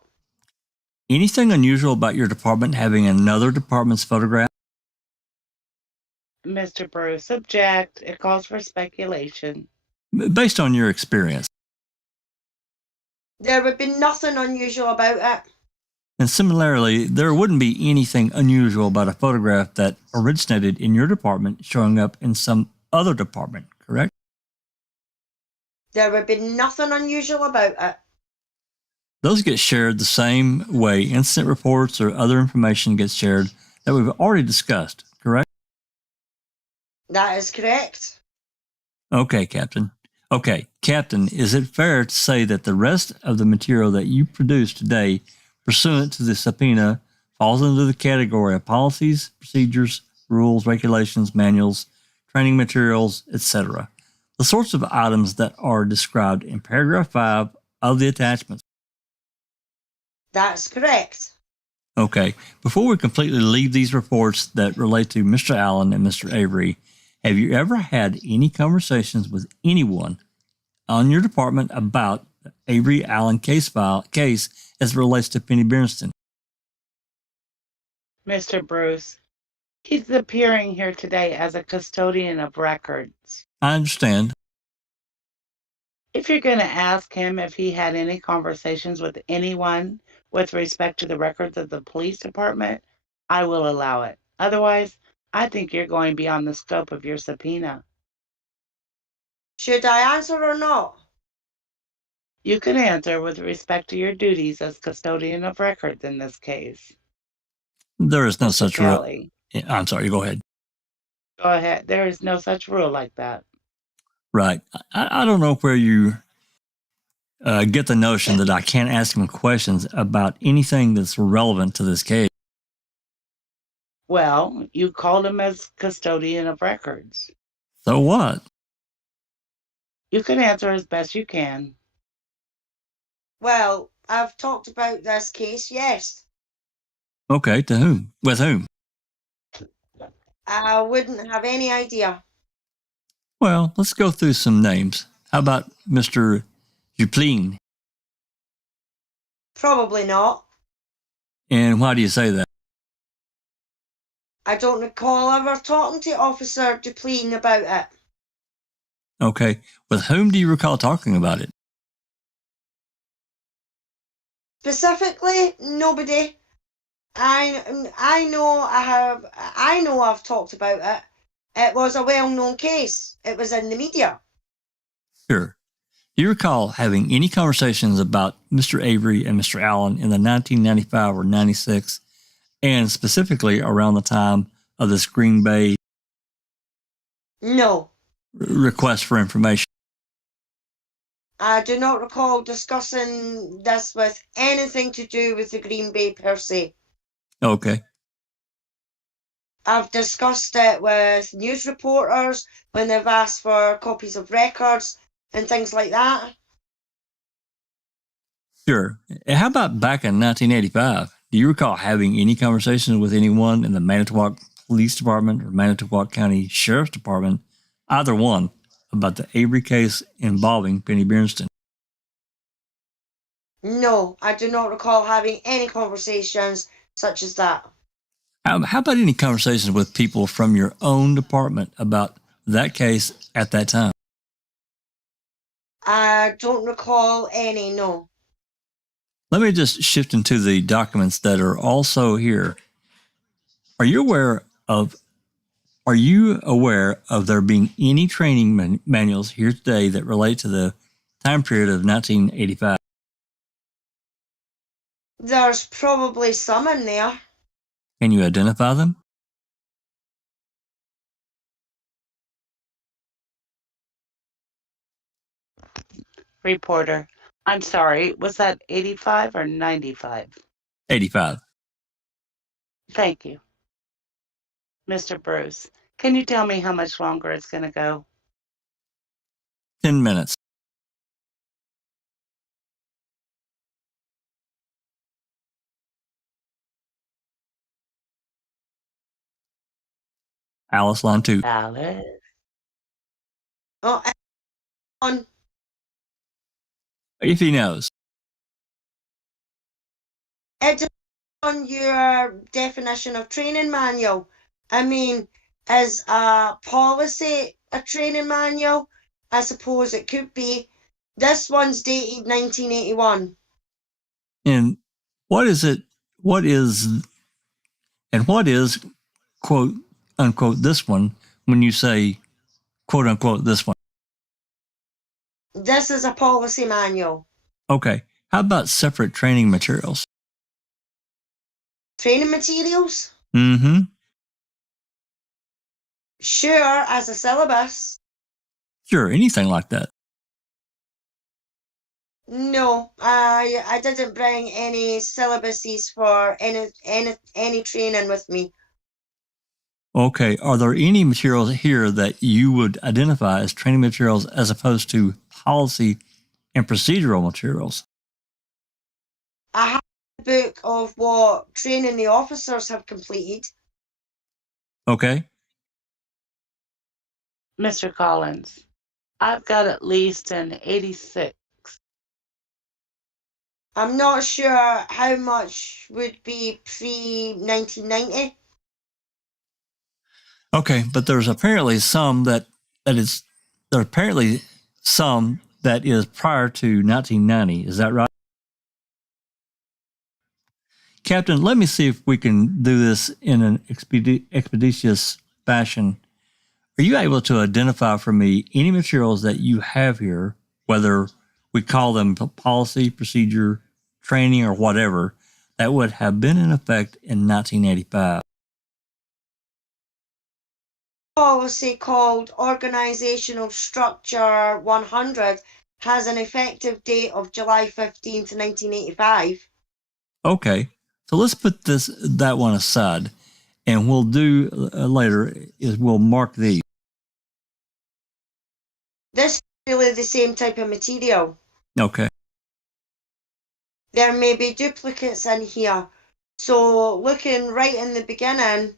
Anything unusual about your department having another department's photograph? Mr. Bruce, object. It calls for speculation. Based on your experience. There would be nothing unusual about it. And similarly, there wouldn't be anything unusual about a photograph that originated in your department showing up in some other department, correct? There would be nothing unusual about it. Those get shared the same way incident reports or other information gets shared that we've already discussed, correct? That is correct. Okay, Captain. Okay, Captain, is it fair to say that the rest of the material that you produced today pursuant to the subpoena falls into the category of policies, procedures, rules, regulations, manuals, training materials, etc.? The sorts of items that are described in paragraph 5 of the attachments. That's correct. Okay, before we completely leave these reports that relate to Mr. Allen and Mr. Avery, have you ever had any conversations with anyone on your department about the Avery Allen case as it relates to Penny Berenstain? Mr. Bruce, he's appearing here today as a custodian of records. I understand. If you're going to ask him if he had any conversations with anyone with respect to the records of the police department, I will allow it. Otherwise, I think you're going beyond the scope of your subpoena. Should I answer or not? You can answer with respect to your duties as custodian of records in this case. There is no such rule. Kelly, I'm sorry, go ahead. go ahead. There is no such rule like that. Right. I don't know where you get the notion that I can't ask him questions about anything that's relevant to this case. Well, you called him as custodian of records. So what? You can answer as best you can. Well, I've talked about this case, yes. Okay, to whom? With whom? I wouldn't have any idea. Well, let's go through some names. How about Mr. Duplain? Probably not. And why do you say that? I don't recall ever talking to Officer Duplain about it. Okay, with whom do you recall talking about it? Specifically, nobody. I know I've talked about it. It was a well-known case. It was in the media. Sure. Do you recall having any conversations about Mr. Avery and Mr. Allen in the 1995 or 96, and specifically around the time of this Green Bay No, request for information? I do not recall discussing this with anything to do with the Green Bay per se. Okay. I've discussed it with news reporters when they've asked for copies of records and things like that. Sure. How about back in 1985? Do you recall having any conversations with anyone in the Manitowoc Police Department or Manitowoc County Sheriff's Department, either one, about the Avery case involving Penny Bernstein? No, I do not recall having any conversations such as that. How about any conversations with people from your own department about that case at that time? I don't recall any, no. Let me just shift into the documents that are also here. Are you aware of there being any training manuals here today that relate to the time period of 1985? There's probably some in there. Can you identify them? Reporter, I'm sorry, was that 85 or 95? 85. Thank you. Mr. Bruce, can you tell me how much longer it's going to go? 10 minutes. Alice, line 2. Alice? Oh, on If he knows. it depends on your definition of training manual. I mean, is a policy a training manual? I suppose it could be. This one's dated 1981. And what is, quote unquote, this one when you say, quote unquote, this one? This is a policy manual. Okay. How about separate training materials? Training materials? Mm-hmm. Sure, as a syllabus. Sure, anything like that. No, I didn't bring any syllabuses for any training with me. Okay. Are there any materials here that you would identify as training materials as opposed to policy and procedural materials? I have a book of what training the officers have completed. Okay. Mr. Collins, I've got at least an 86. I'm not sure how much would be pre-1990. Okay, but there's apparently some that is prior to 1990. Is that right? Captain, let me see if we can do this in an expeditious fashion. Are you able to identify for me any materials that you have here, whether we call them policy, procedure, training, or whatever, that would have been in effect in 1985? policy called Organizational Structure 100 has an effective date of July 15th, 1985. Okay, so let's put that one aside, and we'll do later is we'll mark these. This is really the same type of material. Okay. There may be duplicates in here. So looking right in the beginning,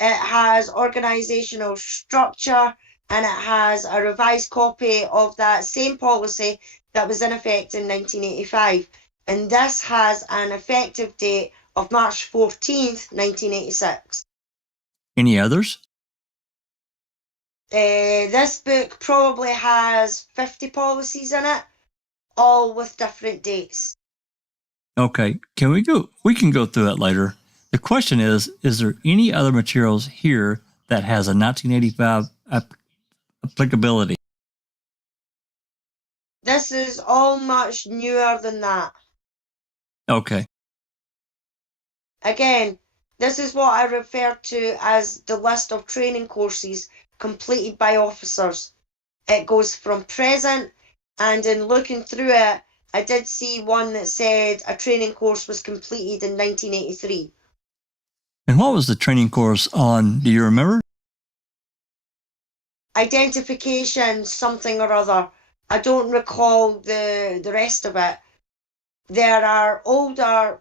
it has organizational structure and it has a revised copy of that same policy that was in effect in 1985. And this has an effective date of March 14th, 1986. Any others? This book probably has 50 policies in it, all with different dates. Okay, we can go through that later. The question is there any other materials here that has a 1985 applicability? This is all much newer than that. Okay. Again, this is what I refer to as the list of training courses completed by officers. It goes from present, and in looking through it, I did see one that said a training course was completed in 1983. And what was the training course on? Do you remember? Identification, something or other. I don't recall the rest of it. There are older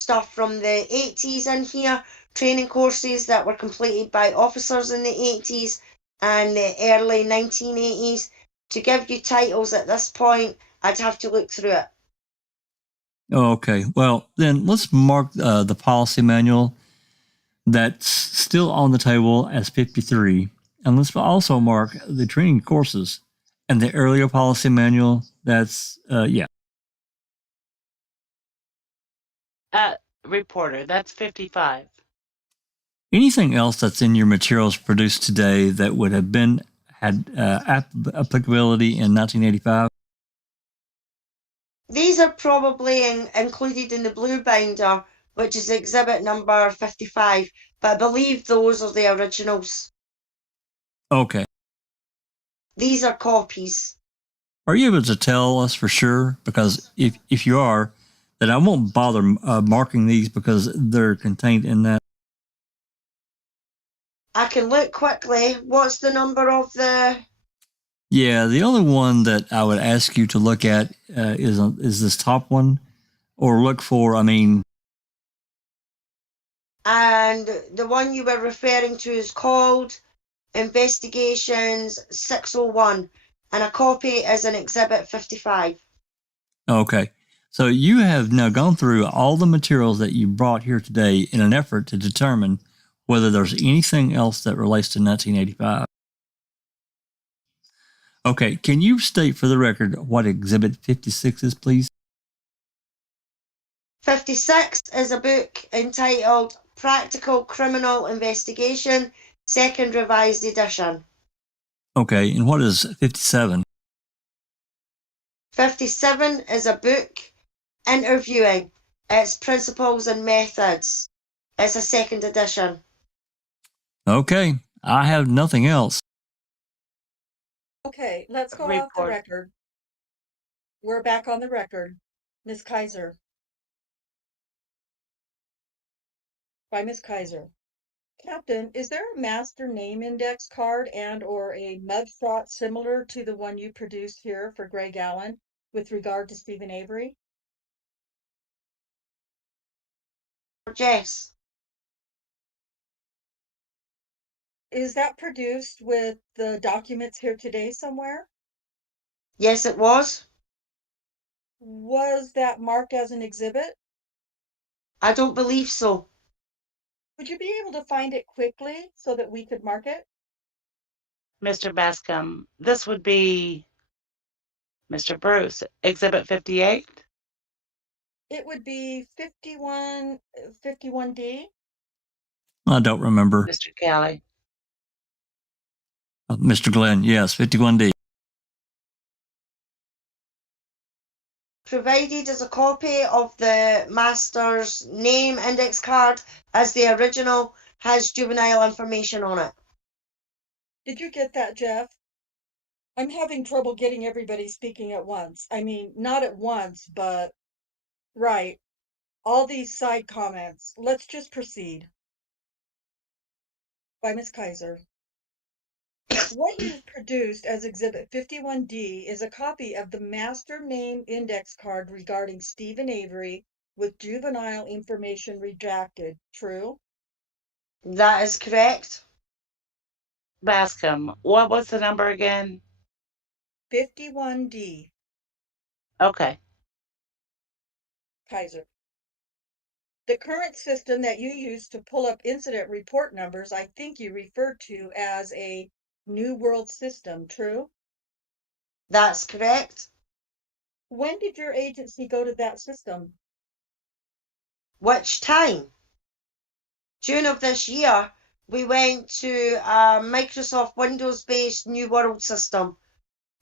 stuff from the 80s in here, training courses that were completed by officers in the 80s and the early 1980s. To give you titles at this point, I'd have to look through it. Okay, well, then let's mark the policy manual that's still on the table as 53. And let's also mark the training courses and the earlier policy manual. That's, yeah. Reporter, that's 55. Anything else that's in your materials produced today that would have had applicability in 1985? These are probably included in the blue binder, which is exhibit number 55, but I believe those are the originals. Okay. These are copies. Are you able to tell us for sure? Because if you are, then I won't bother marking these because they're contained in that. I can look quickly. What's the number of the... Yeah, the only one that I would ask you to look at is this top one, or look for, And the one you were referring to is called Investigations 601, and a copy is in Exhibit 55. Okay. So you have now gone through all the materials that you brought here today in an effort to determine whether there's anything else that relates to 1985. Okay, can you state for the record what Exhibit 56 is, please? 56 is a book entitled Practical Criminal Investigation, Second Revised Edition. Okay, and what is 57? 57 is a book interviewing its principles and methods. It's a second edition. Okay, I have nothing else. Okay, let's go off the record. We're back on the record. Ms. Kaiser. By Ms. Kaiser. Captain, is there a master name index card and or a mugshot similar to the one you produced here for Greg Allen with regard to Stephen Avery? Yes. Is that produced with the documents here today somewhere? Yes, it was. Was that marked as an exhibit? I don't believe so. Would you be able to find it quickly so that we could mark it? Mr. Bascom, this would be Mr. Bruce, Exhibit 58? It would be 51D. I don't remember. Mr. Kelly. Mr. Glenn, yes, 51D. Provided as a copy of the master's name index card as the original has juvenile information on it. Did you get that, Jeff? I'm having trouble getting everybody speaking at once. I mean, not at once, but right. All these side comments. Let's just proceed. By Ms. Kaiser. What you've produced as Exhibit 51D is a copy of the master name index card regarding Stephen Avery with juvenile information redacted. True? That is correct. Bascom, what was the number again? 51D. Okay. Kaiser. The current system that you use to pull up incident report numbers, I think you referred to as a New World system, true? That's correct. When did your agency go to that system? Which time? June of this year, we went to a Microsoft Windows-based New World system.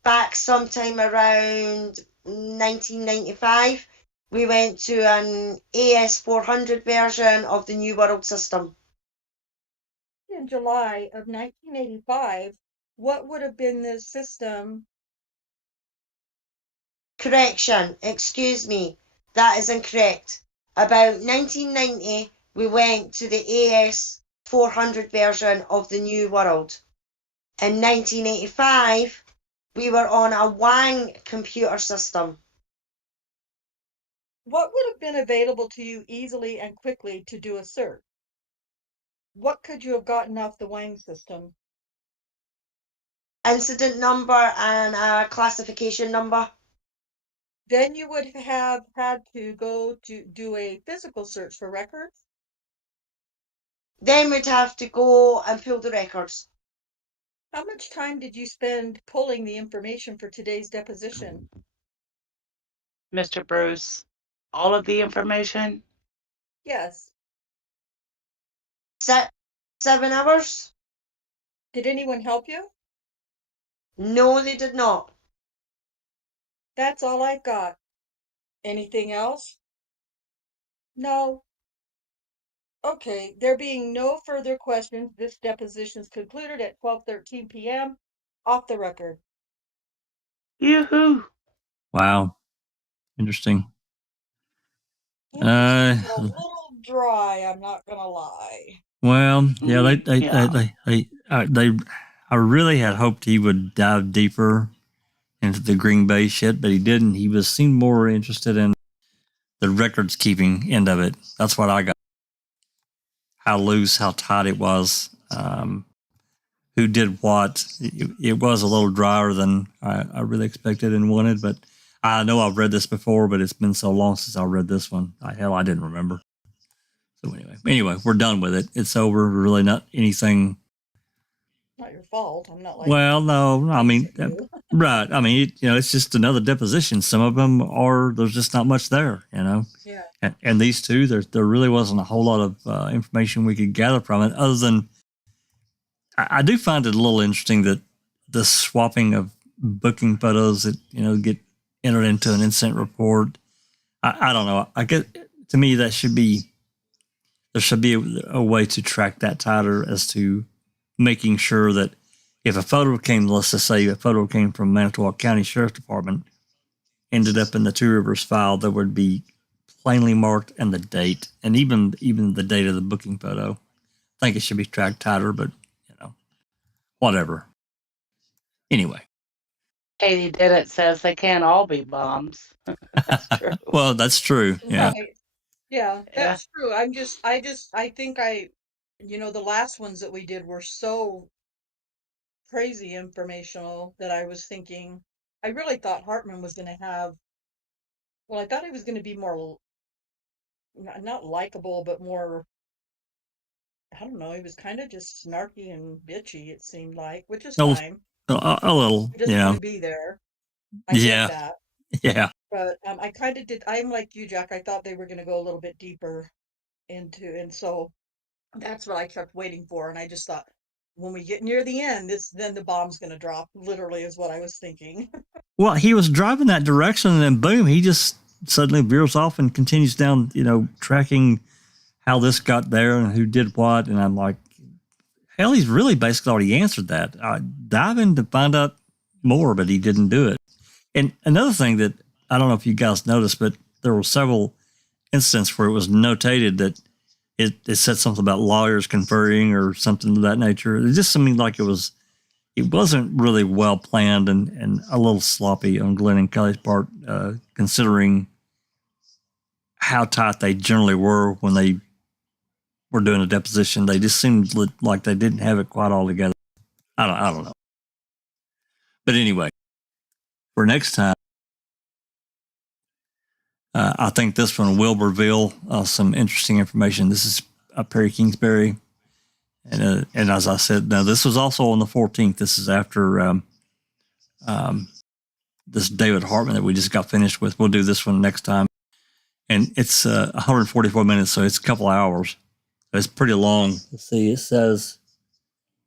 Back sometime around 1995, we went to an AS400 version of the New World system. In July of 1985, what would have been the system? Correction, excuse me, that is incorrect. About 1990, we went to the AS400 version of the New World. In 1985, we were on a Wang computer system. What would have been available to you easily and quickly to do a search? What could you have gotten off the Wang system? Incident number and a classification number. Then you would have had to go to do a physical search for records. Then we'd have to go and pull the records. How much time did you spend pulling the information for today's deposition? Mr. Bruce, all of the information? Yes. 7 hours? Did anyone help you? No, they did not. That's all I've got. Anything else? No. Okay, there being no further questions, this deposition is concluded at 12:13 p.m. Off the record. Yoo-hoo. Wow. Interesting. A little dry, I'm not gonna lie. Well, yeah, Yeah. I really had hoped he would dive deeper into the Green Bay shit, but he didn't. He seemed more interested in the records keeping end of it. That's what I got. How loose, how tight it was, who did what. It was a little drier than I really expected and wanted, but I know I've read this before, but it's been so long since I read this one. Hell, I didn't remember. So anyway, we're done with it. It's over. Really not anything. Not your fault. I'm not like. Well, no, I mean, right. I mean, it's just another deposition. Some of them there's just not much there, Yeah. And these two, there really wasn't a whole lot of information we could gather from it, other than I do find it a little interesting that the swapping of booking photos that get entered into an incident report. I don't know. I get, to me, there should be a way to track that tighter as to making sure that if a photo came, let's just say a photo came from Manitowoc County Sheriff's Department, ended up in the Two Rivers file, that would be plainly marked and the date, and even the date of the booking photo. I think it should be tracked tighter, but whatever. Anyway. Katie did it says they can't all be bombs. That's true. Well, that's true. Yeah. Right. Yeah, that's true. I think the last ones that we did were so crazy informational that I was thinking, I really thought Hartman was going to have, I thought he was going to be more, not likable, but more, I don't know, he was kind of just snarky and bitchy, it seemed like, which is fine. A little, He doesn't want to be there. I get that. Yeah. But I kind of did. I'm like you, Jack. I thought they were going to go a little bit deeper into, and so that's what I kept waiting for. And I just thought, when we get near the end, then the bomb's going to drop. Literally, is what I was thinking. Well, he was driving that direction, and then boom, he just suddenly veers off and continues down. Tracking how this got there and who did what. And I'm like, hell, he's really basically already answered that. Dive in to find out more, but he didn't do it. And another thing that I don't know if you guys noticed, but there were several instances where it was notated that it said something about lawyers conferring or something of that nature. It just seemed like it wasn't really well planned and a little sloppy on Glenn and Kelly's part, considering how tight they generally were when they were doing a deposition. They just seemed like they didn't have it quite all together. I don't know. But anyway, for next time, I think this one will reveal some interesting information. This is Perry Kingsbury. And as I said, now this was also on the 14th. This is after this David Hartman that we just got finished with. We'll do this one next time. And it's 144 minutes, so it's a couple hours. It's pretty long. Let's see, it says,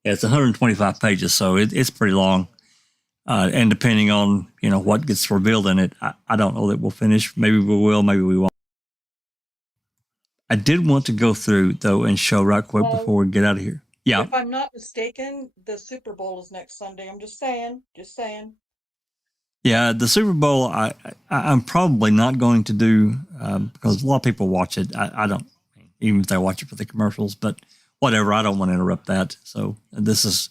yeah, it's 125 pages, so it's pretty long. And depending on, what gets revealed in it, I don't know that we'll finish. Maybe we will, maybe we won't. I did want to go through, though, and show right quick before we get out of here. Yeah. If I'm not mistaken, the Super Bowl is next Sunday. I'm just saying. Yeah, the Super Bowl, I'm probably not going to do, because a lot of people watch it. I don't, even if they watch it for the commercials, but whatever, I don't want to interrupt that. So this is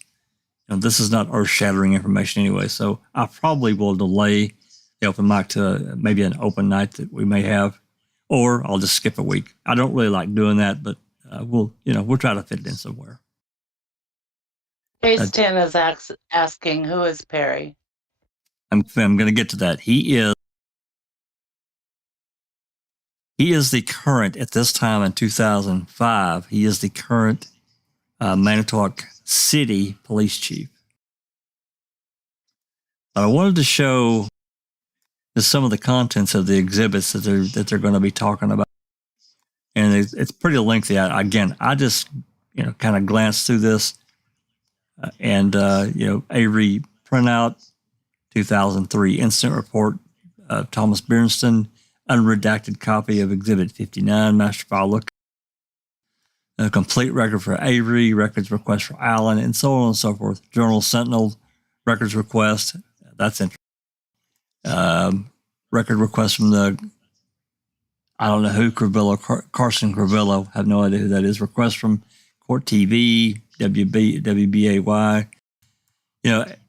not earth-shattering information anyway. So I probably will delay the open mic to maybe an open night that we may have, or I'll just skip a week. I don't really like doing that, but we'll try to fit it in somewhere. Case 10 is asking, who is Perry? I'm going to get to that. He is the current, at this time in 2005, he is the current Manitowoc City Police Chief. But I wanted to show just some of the contents of the exhibits that they're going to be talking about. And it's pretty lengthy. I just, kind of glanced through this and Avery printout, 2003 incident report of Thomas Biernston, unredacted copy of Exhibit 59, master file look, a complete record for Avery, records request for Allen, and so on and so forth. Journal Sentinel, records request, that's interesting. Record request from I don't know who, Carson Crivello, have no idea who that is. Request from Court TV, WBAY,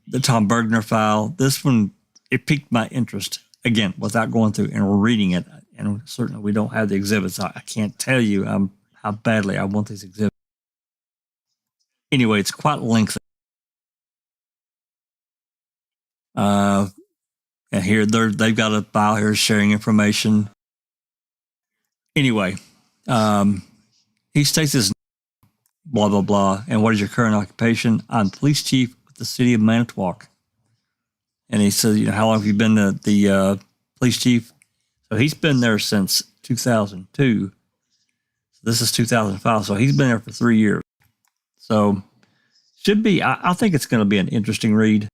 the Tom Bergner file. This one, it piqued my interest, again, without going through and reading it. And certainly we don't have the exhibits. I can't tell you how badly I want these exhibits. Anyway, it's quite lengthy. And here, they've got a file here sharing information. Anyway, he states his blah, blah, blah. And what is your current occupation? I'm police chief with the city of Manitowoc. And he says, how long have you been the police chief? So he's been there since 2002. So this is 2005. So he's been there for 3 years. So should be, I think it's going to be an interesting read.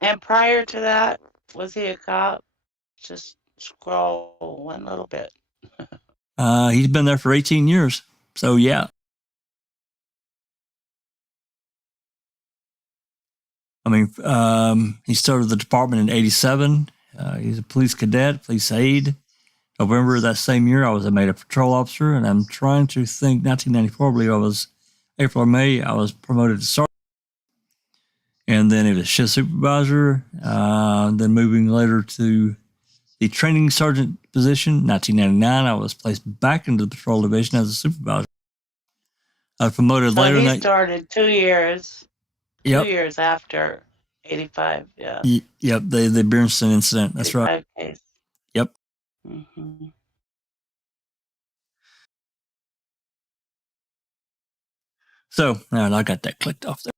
And prior to that, was he a cop? Just scroll one little bit. He's been there for 18 years. So yeah. I mean, he started the department in 87. He's a police cadet, police aide. November of that same year, I was made a patrol officer, and I'm trying to think, 1994, I believe I was, April or May, I was promoted to sergeant. And then he was shift supervisor, then moving later to the training sergeant position. 1999, I was placed back into the patrol division as a supervisor. I was promoted So later. He started 2 years. Yep. 2 years after 85, yeah. Yep, the Biernston incident. That's right. Case. Yep. Mm-hmm. So, and I got that clicked off there.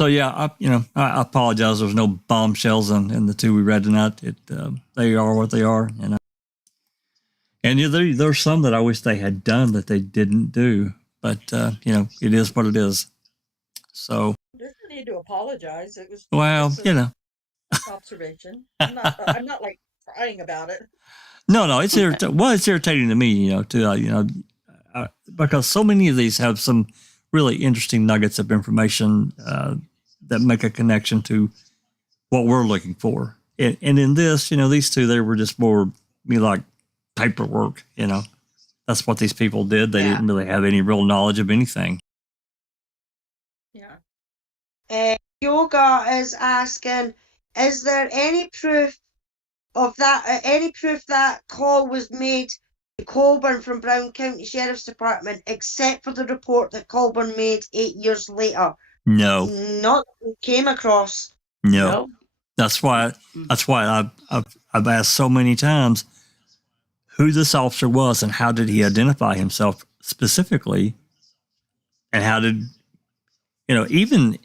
So yeah, I apologize. There was no bombshells in the two we read tonight. They are what they are, and there's some that I wish they had done that they didn't do. But it is what it is. So There's no need to apologize. It was observation. I'm not like crying about it. No, it's irritating. Well, it's irritating to me, too. because so many of these have some really interesting nuggets of information that make a connection to what we're looking for. And in this, these two, they were just more like paperwork, That's what these people did. They didn't really have any real knowledge of anything. Yeah. Yoga is asking, is there any proof of that, any proof that call was made to Colburn from Brown County Sheriff's Department, except for the report that Colburn made 8 years later? No. Not that we came across. No. Nope. That's why I've asked so many times who this officer was and how did he identify himself specifically, and how did, even,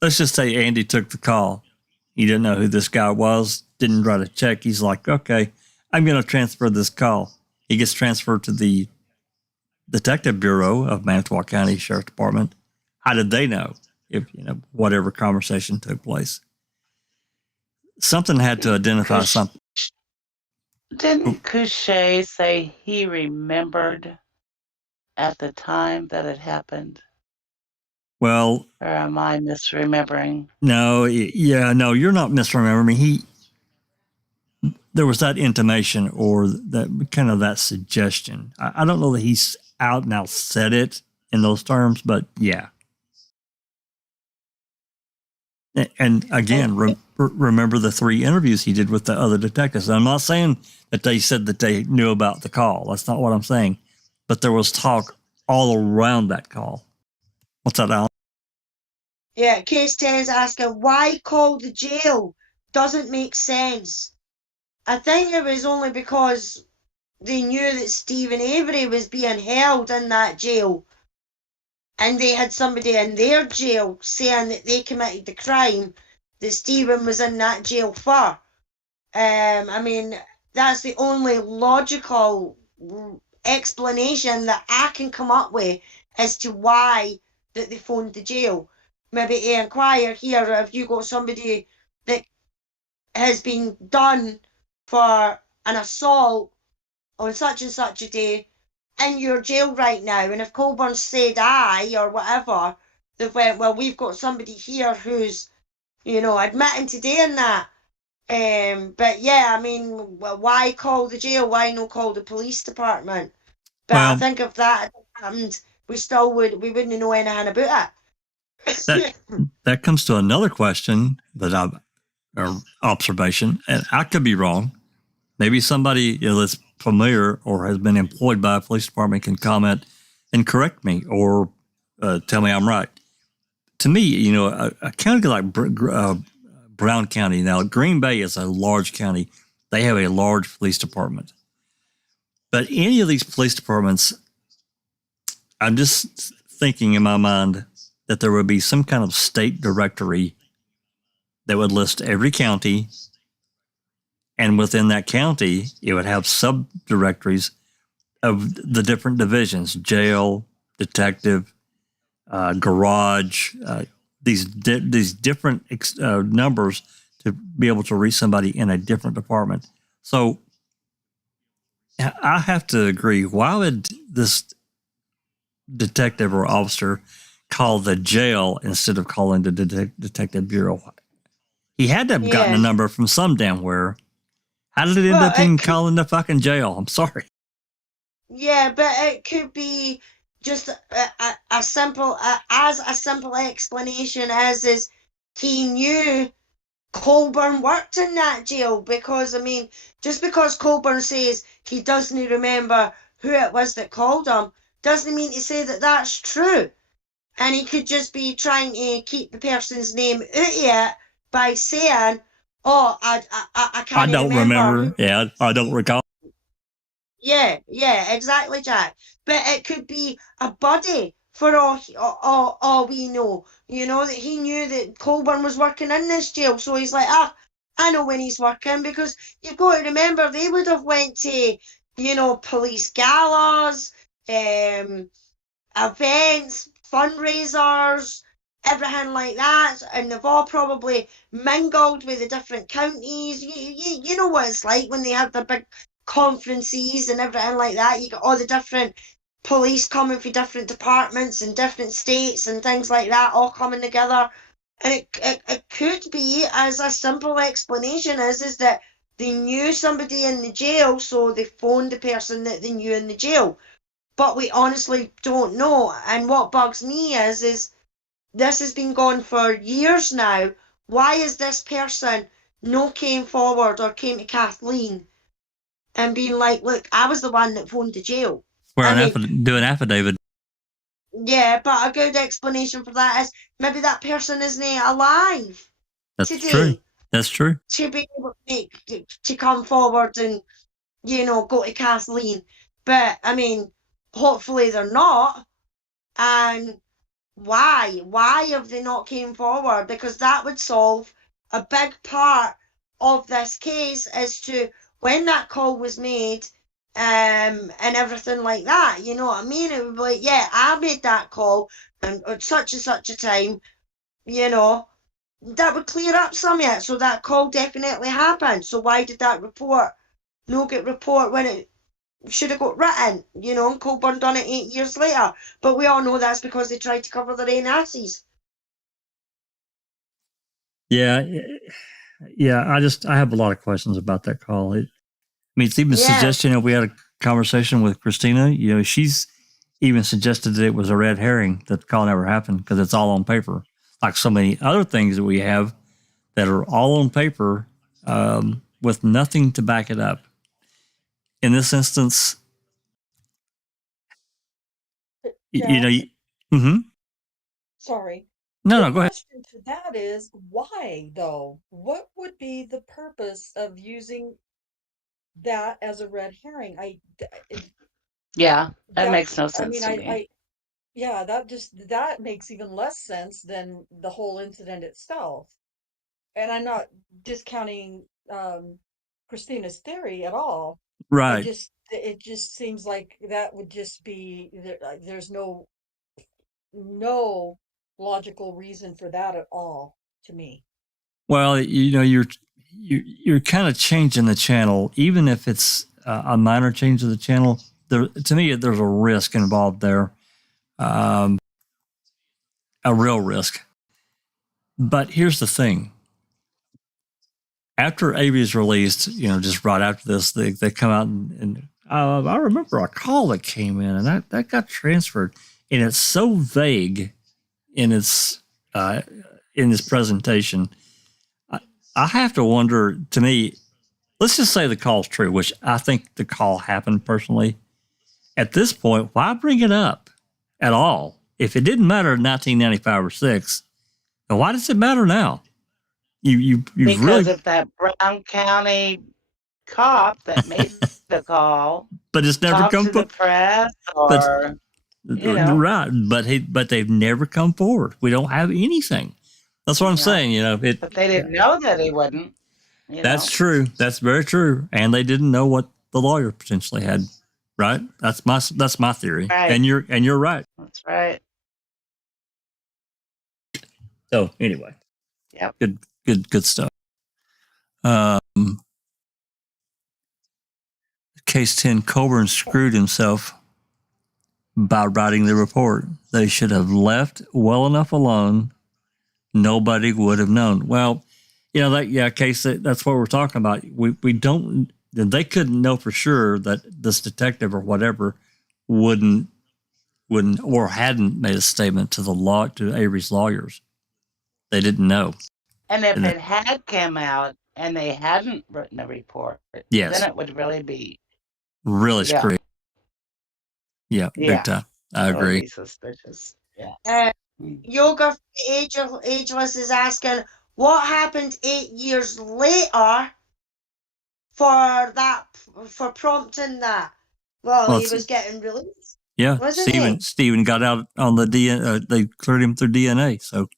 let's just say Andy took the call. He didn't know who this guy was, didn't write a check. He's like, okay, I'm going to transfer this call. He gets transferred to the Detective Bureau of Manitowoc County Sheriff's Department. How did they know if, whatever conversation took place? Something had to identify something. Didn't Couché say he remembered at the time that it happened? Well, or am I misremembering? No, no, you're not misremembering. There was that intimation or that kind of that suggestion. I don't know that he's out and out said it in those terms, but yeah. And again, remember the 3 interviews he did with the other detectives. I'm not saying that they said that they knew about the call. That's not what I'm saying. But there was talk all around that call. What's that, Alan? Yeah, Case 10 is asking, why call the jail? Doesn't make sense. I think it was only because they knew that Stephen Avery was being held in that jail. And they had somebody in their jail saying that they committed the crime that Stephen was in that jail for. I mean, that's the only logical explanation that I can come up with as to why that they phoned the jail. Maybe to inquire here, if you got somebody that has been done for an assault on such and such a day in your jail right now, and if Colburn said aye or whatever, they went, well, we've got somebody here who's, admitting to doing that. But yeah, I mean, why call the jail? Why not call the police department? But I think if that happened, we wouldn't know anything about it. That comes to another question or observation, and I could be wrong. Maybe somebody that's familiar or has been employed by a police department can comment and correct me or tell me I'm right. To me, a county like Brown County, now Green Bay is a large county. They have a large police department. But any of these police departments, I'm just thinking in my mind that there would be some kind of state directory that would list every county. And within that county, it would have subdirectories of the different divisions: jail, detective, garage, these different numbers to be able to reach somebody in a different department. So I have to agree. Why would this detective or officer call the jail instead of calling the detective bureau? He had to have gotten a number from some damn where. How did it end up being calling the fucking jail? I'm sorry. Yeah, but it could be just a simple explanation is he knew Colburn worked in that jail, because, I mean, just because Colburn says he doesn't remember who it was that called him, doesn't mean to say that that's true. And he could just be trying to keep the person's name out of it by saying, oh, I can't remember. Yeah, I don't recall. Yeah, exactly, Jack. But it could be a buddy for all we know. That he knew that Colburn was working in this jail. So he's like, I know when he's working, because you've got to remember they would have went to, police galas, events, fundraisers, everything like that, and they've all probably mingled with the different counties. You know what it's like when they have the big conferences and everything like that. You got all the different police coming from different departments and different states and things like that all coming together. And it could be, as a simple explanation is that they knew somebody in the jail, so they phoned the person that they knew in the jail. But we honestly don't know. And what bugs me is this has been going for years now. Why is this person no came forward or came to Kathleen and being like, look, I was the one that phoned the jail? Well, do an affidavit. Yeah, but a good explanation for that is maybe that person isn't alive That's today. true. That's true. To be able to come forward and, go to Kathleen. But, I mean, hopefully they're not. And why? Why have they not came forward? Because that would solve a big part of this case as to when that call was made, and everything like that. You know what I mean? It would be like, yeah, I made that call at such and such a time. That would clear up some of it. So that call definitely happened. So why did that report no get report when it should have got written? And Coburn done it 8 years later. But we all know that's because they tried to cover their own asses. Yeah. I have a lot of questions about that call. It's even suggestion that we had a conversation with Christina. She's even suggested that it was a red herring, that the call never happened because it's all on paper. Like so many other things that we have that are all on paper, with nothing to back it up. In this instance, Sorry. No, The go ahead. question to that is why, though? What would be the purpose of using that as a red herring? Yeah, that That- makes no I sense mean, to me. yeah, that makes even less sense than the whole incident itself. And I'm not discounting Christina's theory at all. Right. It just seems like that would just be there's no logical reason for that at all to me. Well, you're kind of changing the channel, even if it's a minor change of the channel. To me, there's a risk involved there, a real risk. But here's the thing: after Avery is released, just right after this, they come out and I remember a call that came in, and that got transferred, and it's so vague in its presentation. I have to wonder, to me, let's just say the call's true, which I think the call happened personally. At this point, why bring it up at all? If it didn't matter in 1995 or 6, then why does it matter now? Because really, of that Brown County cop that made the call, but it's never talked come to the press, or right. But they've never come forward. We don't have anything. That's what I'm saying. But they didn't know that he wouldn't. That's true. That's very true. And they didn't know what the lawyer potentially had. Right. That's my theory. Right. And you're right. That's right. So anyway. Yep. Good stuff. Case 10, Coburn screwed himself by writing the report. They should have left well enough alone. Nobody would have known. Well, case, that's what we're talking about. We don't, they couldn't know for sure that this detective or whatever wouldn't or hadn't made a statement to Avery's lawyers. They didn't know. And if it had come out and they hadn't written a report, yes, then it would really be really screwed. Yeah, big time. I agree. Be suspicious. Yeah. Yoga Ageless is asking, what happened 8 years later for prompting that? Well, he was getting released. Yeah, Stephen got out on the DNA. They cleared him through DNA. So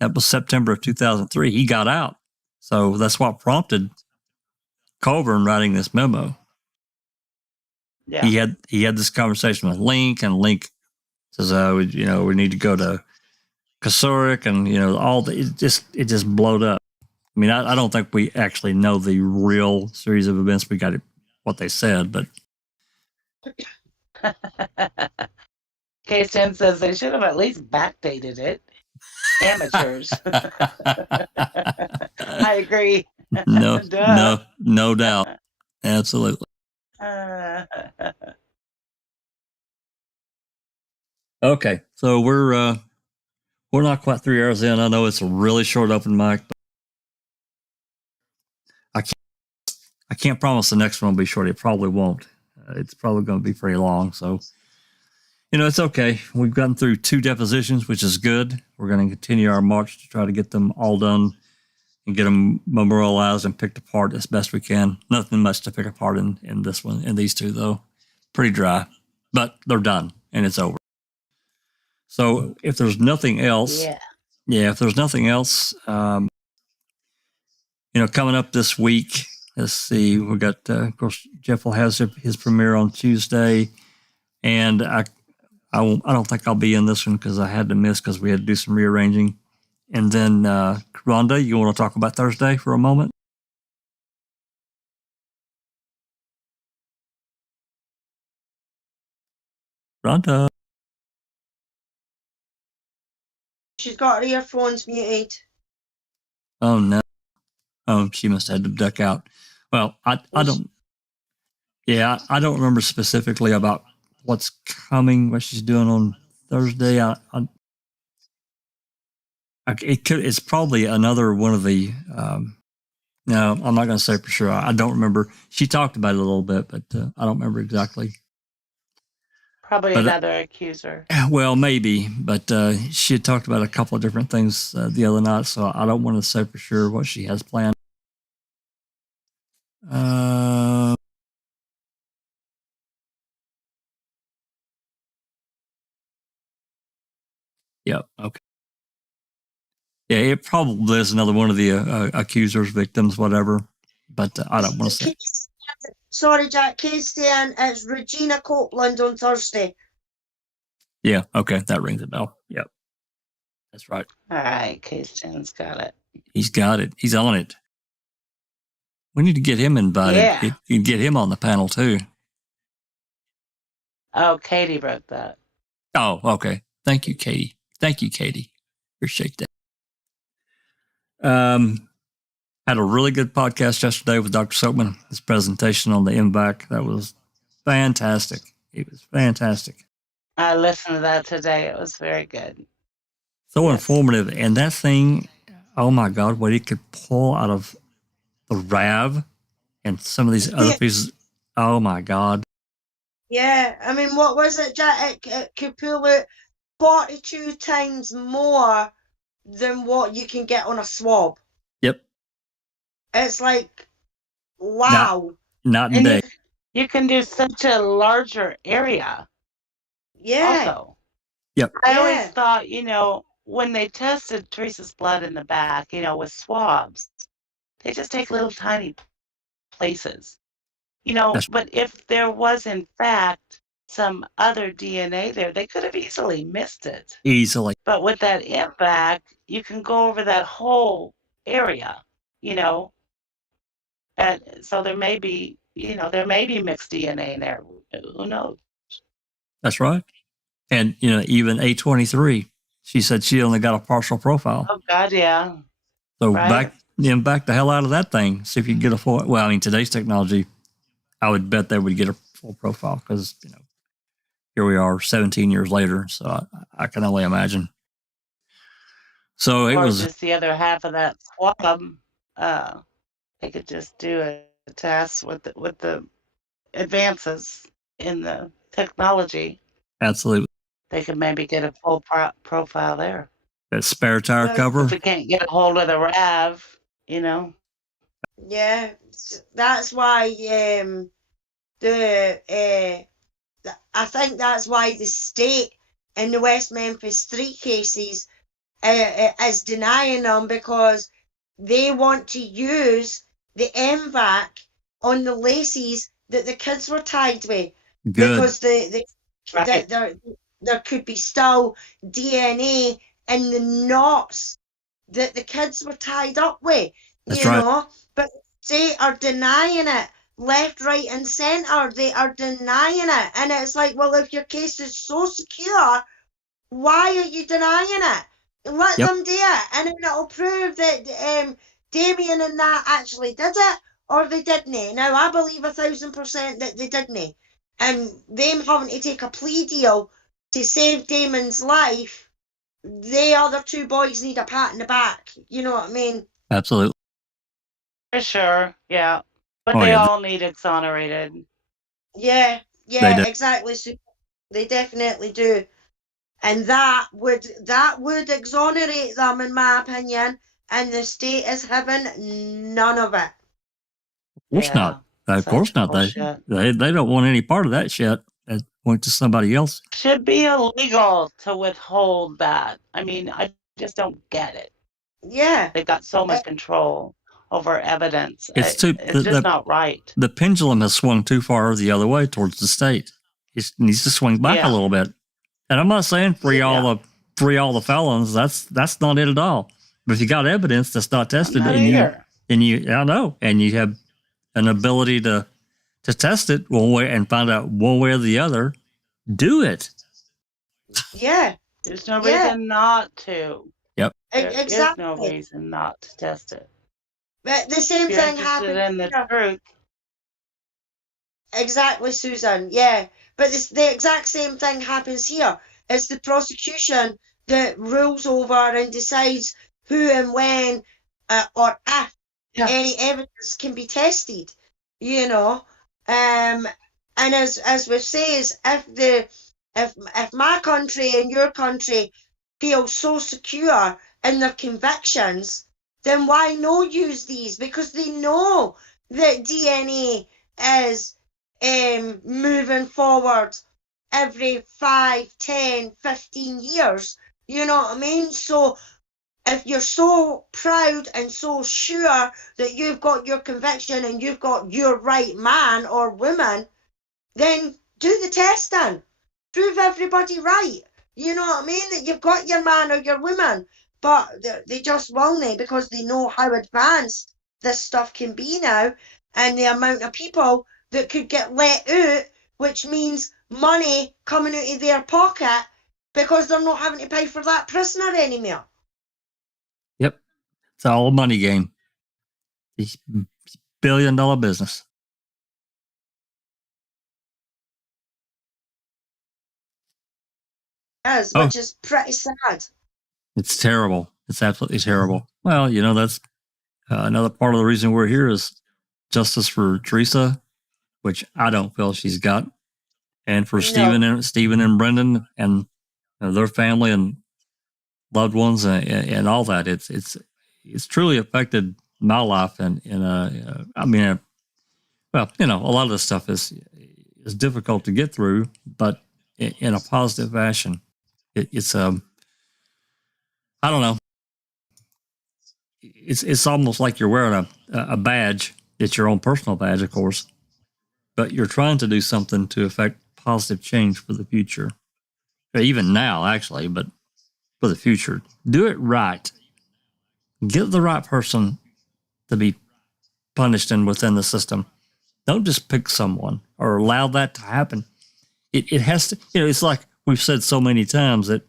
that was September of 2003. He got out. So that's what prompted Coburn writing this memo. Yeah. He had this conversation with Link, and Link says, we need to go to Kasuric, and it just blowed up. I mean, I don't think we actually know the real series of events. We got it what they said, but Case 10 says they should have at least backdated it. Amateurs. I agree. no, Duh. no doubt. Absolutely. Okay, so we're not quite 3 hours in. I know it's a really short open mic, but I can't promise the next one will be short. It probably won't. It's probably going to be pretty long. So, it's okay. We've gotten through 2 depositions, which is good. We're going to continue our march to try to get them all done and get them memorialized and picked apart as best we can. Nothing much to pick apart in this one, in these 2, though. Pretty dry, but they're done and it's over. So if there's nothing else, if there's nothing else, coming up this week, let's see, we got, of course, Jeff will have his premiere on Tuesday, and I don't think I'll be in this one because I had to miss because we had to do some rearranging. And then, Rhonda, you want to talk about Thursday for a moment? Rhonda. She's got her earphones muted. Oh, no. Oh, she must have had to duck out. Well, I don't remember specifically about what's coming, what she's doing on Thursday. It's probably another one of the, no, I'm not going to say for sure. I don't remember. She talked about it a little bit, but I don't remember exactly. Probably another accuser. Well, maybe, but she had talked about a couple of different things the other night, so I don't want to say for sure what she has planned. Yep. Okay. Yeah, it probably is another one of the accusers, victims, whatever. But I don't want to say. Sorry, Jack. Case saying it's Regina Copeland on Thursday. Yeah. Okay, that rings a bell. Yep. That's right. All right, Case 10's got it. He's got it. He's on it. We need to get him invited. Yeah. You can get him on the panel too. Oh, Katie wrote that. Oh, okay. Thank you, Katie. Appreciate that. Had a really good podcast yesterday with Dr. Silkman. His presentation on the MVAC, that was fantastic. It was fantastic. I listened to that today. It was very good. So informative. And that thing, oh my God, what he could pull out of the RAV and some of these other pieces. Oh my God. Yeah, I mean, what was it, Jack? It could pull out 42 times more than what you can get on a swab. Yep. It's like, wow. Not in day. You can do such a larger area. Yeah. Also. Yep. I always thought, when they tested Teresa's blood in the back, with swabs, they just take little tiny places. But if there was, in fact, some other DNA there, they could have easily missed it. Easily. But with that MVAC, you can go over that whole area, and so there may be mixed DNA in there. Who knows? That's right. And, even A23, she said she only got a partial profile. Oh, God, yeah. So back the hell out of that thing. See if you can get a full, well, I mean, today's technology, I would bet they would get a full profile because, here we are 17 years later. So I can only imagine. So it was just the other half of that swab. They could just do a test with the advances in the technology. Absolutely. They could maybe get a full profile there. That spare tire cover. If we can't get a hold of the RAV, Yeah, that's why I think that's why the state in the West Memphis 3 cases is denying them, because they want to use the MVAC on the laces that the kids were tied with. Good. Because there could be still DNA in the knots that the kids were tied up with. That's right. But they are denying it left, right, and centre. They are denying it. And it's like, well, if your case is so secure, why are you denying it? Let Yep. them do it, and then it'll prove that Damien and that actually did it, or they didn't. Now, I believe 1,000% that they didn't. And them having to take a plea deal to save Damon's life, the other two boys need a pat in the back. You know what I mean? Absolutely. For sure, yeah. But Oh, they yeah. all need exonerated. Yeah, They yeah, do. exactly. So they definitely do. And that would exonerate them, in my opinion, and the state is having none of it. Of course not. Of course Such not. bullshit. They don't want any part of that shit. That went to somebody else. Should be illegal to withhold that. I mean, I just don't get it. Yeah. They've got so much control over evidence. It's too. It's just not right. The pendulum has swung too far the other way towards the state. It needs to swing back a little bit. And I'm not saying free all the felons. That's not it at all. But if you got evidence that's not tested, I know, and you have an ability to test it one way and find out one way or the other, do it. Yeah. There's no reason not to. Yep. There is no reason not to test it. But the same thing happens in the truth. Exactly, Susan. Yeah. But the exact same thing happens here. It's the prosecution that rules over and decides who and when or if any evidence can be tested. You know, and as we says, if my country and your country feel so secure in their convictions, then why no use these? Because they know that DNA is moving forward every 5, 10, 15 years. You know what I mean? So if you're so proud and so sure that you've got your conviction and you've got your right man or woman, then do the testing. Prove everybody right. You know what I mean? That you've got your man or your woman. But they just won't, because they know how advanced this stuff can be now, and the amount of people that could get let out, which means money coming out of their pocket because they're not having to pay for that prisoner anymore. Yep. It's all a money game. It's billion-dollar business. Which is pretty sad. It's terrible. It's absolutely terrible. Well, that's another part of the reason we're here is justice for Teresa, which I don't feel she's got, and for Stephen and Brendan and their family and loved ones and all that. It's truly affected my life, and I mean, well, a lot of this stuff is difficult to get through, but in a positive fashion. It's I don't know. It's almost like you're wearing a badge. It's your own personal badge, of course, but you're trying to do something to affect positive change for the future. Even now, actually, but for the future, do it right. Get the right person to be punished and within the system. Don't just pick someone or allow that to happen. It has to. It's like we've said so many times that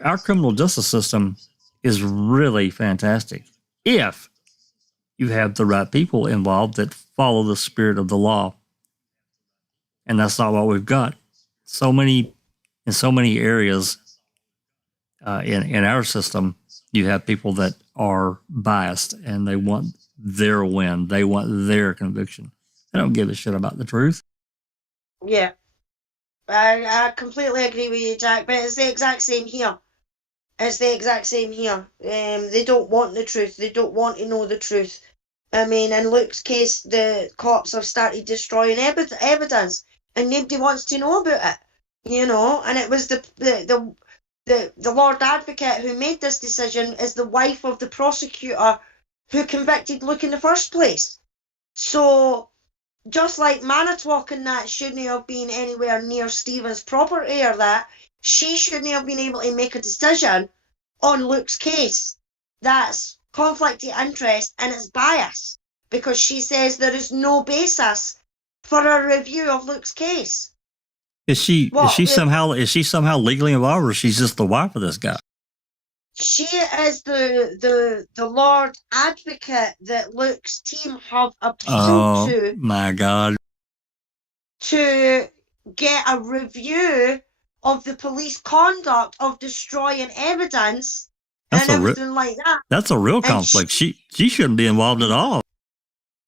our criminal justice system is really fantastic if you have the right people involved that follow the spirit of the law. And that's not what we've got. In so many areas in our system, you have people that are biased and they want their win. They want their conviction. They don't give a shit about the truth. Yeah. I completely agree with you, Jack, but it's the exact same here. They don't want the truth. They don't want to know the truth. I mean, in Luke's case, the cops have started destroying evidence, and nobody wants to know about it. And it was the Lord Advocate who made this decision is the wife of the prosecutor who convicted Luke in the first place. So just like Manitowoc and that shouldn't have been anywhere near Stephen's property or that, she shouldn't have been able to make a decision on Luke's case. That's conflict of interest and it's bias, because she says there is no basis for a review of Luke's case. Is she What, is she somehow legally involved, or she's just the wife of this guy? She is the Lord Advocate that Luke's team have appealed to my God. to get a review of the police conduct of destroying evidence That's and a everything like that. That's a real conflict. She shouldn't be involved at all.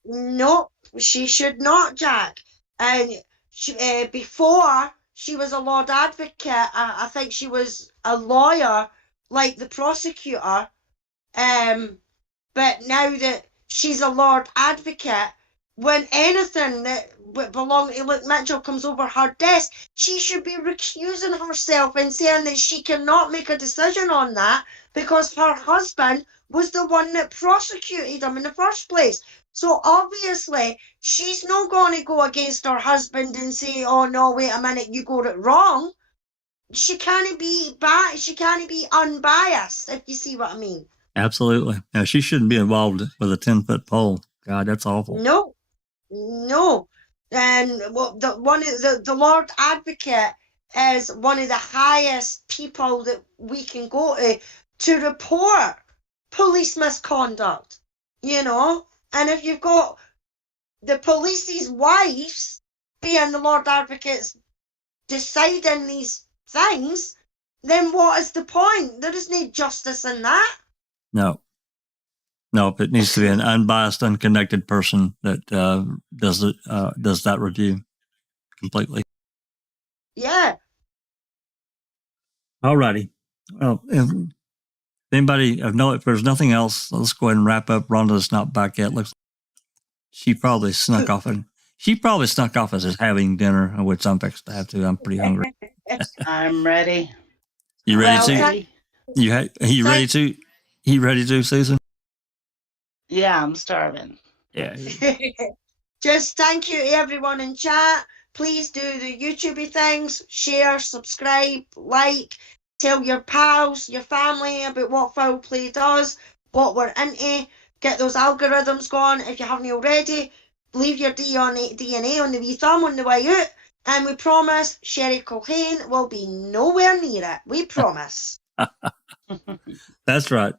No, she should not, Jack. And she, before she was a Lord Advocate, I think she was a lawyer like the prosecutor. But now that she's a Lord Advocate, when anything that belonged to Luke Mitchell comes over her desk, she should be recusing herself and saying that she cannot make a decision on that because her husband was the one that prosecuted him in the first place. So obviously, she's not going to go against her husband and say, "Oh no, wait a minute, you got it wrong." She can't be She can't be unbiased, if you see what I mean. Absolutely. Now, she shouldn't be involved with a 10-foot pole. God, that's awful. No. And the Lord Advocate is one of the highest people that we can go to report police misconduct, And if you've got the police's wives being the Lord Advocates deciding these things, then what is the point? There is no justice in that. No, it needs to be an unbiased, unconnected person that does that review completely. Yeah. All righty. Well, if there's nothing else, let's go ahead and wrap up. Rhonda's not back yet. Looks she probably snuck off as having dinner, which I'm fixed to have to. I'm pretty hungry. I'm ready. You ready to? Ready? You ready to? You ready to, Susan? Yeah, I'm starving. Yeah. Just thank you to everyone in chat. Please do the YouTubey things. Share, subscribe, like, tell your pals, your family about what Foul Play does, what we're into. Get those algorithms going if you haven't already. Leave your DNA on the wee thumb on the way out. And we promise Sherry Culhane will be nowhere near it. We promise. That's right.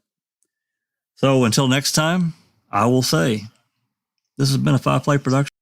So until next time, I will say, this has been a Five Play production.